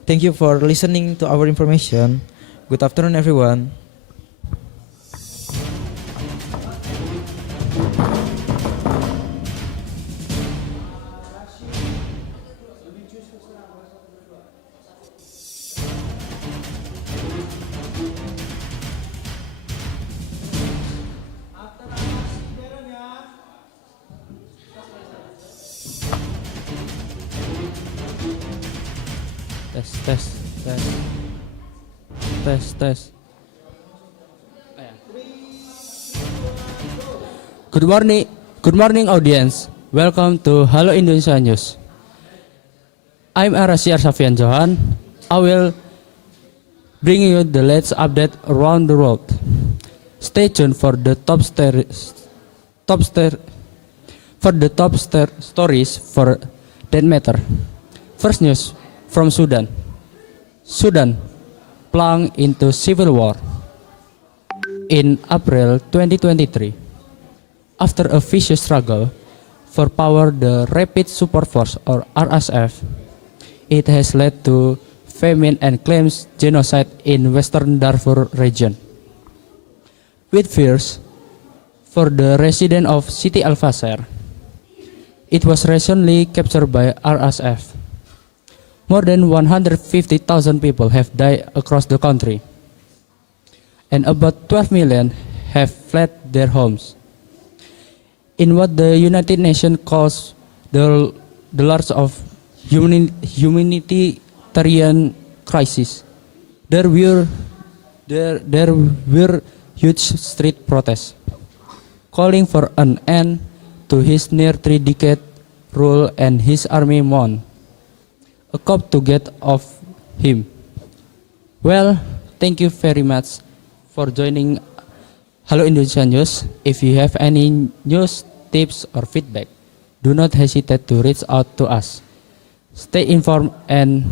Thank you for listening to our information. Good afternoon, everyone. Tes. Good morning audience. Welcome to Halo Indonesia News. I'm Arasiar Safian Johan. I will bring you the latest update around the world. Stay tuned for the top stories for that matter. First news from Sudan. Sudan plunged into civil war in April 2023. After a vicious struggle for power, the Rapid Support Force, or RSF, it has led to famine and claims genocide in Western Darfur region. With fears for the resident of City Al-Fasher, it was recently captured by RSF. More than 150,000 people have died across the country, and about 12 million have fled their homes. In what the United Nations calls the large of humanitarian crisis, there were huge street protests calling for an end to his near 3-decade rule and his army mourned a cop to get off him. Well, thank you very much for joining Halo Indonesia News. If you have any news, tips, or feedback, do not hesitate to reach out to us. Stay informed and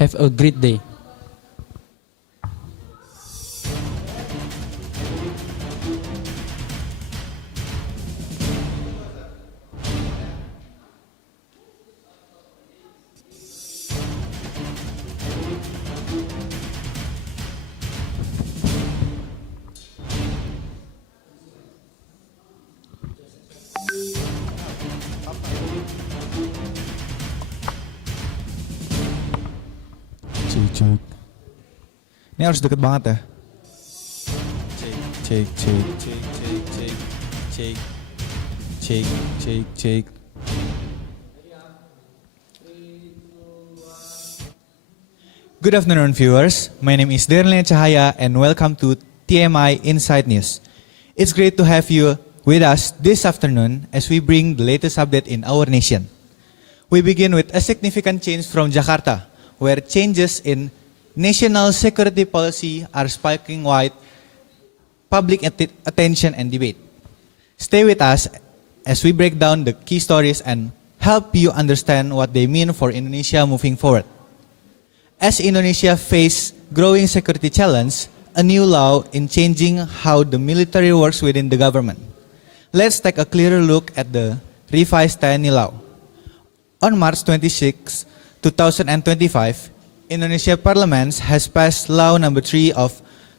have a great day. Cek. Ini harus deket banget ya. Cek. Good afternoon, viewers. My name is Dahlan and welcome to TMI Inside News. It's great to have you with us this afternoon as we bring the latest update in our nation. We begin with a significant change from Jakarta, where changes in national security policy are sparking wide public attention and debate. Stay with us as we break down the key stories and help you understand what they mean for Indonesia moving forward. As Indonesia faces growing security challenge, a new law in changing how the military works within the government. Let's take a clearer look at the revised TNI law. On March 26, 2025, Indonesia Parliament has passed Law Number 3 of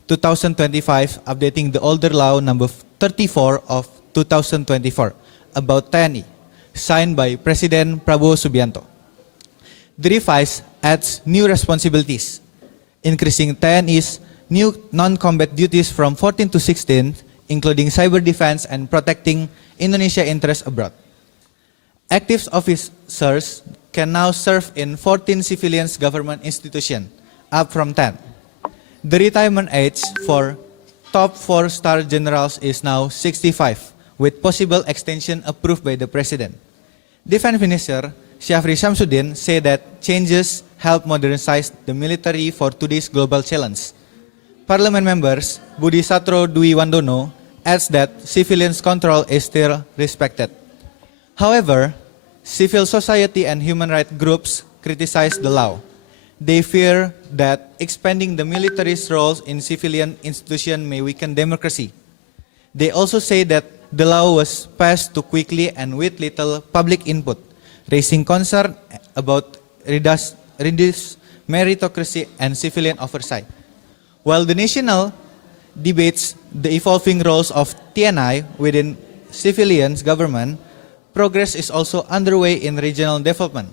2025, updating the older Law Number 34 of 2024 about TNI, signed by President Prabowo Subianto. The revise adds new responsibilities, increasing TNI's new non-combat duties from 14 to 16, including cyber defense and protecting Indonesia interests abroad. Active officers can now serve in 14 civilian government institutions, up from 10. The retirement age for top 4-star generals is now 65, with possible extension approved by the President. Defense Minister Syafri Syamsuddin said that changes help modernize the military for today's global challenge. Parliament members Budi Satro Dwi Wandono adds that civilians' control is still respected. However, civil society and human rights groups criticize the law. They fear that expanding the military's roles in civilian institutions may weaken democracy. They also say that the law was passed too quickly and with little public input, raising concern about reduced meritocracy and civilian oversight. While the national debates the evolving roles of TNI within civilian government, progress is also underway in regional development.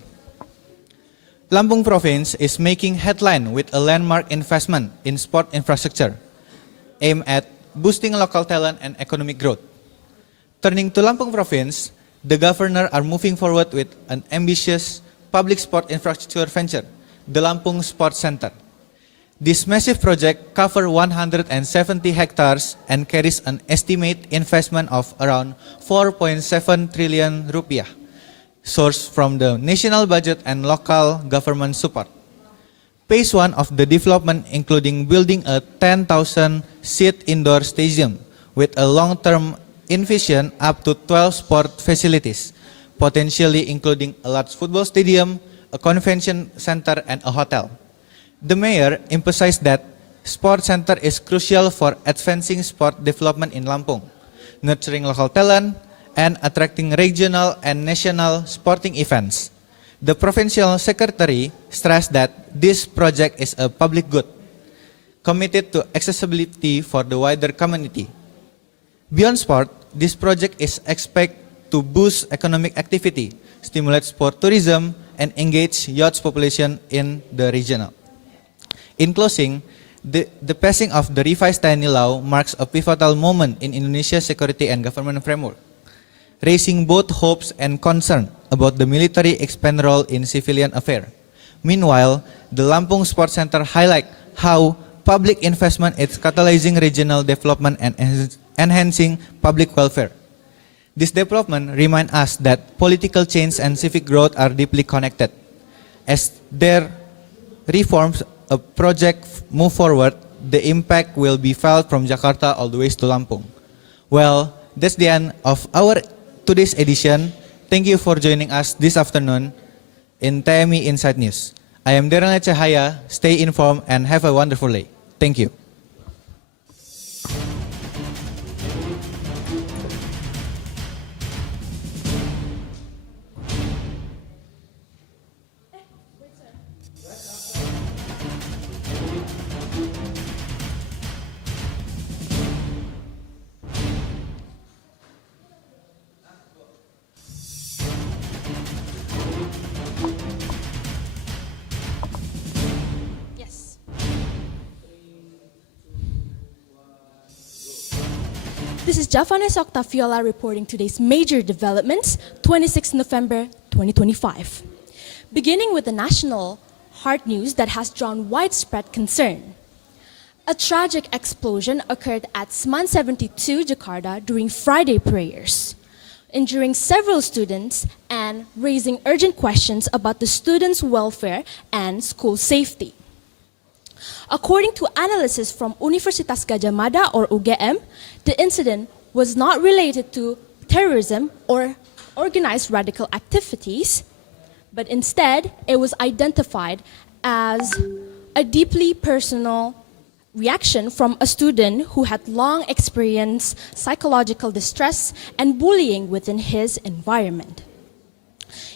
Lampung province is making headline with a landmark investment in sport infrastructure, aimed at boosting local talent and economic growth. Turning to Lampung province, the governor are moving forward with an ambitious public sport infrastructure venture, the Lampung Sports Center. This massive project covers 170 hectares and carries an estimated investment of around 4.7 trillion rupiah, sourced from the national budget and local government support. Phase 1 of the development including building a 10,000-seat indoor stadium with a long-term envision up to 12 sport facilities, potentially including a large football stadium, a convention center, and a hotel. The mayor emphasized that sport center is crucial for advancing sport development in Lampung, nurturing local talent, and attracting regional and national sporting events. The provincial secretary stressed that this project is a public good, committed to accessibility for the wider community. Beyond sport, this project is expected to boost economic activity, stimulate sport tourism, and engage youth population in the region. In closing, the passing of the revised TNI law marks a pivotal moment in Indonesia's security and government framework, raising both hopes and concern about the military expand role in civilian affairs. Meanwhile, the Lampung Sports Center highlight how public investment is catalyzing regional development and enhancing public welfare. This development reminds us that political change and civic growth are deeply connected. As their reforms a project move forward, the impact will be felt from Jakarta all the way to Lampung. Well, that's the end of our today's edition. Thank you for joining us this afternoon in TMI Inside News. I am Dahlan. Stay informed and have a wonderful day. Thank you. This is Javanes Octaviola reporting today's major developments, 26 November 2025. Beginning with the national hard news that has drawn widespread concern. A tragic explosion occurred at SMAN 72 Jakarta during Friday prayers, injuring several students and raising urgent questions about the students' welfare and school safety. According to analysis from Universitas Gadjah Mada or UGM, the incident was not related to terrorism or organized radical activities, but instead it was identified as a deeply personal reaction from a student who had long experienced psychological distress and bullying within his environment.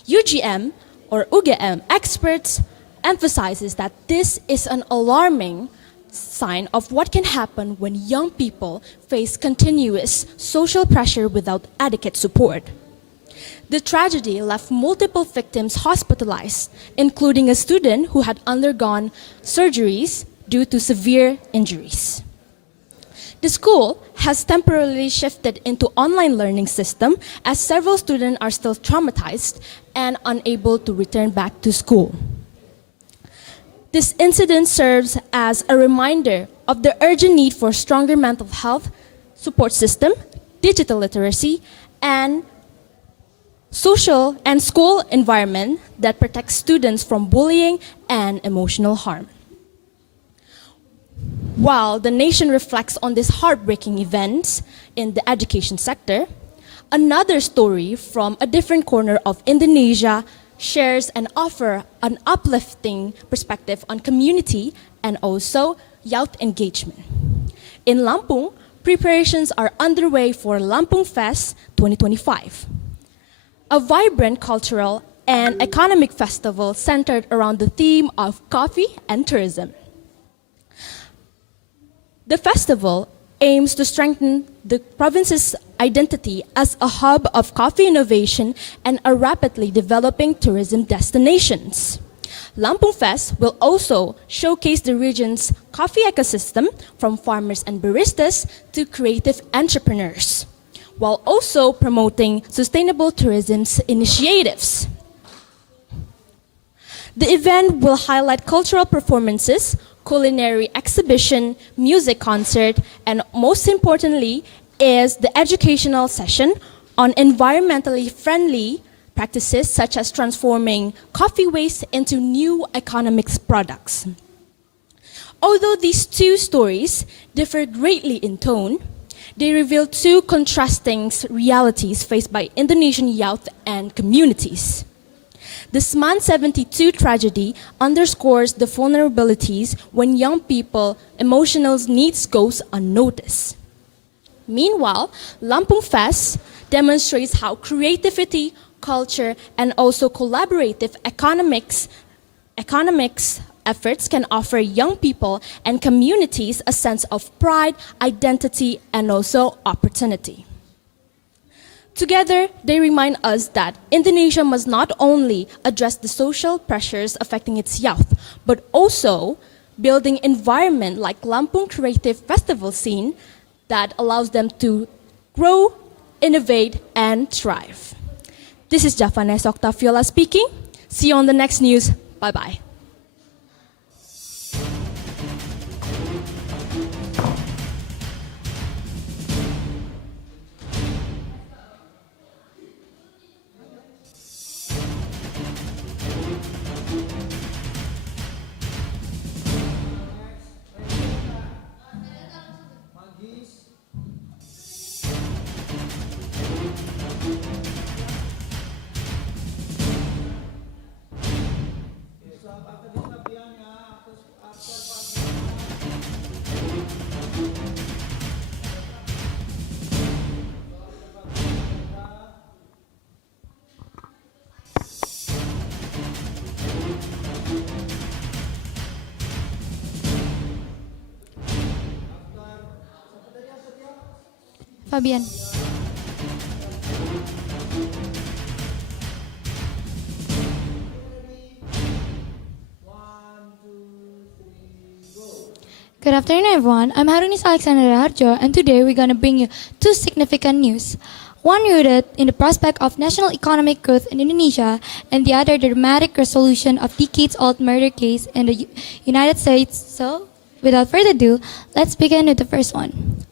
UGM or UGM experts emphasizes that this is an alarming sign of what can happen when young people face continuous social pressure without adequate support. The tragedy left multiple victims hospitalized, including a student who had undergone surgeries due to severe injuries. The school has temporarily shifted into online learning system as several students are still traumatized and unable to return back to school. This incident serves as a reminder of the urgent need for stronger mental health support system, digital literacy, and social and school environment that protects students from bullying and emotional harm. While the nation reflects on these heartbreaking events in the education sector, another story from a different corner of Indonesia shares and offers an uplifting perspective on community and also youth engagement. In Lampung, preparations are underway for Lampung Fest 2025, a vibrant cultural and economic festival centered around the theme of coffee and tourism. The festival aims to strengthen the province's identity as a hub of coffee innovation and a rapidly developing tourism destinations. Lampung Fest will also showcase the region's coffee ecosystem from farmers and baristas to creative entrepreneurs, while also promoting sustainable tourism initiatives. The event will highlight cultural performances, culinary exhibition, music concert, and most importantly is the educational session on environmentally friendly practices such as transforming coffee waste into new economics products. Although these two stories differ greatly in tone, they reveal two contrasting realities faced by Indonesian youth and communities. The SMAN 72 tragedy underscores the vulnerabilities when young people emotional needs goes unnoticed. Meanwhile, Lampung Fest demonstrates how creativity, culture, and also collaborative economics efforts can offer young people and communities a sense of pride, identity, and also opportunity. Together, they remind us that Indonesia must not only address the social pressures affecting its youth, but also building environment like Lampung Creative Festival scene that allows them to grow, innovate, and thrive. This is Javanes Octaviola speaking. See you on the next news. Bye-bye. Fabian. Good afternoon, everyone. I'm Harunis Alexander Harjo, and today we're going to bring you two significant news. One rooted in the prospect of national economic growth in Indonesia, and the other the dramatic resolution of decades-old murder case in the United States. So, without further ado, let's begin with the first one.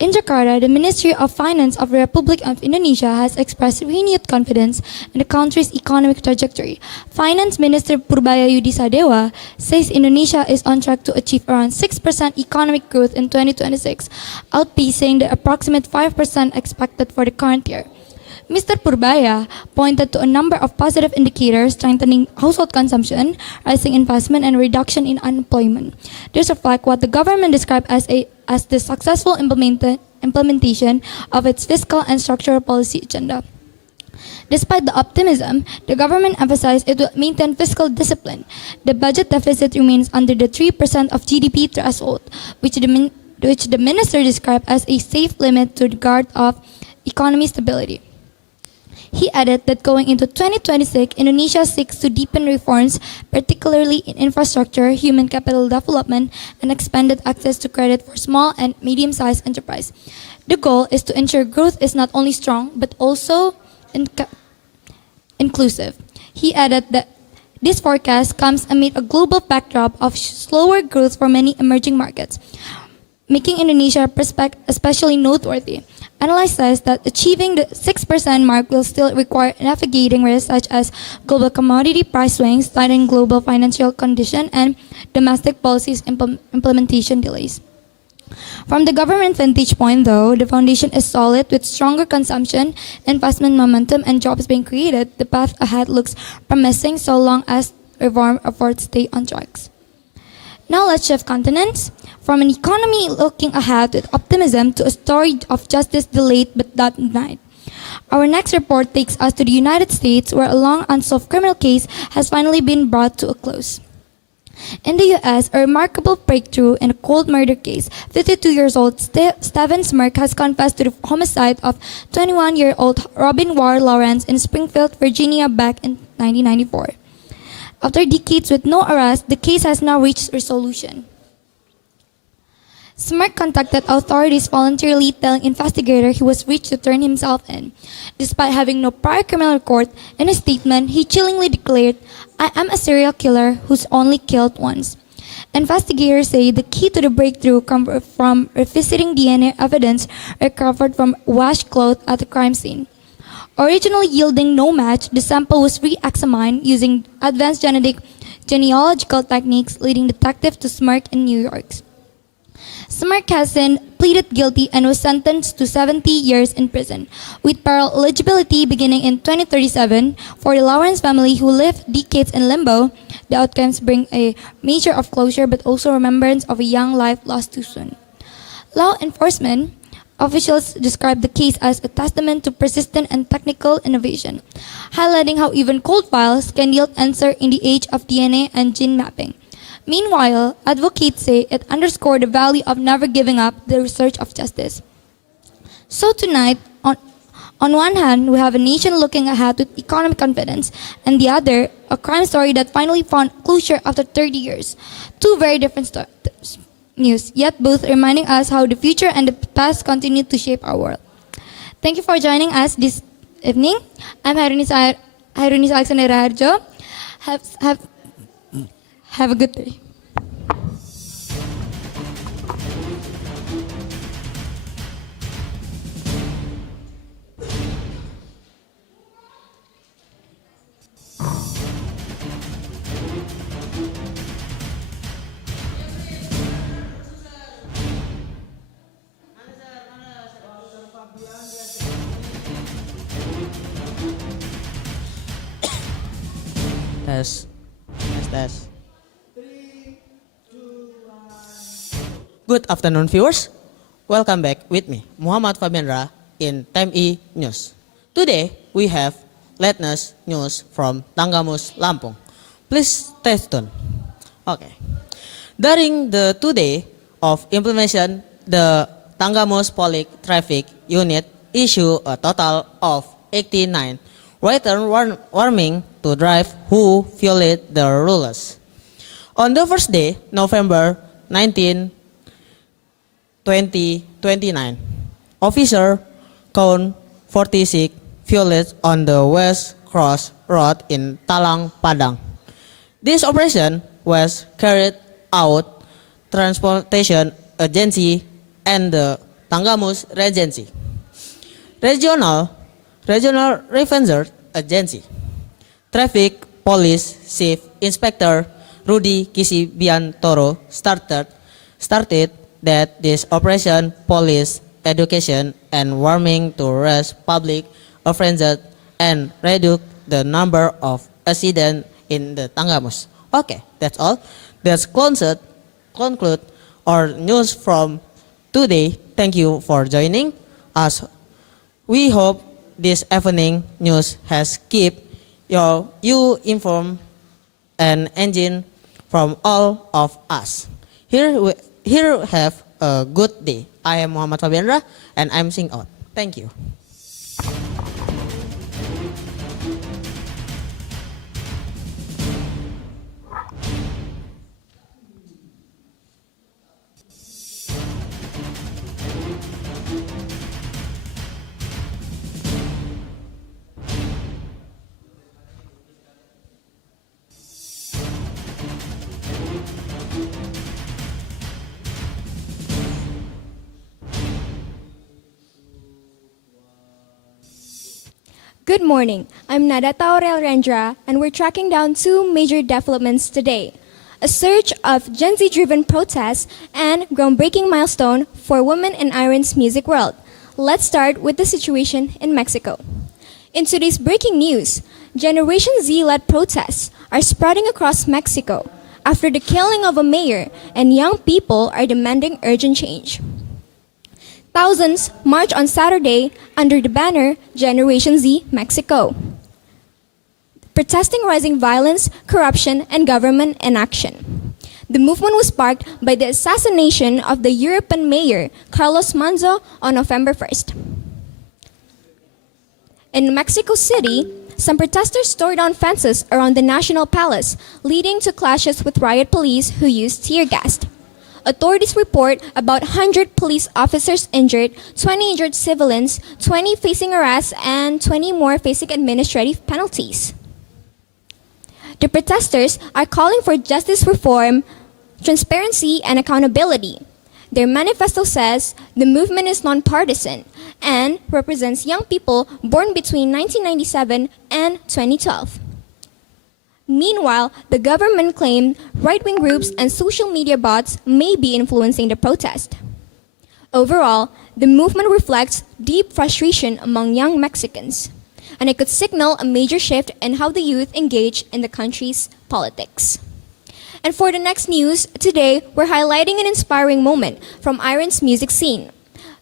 In Jakarta, the Ministry of Finance of the Republic of Indonesia has expressed renewed confidence in the country's economic trajectory. Finance Minister Purbaya Yudisadewa says Indonesia is on track to achieve around 6% economic growth in 2026, outpacing the approximate 5% expected for the current year. Mr. Purbaya pointed to a number of positive indicators strengthening household consumption, rising investment, and reduction in unemployment. These reflect what the government described as the successful implementation of its fiscal and structural policy agenda. Despite the optimism, the government emphasized it will maintain fiscal discipline. The budget deficit remains under the 3% of GDP threshold, which the minister described as a safe limit to the guard of economy stability. He added that going into 2026, Indonesia seeks to deepen reforms, particularly in infrastructure, human capital development, and expanded access to credit for small and medium-sized enterprise. The goal is to ensure growth is not only strong, but also inclusive. He added that this forecast comes amid a global backdrop of slower growth for many emerging markets, making Indonesia especially noteworthy. Analyst says that achieving the 6% mark will still require navigating risks such as global commodity price swings, tightening global financial condition, and domestic policies implementation delays. From the government vantage point, though, the foundation is solid with stronger consumption, investment momentum, and jobs being created. The path ahead looks promising so long as reform efforts stay on track. Now let's shift continents. From an economy looking ahead with optimism to a story of justice delayed but not denied. Our next report takes us to the United States, where a long unsolved criminal case has finally been brought to a close. In the U.S., a remarkable breakthrough in a cold murder case. 52 years old Stephen Smirk has confessed to the homicide of 21-year-old Robin Ward Lawrence in Springfield, Virginia back in 1994. After decades with no arrest, the case has now reached resolution. Smirk contacted authorities voluntarily, telling investigators he was rich to turn himself in. Despite having no prior criminal record, in a statement, he chillingly declared, "I am a serial killer who's only killed once." Investigators say the key to the breakthrough comes from revisiting DNA evidence recovered from washed clothes at the crime scene. Originally yielding no match, the sample was re-examined using advanced genealogical techniques, leading detectives to Smirk in New York. Smirk has then pleaded guilty and was sentenced to 70 years in prison, with parole eligibility beginning in 2037. For the Lawrence family, who lived decades in limbo, the outcomes bring a measure of closure but also remembrance of a young life lost too soon. Law enforcement officials describe the case as a testament to persistent and technical innovation, highlighting how even cold files can yield answers in the age of DNA and gene mapping. Meanwhile, advocates say it underscored the value of never giving up the research of justice. So tonight, on one hand, we have a nation looking ahead with economic confidence, and the other, a crime story that finally found closure after 30 years. Two very different news, yet both reminding us how the future and the past continue to shape our world. Thank you for joining us this evening. I'm Harunis Alexander Harjo. Have a good day. Tes. Good afternoon, viewers. Welcome back with me, Muhammad Fabianra, in Time E News. Today, we have latest news from Tanggamus, Lampung. Please stay tuned. Okay. During the 2 days of implementation, the Tanggamus Police Traffic Unit issued a total of 89 written warning to drive who violate the rules. On the first day, November 19, 2029. Officer count 46 violates on the West Cross Road in Talang, Padang. This operation was carried out Transportation Agency and the Tanggamus Regency. Regional Revenue Agency. Traffic Police Chief Inspector Rudy Kisibiantoro started that this operation police education and warming to raise public awareness and reduce the number of accidents in the Tanggamus. Okay, that's all. That's conclude our news from today. Thank you for joining us. We hope this evening news has kept you informed and engaged from all of us. Here have a good day. I am Muhammad Fabianra and I'm sing out. Thank you. Good morning. I'm Nadata Aurel Rendra, and we're tracking down two major developments today: a surge of Gen Z-driven protests and groundbreaking milestone for women in Iran's music world. Let's start with the situation in Mexico. In today's breaking news, Generation Z-led protests are spreading across Mexico after the killing of a mayor, and young people are demanding urgent change. Thousands marched on Saturday under the banner Generation Z Mexico, protesting rising violence, corruption, and government inaction. The movement was sparked by the assassination of the European mayor Carlos Manzo on November 1st. In Mexico City, some protesters tore down fences around the National Palace, leading to clashes with riot police who used tear gas. Authorities report about 100 police officers injured, 20 injured civilians, 20 facing arrest, and 20 more facing administrative penalties. The protesters are calling for justice reform, transparency, and accountability. Their manifesto says the movement is nonpartisan and represents young people born between 1997 and 2012. Meanwhile, the government claimed right-wing groups and social media bots may be influencing the protest. Overall, the movement reflects deep frustration among young Mexicans, and it could signal a major shift in how the youth engage in the country's politics. And for the next news, today we're highlighting an inspiring moment from Iran's music scene.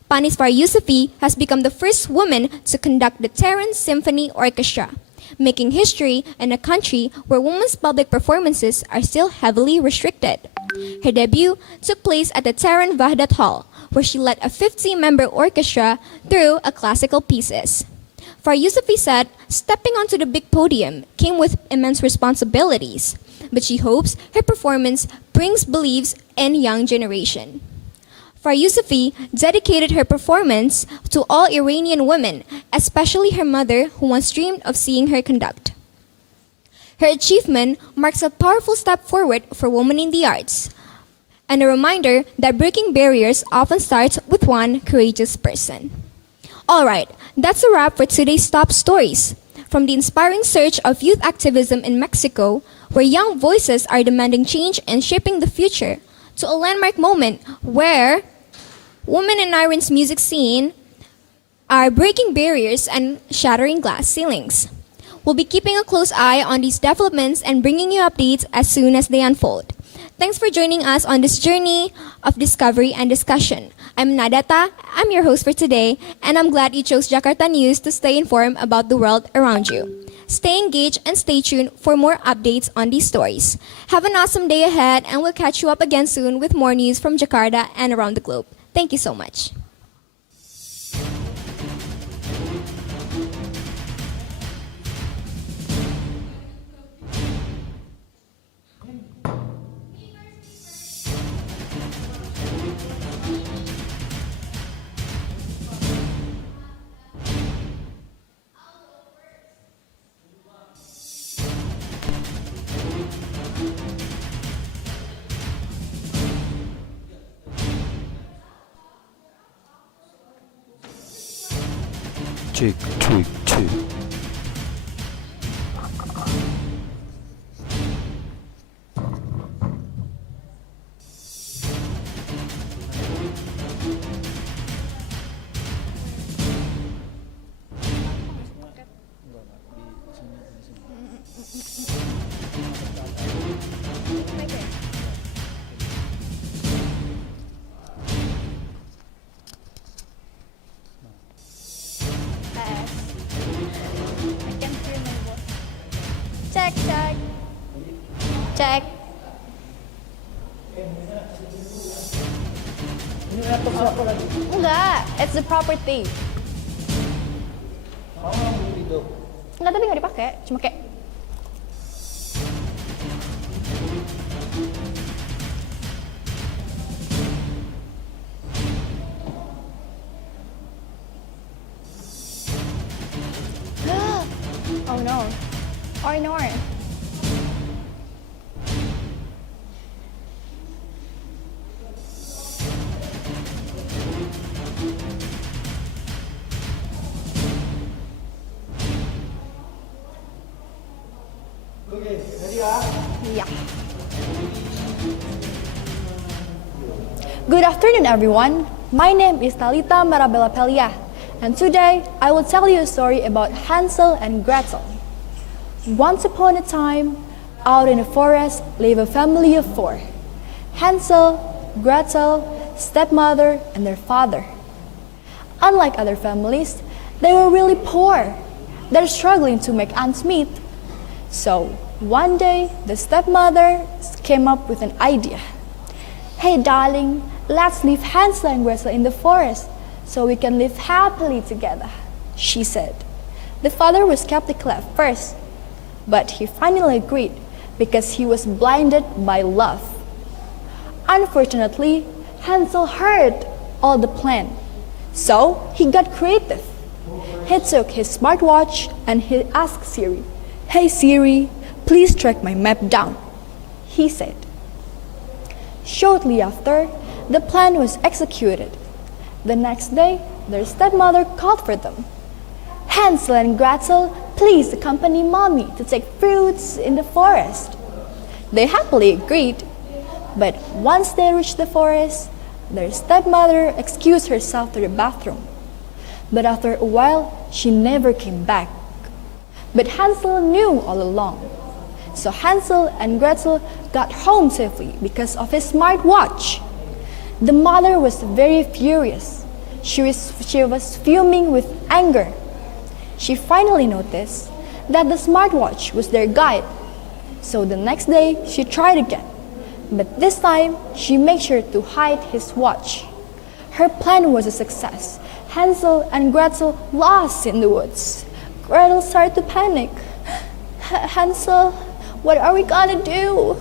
Panis Yusufi has become the first woman to conduct the Tehran Symphony Orchestra, making history in a country where women's public performances are still heavily restricted. Her debut took place at the Tehran Vahdat Hall, where she led a 50-member orchestra through a classical pieces. Yusufi said stepping onto the big podium came with immense responsibilities, but she hopes her performance brings beliefs in young generation. Yusufi dedicated her performance to all Iranian women, especially her mother, who once dreamed of seeing her conduct. Her achievement marks a powerful step forward for women in the arts, and a reminder that breaking barriers often starts with one courageous person. Alright, that's a wrap for today's top stories. From the inspiring surge of youth activism in Mexico, where young voices are demanding change and shaping the future, to a landmark moment where women in Iran's music scene are breaking barriers and shattering glass ceilings. We'll be keeping a close eye on these developments and bringing you updates as soon as they unfold. Thanks for joining us on this journey of discovery and discussion. I'm Nadata, I'm your host for today, and I'm glad you chose Jakarta News to stay informed about the world around you. Stay engaged and stay tuned for more updates on these stories. Have an awesome day ahead, and we'll catch you up again soon with more news from Jakarta and around the globe. Thank you so much. Check, check, check. Check, check. Check. Enggak, it's the property. Enggak, tapi nggak dipakai, cuma kayak. Oh no. Or nor. Yeah. Good afternoon, everyone. My name is Talita Marabella Pelia, and today I will tell you a story about Hansel and Gretel. Once upon a time, out in the forest lived a family of 4. Hansel, Gretel, stepmother, and their father. Unlike other families, they were really poor. They're struggling to make ends meet. So, one day, the stepmother came up with an idea. Hey darling, let's leave Hansel and Gretel in the forest so we can live happily together, she said. The father was skeptical at first, but he finally agreed because he was blinded by love. Unfortunately, Hansel heard all the plan, so he got creative. He took his smartwatch and he asked Siri, "Hey Siri, please track my map down," he said. Shortly after, the plan was executed. The next day, their stepmother called for them. "Hansel and Gretel, please accompany mommy to take fruits in the forest." They happily agreed, but once they reached the forest, their stepmother excused herself to the bathroom. But after a while, she never came back. But Hansel knew all along. So Hansel and Gretel got home safely because of his smartwatch. The mother was very furious. She was fuming with anger. She finally noticed that the smartwatch was their guide. So the next day, she tried again. But this time, she made sure to hide his watch. Her plan was a success. Hansel and Gretel lost in the woods. Gretel started to panic. "Hansel, what are we gonna do?"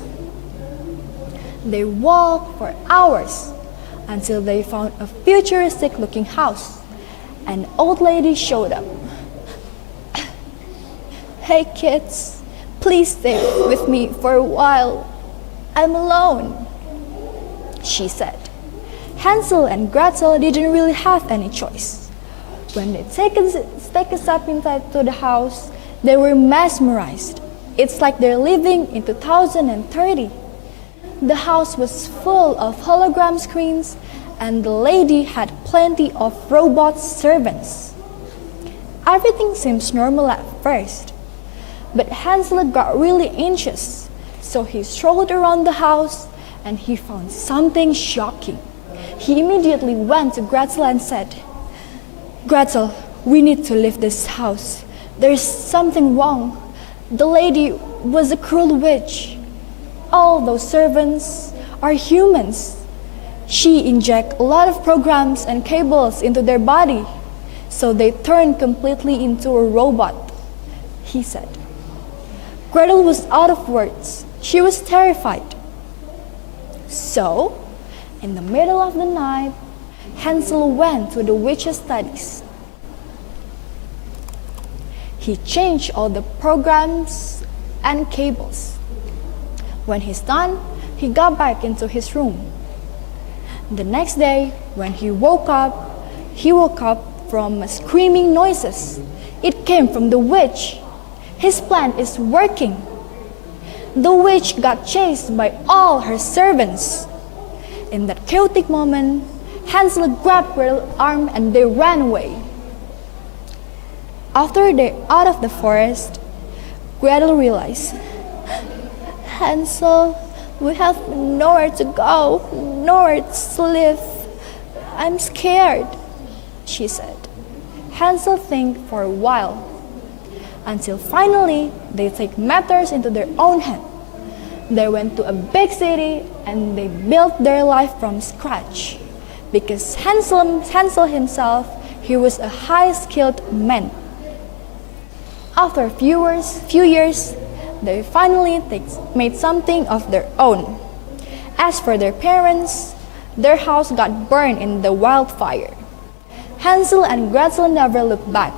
They walked for hours until they found a futuristic-looking house. An old lady showed up. "Hey kids, please stay with me for a while. I'm alone," she said. Hansel and Gretel didn't really have any choice. When they take a step inside to the house, they were mesmerized. It's like they're living in 2030. The house was full of hologram screens, and the lady had plenty of robot servants. Everything seems normal at first, but Hansel got really anxious, so he strolled around the house and he found something shocking. He immediately went to Gretel and said, "Gretel, we need to leave this house. There's something wrong. The lady was a cruel witch. All those servants are humans. She injects a lot of programs and cables into their body, so they turn completely into a robot," he said. Gretel was out of words. She was terrified. So, in the middle of the night, Hansel went to the witch's studies. He changed all the programs and cables. When he's done, he got back into his room. The next day, when he woke up from screaming noises. It came from the witch. His plan is working. The witch got chased by all her servants. In that chaotic moment, Hansel grabbed Gretel's arm and they ran away. After they're out of the forest, Gretel realized, Hansel, we have nowhere to go, nowhere to live. I'm scared, she said. Hansel think for a while, until finally they take matters into their own hand. They went to a big city and they built their life from scratch. Because Hansel himself, he was a high-skilled man. After a few years, they finally made something of their own. As for their parents, their house got burned in the wildfire. Hansel and Gretel never looked back,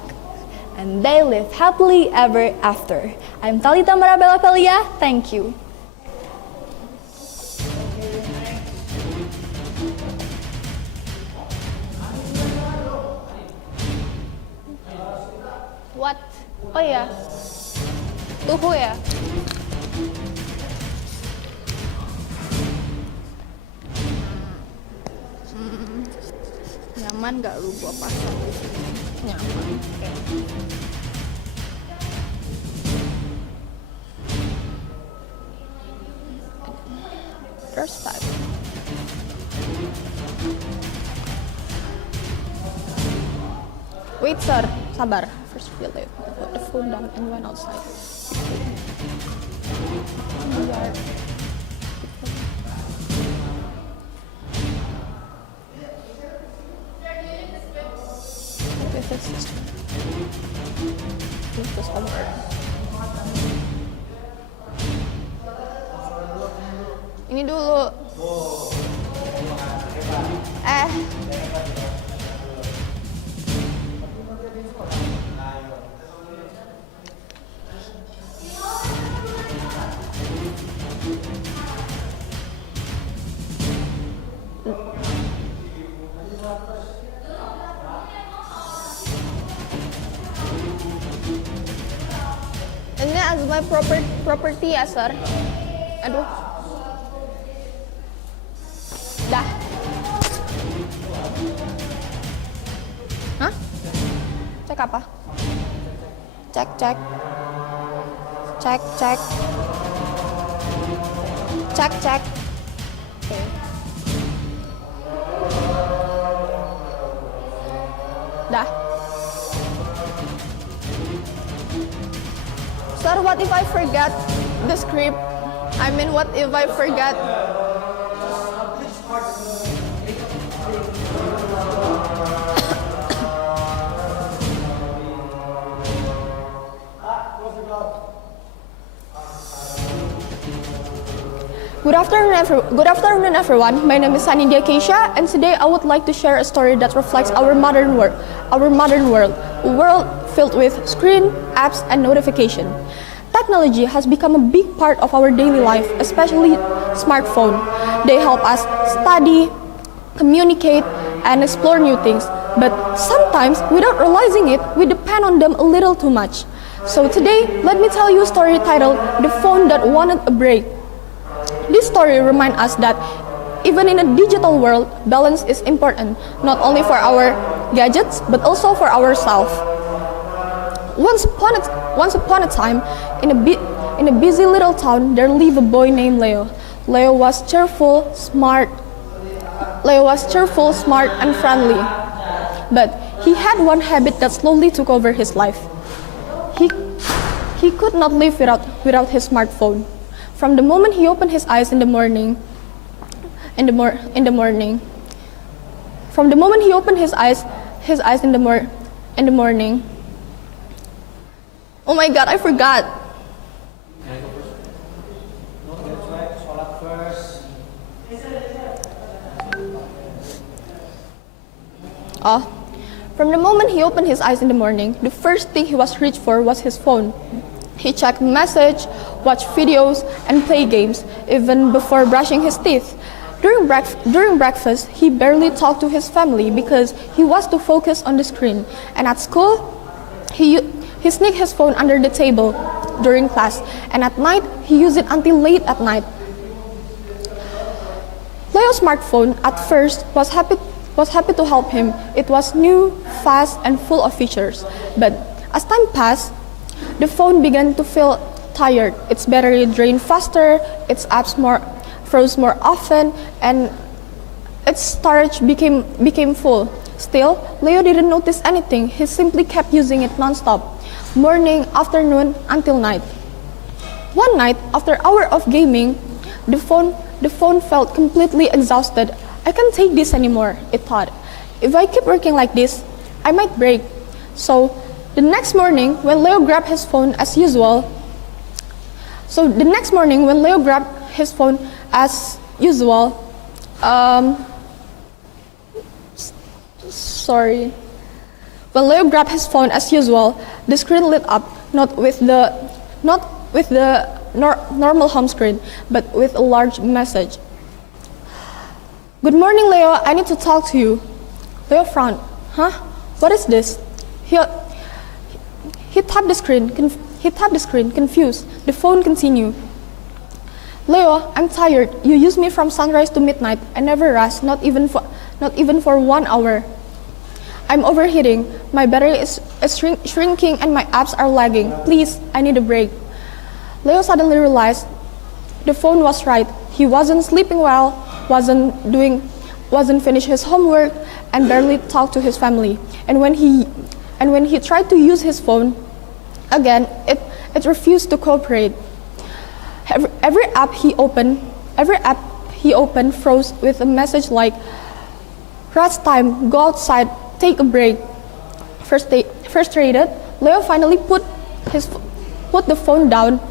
and they lived happily ever after. I'm Talita Marabella Pelia, thank you. What? Oh ya, tuhu ya. Nyaman gak lu gua pasang di sini? Nyaman. Oke. First time. Wait sir, sabar. First feel it. Put the phone down and went outside. This homework. Ini dulu. Ini as my property ya, sir. Aduh. Dah. Hah? Cek apa? Cek. Cek. Oke. Dah. Sir, what if I forget the script? I mean, what if I forget? Good afternoon, everyone. My name is Sanidia Keisha, and today I would like to share a story that reflects our modern world, a world filled with screen, apps, and notification. Technology has become a big part of our daily life, especially smartphone. They help us study, communicate, and explore new things. But sometimes, without realizing it, we depend on them a little too much. So today, let me tell you a story titled "The Phone That Wanted a Break." This story reminds us that even in a digital world, balance is important, not only for our gadgets, but also for ourselves. Once upon a time, in a busy little town, there lived a boy named Leo. Leo was cheerful, smart, and friendly. But he had one habit that slowly took over his life. He could not live without his smartphone. From the moment he opened his eyes in the morning, from the moment he opened his eyes in the morning. Oh my God, I forgot. From the moment he opened his eyes in the morning, the first thing he was reached for was his phone. He checked messages, watched videos, and played games, even before brushing his teeth. During breakfast, he barely talked to his family because he was too focused on the screen. And at school, he sneaked his phone under the table during class. And at night, he used it until late at night. Leo's smartphone at first was happy to help him. It was new, fast, and full of features. But as time passed, the phone began to feel tired. Its battery drained faster, its apps froze more often, and its storage became full. Still, Leo didn't notice anything. He simply kept using it non-stop, morning, afternoon, until night. One night, after hours of gaming, the phone felt completely exhausted. I can't take this anymore, it thought. If I keep working like this, I might break. So the next morning, when Leo grabbed his phone as usual, When Leo grabbed his phone as usual, the screen lit up, not with the normal home screen, but with a large message. Good morning, Leo. I need to talk to you. Leo frowned. Huh? What is this? He tapped the screen, confused. The phone continued. Leo, I'm tired. You use me from sunrise to midnight. I never rest, not even for 1 hour. I'm overheating. My battery is shrinking and my apps are lagging. Please, I need a break. Leo suddenly realized the phone was right. He wasn't sleeping well, wasn't finished his homework, and barely talked to his family. And when he tried to use his phone again, it refused to cooperate. Every app he opened froze with a message like, "Rest time, go outside, take a break." Frustrated, Leo finally put the phone down.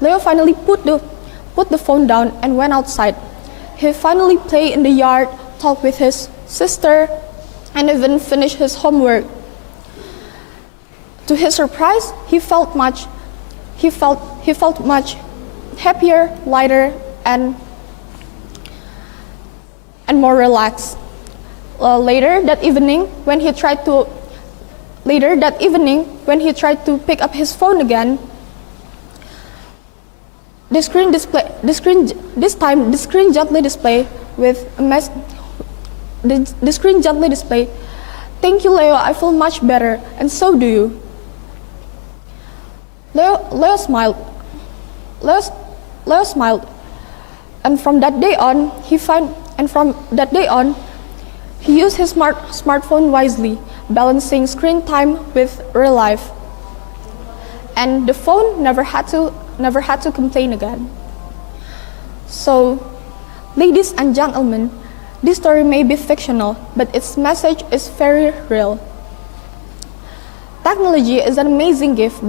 Put the phone down and went outside. He finally played in the yard, talked with his sister, and even finished his homework. To his surprise, he felt much happier, lighter, and more relaxed. Later that evening, when he tried to pick up his phone again, the screen gently displayed, "Thank you, Leo. I feel much better, and so do you." Leo smiled. And from that day on, he used his smartphone wisely, balancing screen time with real life. And the phone never had to complain again. So, ladies and gentlemen, this story may be fictional, but its message is very real. Technology is an amazing gift,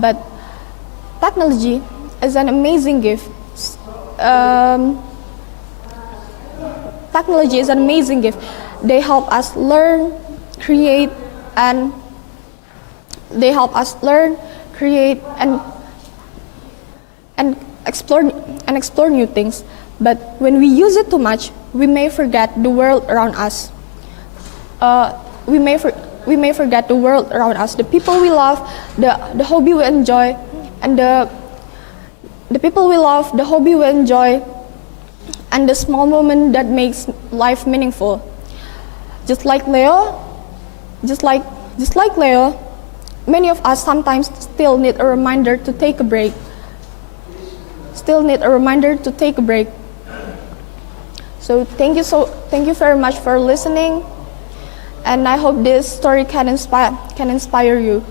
They help us learn, create, and explore new things. But when we use it too much, we may forget the world around us. We may forget the world around us, the people we love, the hobby we enjoy, and the small moment that makes life meaningful. Just like Leo, many of us sometimes still need a reminder to take a break. So thank you very much for listening, and I hope this story can inspire you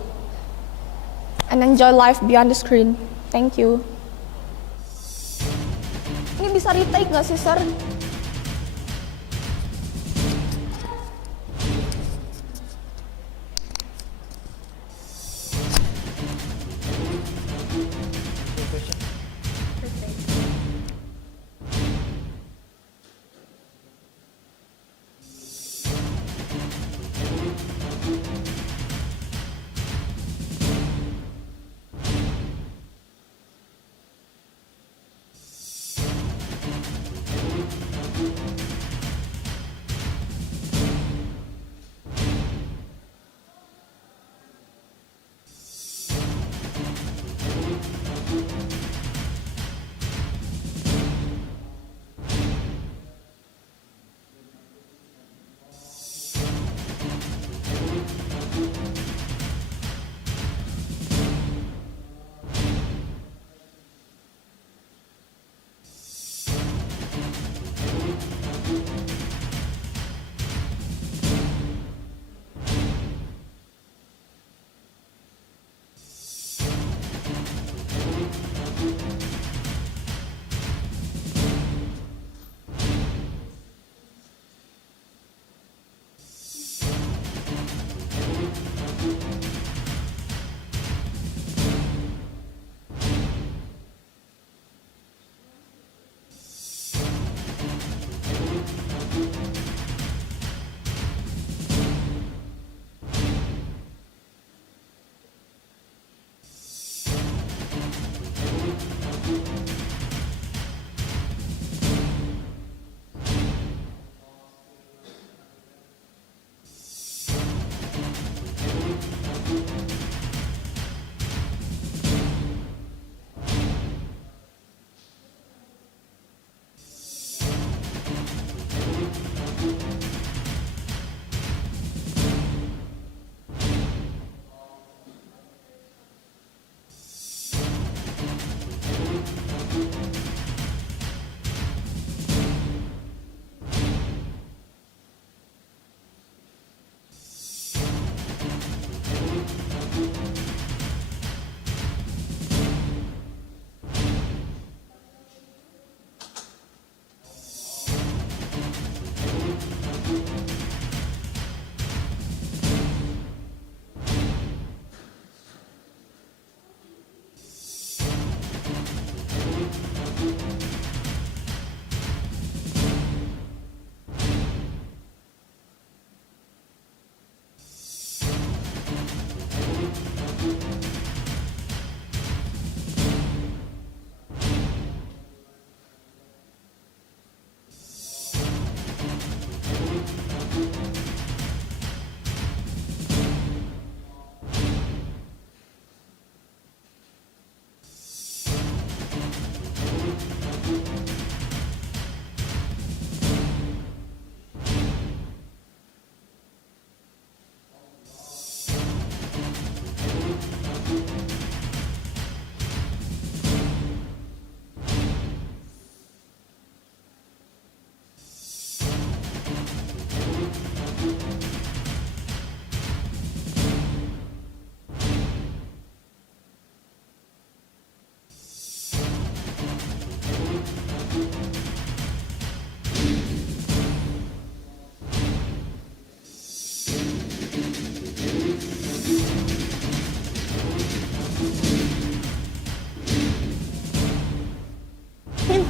and enjoy life beyond the screen. Thank you. Ini bisa retake nggak sih, Sir?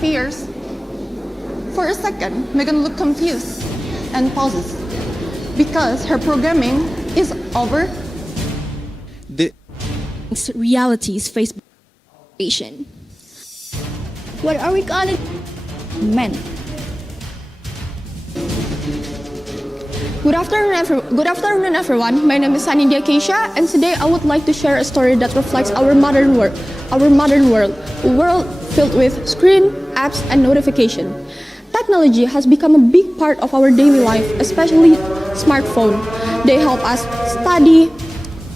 fears. For a second, Megan looked confused and pauses because her programming is over. The realities faced by Asian. What are we gonna do? Men. Good afternoon, everyone. My name is Sanidia Keisha, and today I would like to share a story that reflects our modern world. A world filled with screen, apps, and notification. Technology has become a big part of our daily life, especially smartphone. They help us study,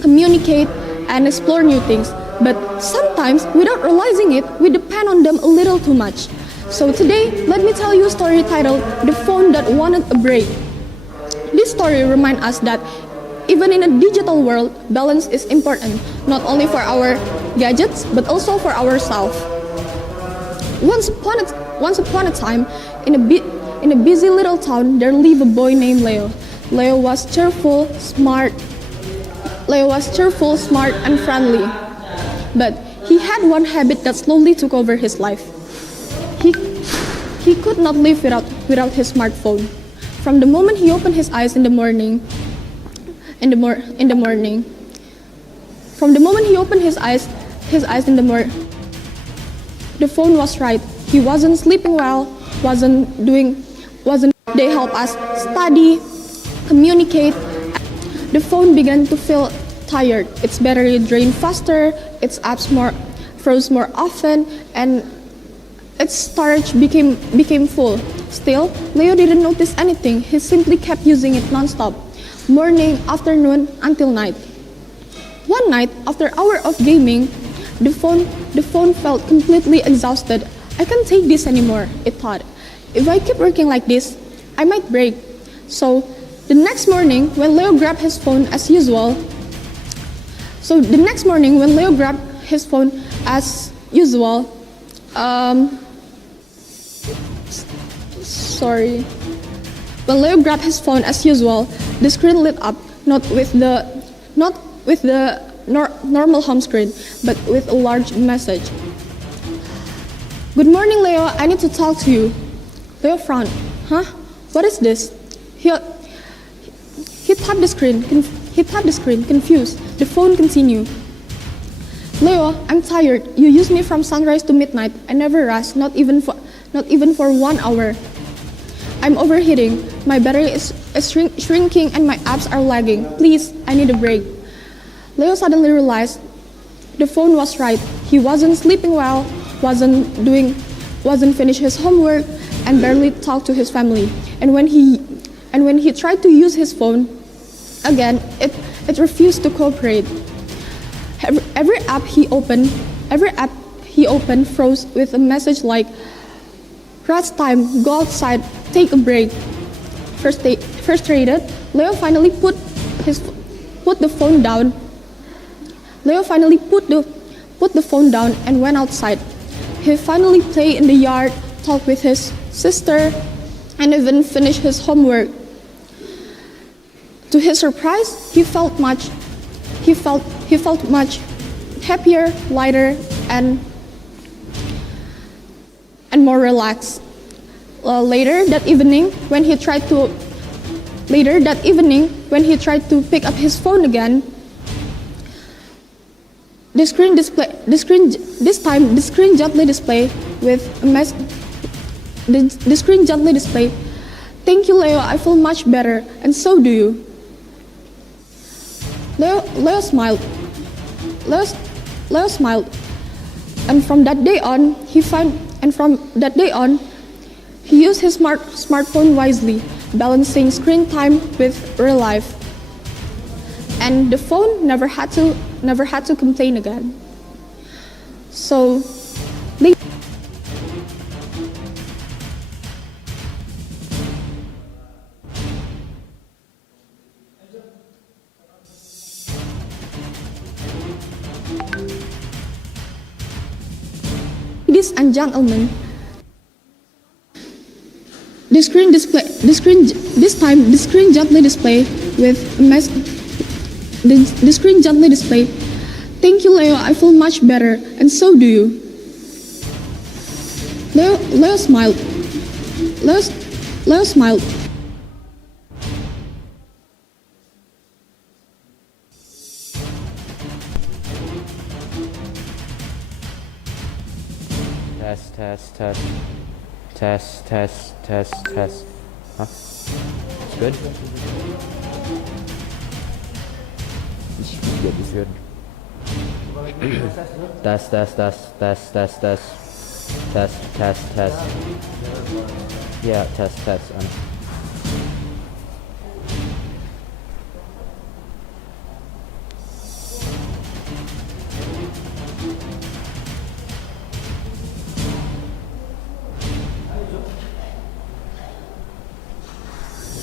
communicate, and explore new things. But sometimes, without realizing it, we depend on them a little too much. So today, let me tell you a story titled "The Phone That Wanted a Break." This story reminds us that even in a digital world, balance is important, not only for our gadgets, but also for ourselves. Once upon a time, in a busy little town, there lived a boy named Leo. Leo was cheerful, smart, and friendly. But he had one habit that slowly took over his life. He could not live without his smartphone. From the moment he opened his eyes the phone was right. He wasn't sleeping well, they help us study, communicate. The phone began to feel tired. Its battery drained faster, its apps froze more often, and its storage became full. Still, Leo didn't notice anything. He simply kept using it non-stop, morning, afternoon, until night. One night, after hours of gaming, the phone felt completely exhausted. I can't take this anymore, it thought. If I keep working like this, I might break. So the next morning, when Leo grabbed his phone as usual, the screen lit up, not with the normal home screen, but with a large message. "Good morning, Leo. I need to talk to you." Leo frowned. "Huh? What is this?" He tapped the screen, confused. The phone continued. "Leo, I'm tired. You use me from sunrise to midnight. I never rest, not even for 1 hour. I'm overheating. My battery is shrinking and my apps are lagging. Please, I need a break." Leo suddenly realized the phone was right. He wasn't sleeping well, wasn't finished his homework, and barely talked to his family. And when he tried to use his phone again, it refused to cooperate. Every app he opened froze with a message like, "Rest time, go outside, take a break." Frustrated, Leo finally put the phone down. Put the phone down and went outside. He finally played in the yard, talked with his sister, and even finished his homework. To his surprise, he felt much happier, lighter, and more relaxed. Later that evening, when he tried to pick up his phone again, the screen gently displayed, "Thank you, Leo. I feel much better, and so do you." Leo smiled. And from that day on, he used his smartphone wisely, balancing screen time with real life. And the phone never had to complain again. So, ladies and gentlemen, the screen gently displayed with the screen gently displayed, "Thank you, Leo. I feel much better, and so do you." Leo smiled. Leo smiled. Test. Huh? It's good? It's good. Test. Yeah, test.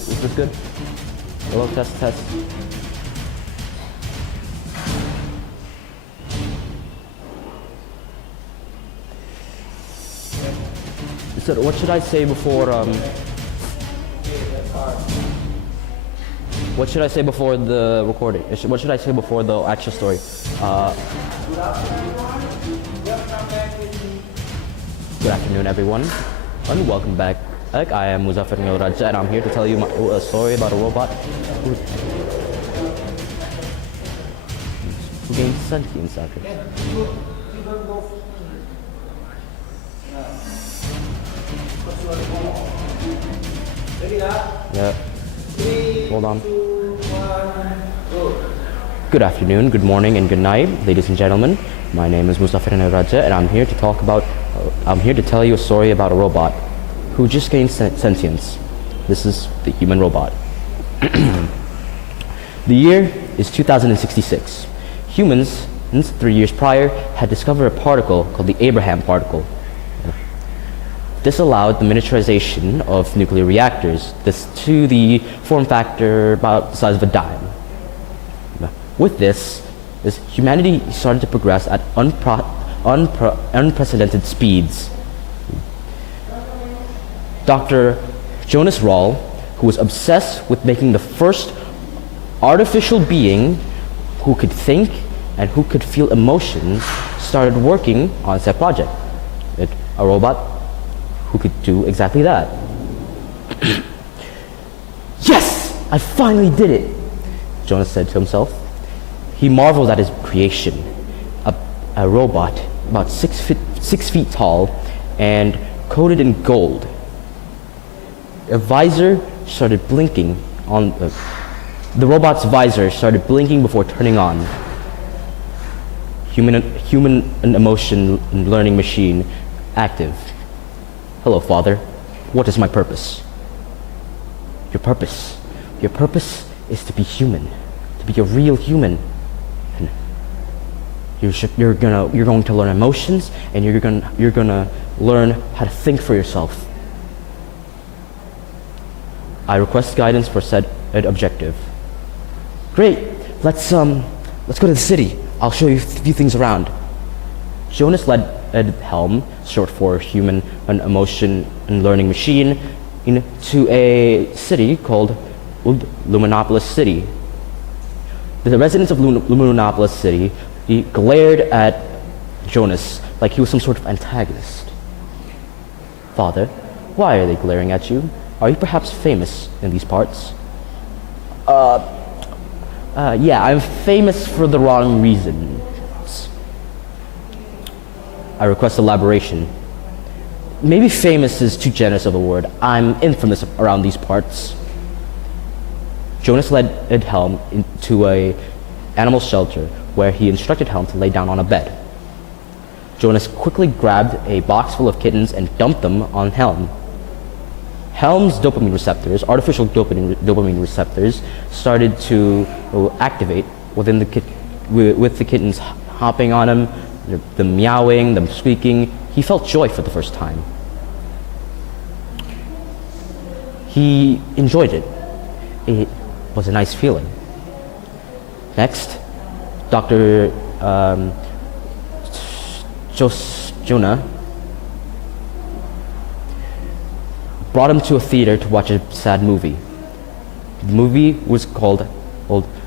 Is this good? Hello, test. So what should I say before what should I say before the recording? What should I say before the actual story? Good afternoon, everyone, and welcome back. I am Muzaffar Raja, and I'm here to tell you a story about a robot who gained sentience after. Yeah. Hold on. Good afternoon, good morning, and good night, ladies and gentlemen. My name is Muzaffar Raja, and I'm here to tell you a story about a robot who just gained sentience. This is the human robot. The year is 2066. Humans, 3 years prior, had discovered a particle called the Abraham particle. This allowed the miniaturization of nuclear reactors, this to the form factor about the size of a dime. With this, humanity started to progress at unprecedented speeds. Dr. Jonas Rahl, who was obsessed with making the first artificial being who could think and who could feel emotions, started working on said project. A robot who could do exactly that. Yes! I finally did it! Jonas said to himself. He marveled at his creation, a robot about 6 feet tall and coated in gold. A visor started blinking on the robot's visor started blinking before turning on. Human and emotion learning machine active. Hello, Father. What is my purpose? Your purpose is to be human, to be a real human. And you're going to learn emotions, and you're gonna learn how to think for yourself. I request guidance for said objective. Great. Let's go to the city. I'll show you a few things around. Jonas led Helm, short for Human and Emotion and Learning Machine, to a city called Luminopolis City. The residents of Luminopolis City glared at Jonas like he was some sort of antagonist. Father, why are they glaring at you? Are you perhaps famous in these parts? Yeah, I'm famous for the wrong reasons. I request elaboration. Maybe famous is too generous of a word. I'm infamous around these parts. Jonas led Helm into an animal shelter where he instructed Helm to lay down on a bed. Jonas quickly grabbed a box full of kittens and dumped them on Helm. Helm's dopamine receptors, artificial dopamine receptors, started to activate within with the kittens hopping on him, the meowing, the squeaking. He felt joy for the first time. He enjoyed it. It was a nice feeling. Next, Dr. Jonah brought him to a theater to watch a sad movie. The movie was called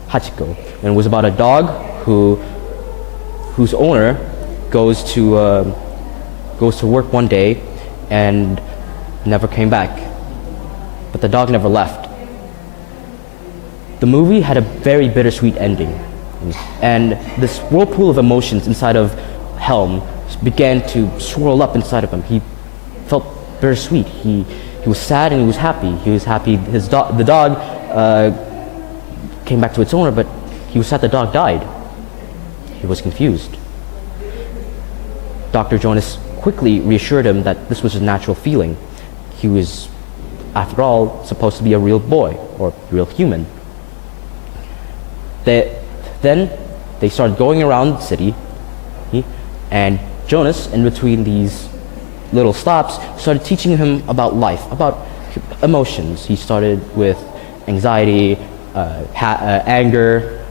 Hachiko, and it was about a dog whose owner goes to work one day and never came back. But the dog never left. The movie had a very bittersweet ending, and this whirlpool of emotions inside of Helm began to swirl up inside of him. He felt bittersweet. He was sad and he was happy. He was happy the dog came back to its owner, but he was sad the dog died. He was confused. Dr. Jonas quickly reassured him that this was a natural feeling. He was, after all, supposed to be a real boy or real human. Then they started going around the city, and Jonas, in between these little stops, started teaching him about life, about emotions. He started with anxiety, anger,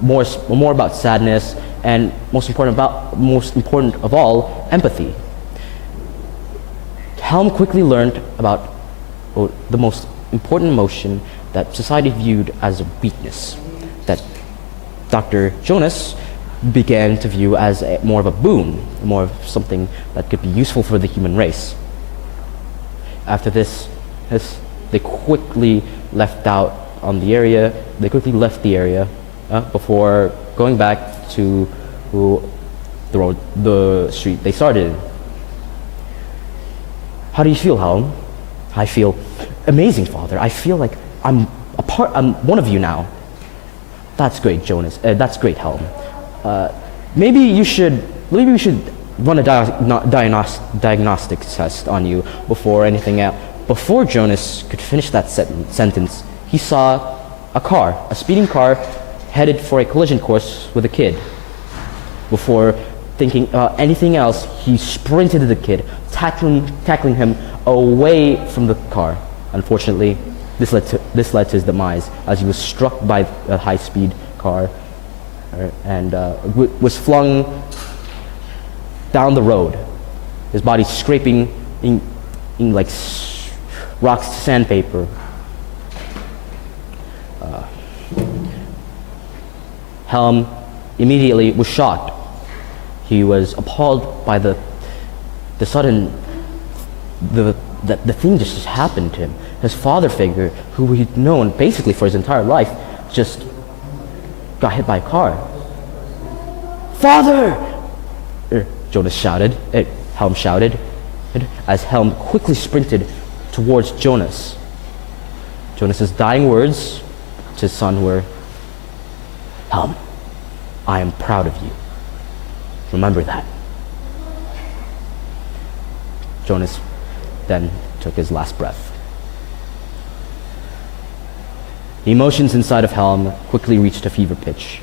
more about sadness, and most important of all, empathy. Helm quickly learned about the most important emotion that society viewed as a weakness, that Dr. Jonas began to view as more of a boon, more of something that could be useful for the human race. After this, they quickly left out on the area. They quickly left the area before going back to the street they started in. How do you feel, Helm? I feel amazing, Father. I feel like I'm one of you now. That's great, Jonas. That's great, Helm. Maybe we should run a diagnostic test on you before anything else. Before Jonas could finish that sentence, he saw a speeding car headed for a collision course with a kid. Before thinking anything else, he sprinted to the kid, tackling him away from the car. Unfortunately, this led to his demise as he was struck by a high-speed car and was flung down the road, his body scraping in like rocks to sandpaper. Helm immediately was shocked. He was appalled by the sudden the thing just happened to him. His father figure, who he'd known basically for his entire life, just got hit by a car. Father! Helm shouted, as Helm quickly sprinted towards Jonas. Jonas's dying words to his son were, Helm, I am proud of you. Remember that. Jonas then took his last breath. The emotions inside of Helm quickly reached a fever pitch,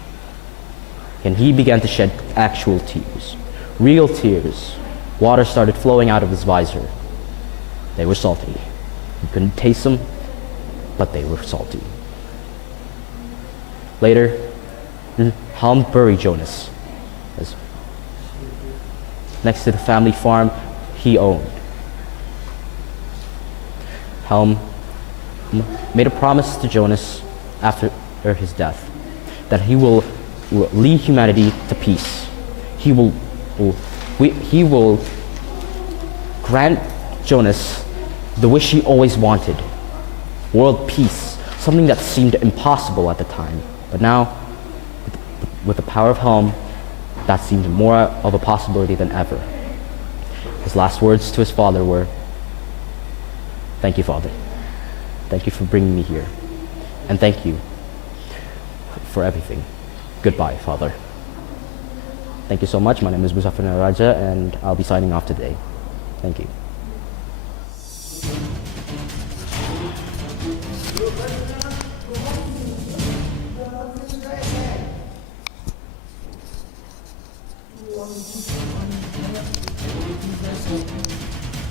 and he began to shed actual tears, real tears. Water started flowing out of his visor. They were salty. He couldn't taste them, but they were salty. Later, Helm buried Jonas next to the family farm he owned. Helm made a promise to Jonas after his death that he will lead humanity to peace. He will grant Jonas the wish he always wanted, world peace, something that seemed impossible at the time. But now, with the power of Helm, that seemed more of a possibility than ever. His last words to his father were, "Thank you, Father. Thank you for bringing me here. And thank you for everything. Goodbye, Father." Thank you so much. My name is Muzaffar Naraja, and I'll be signing off today. Thank you.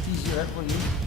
Easier for you.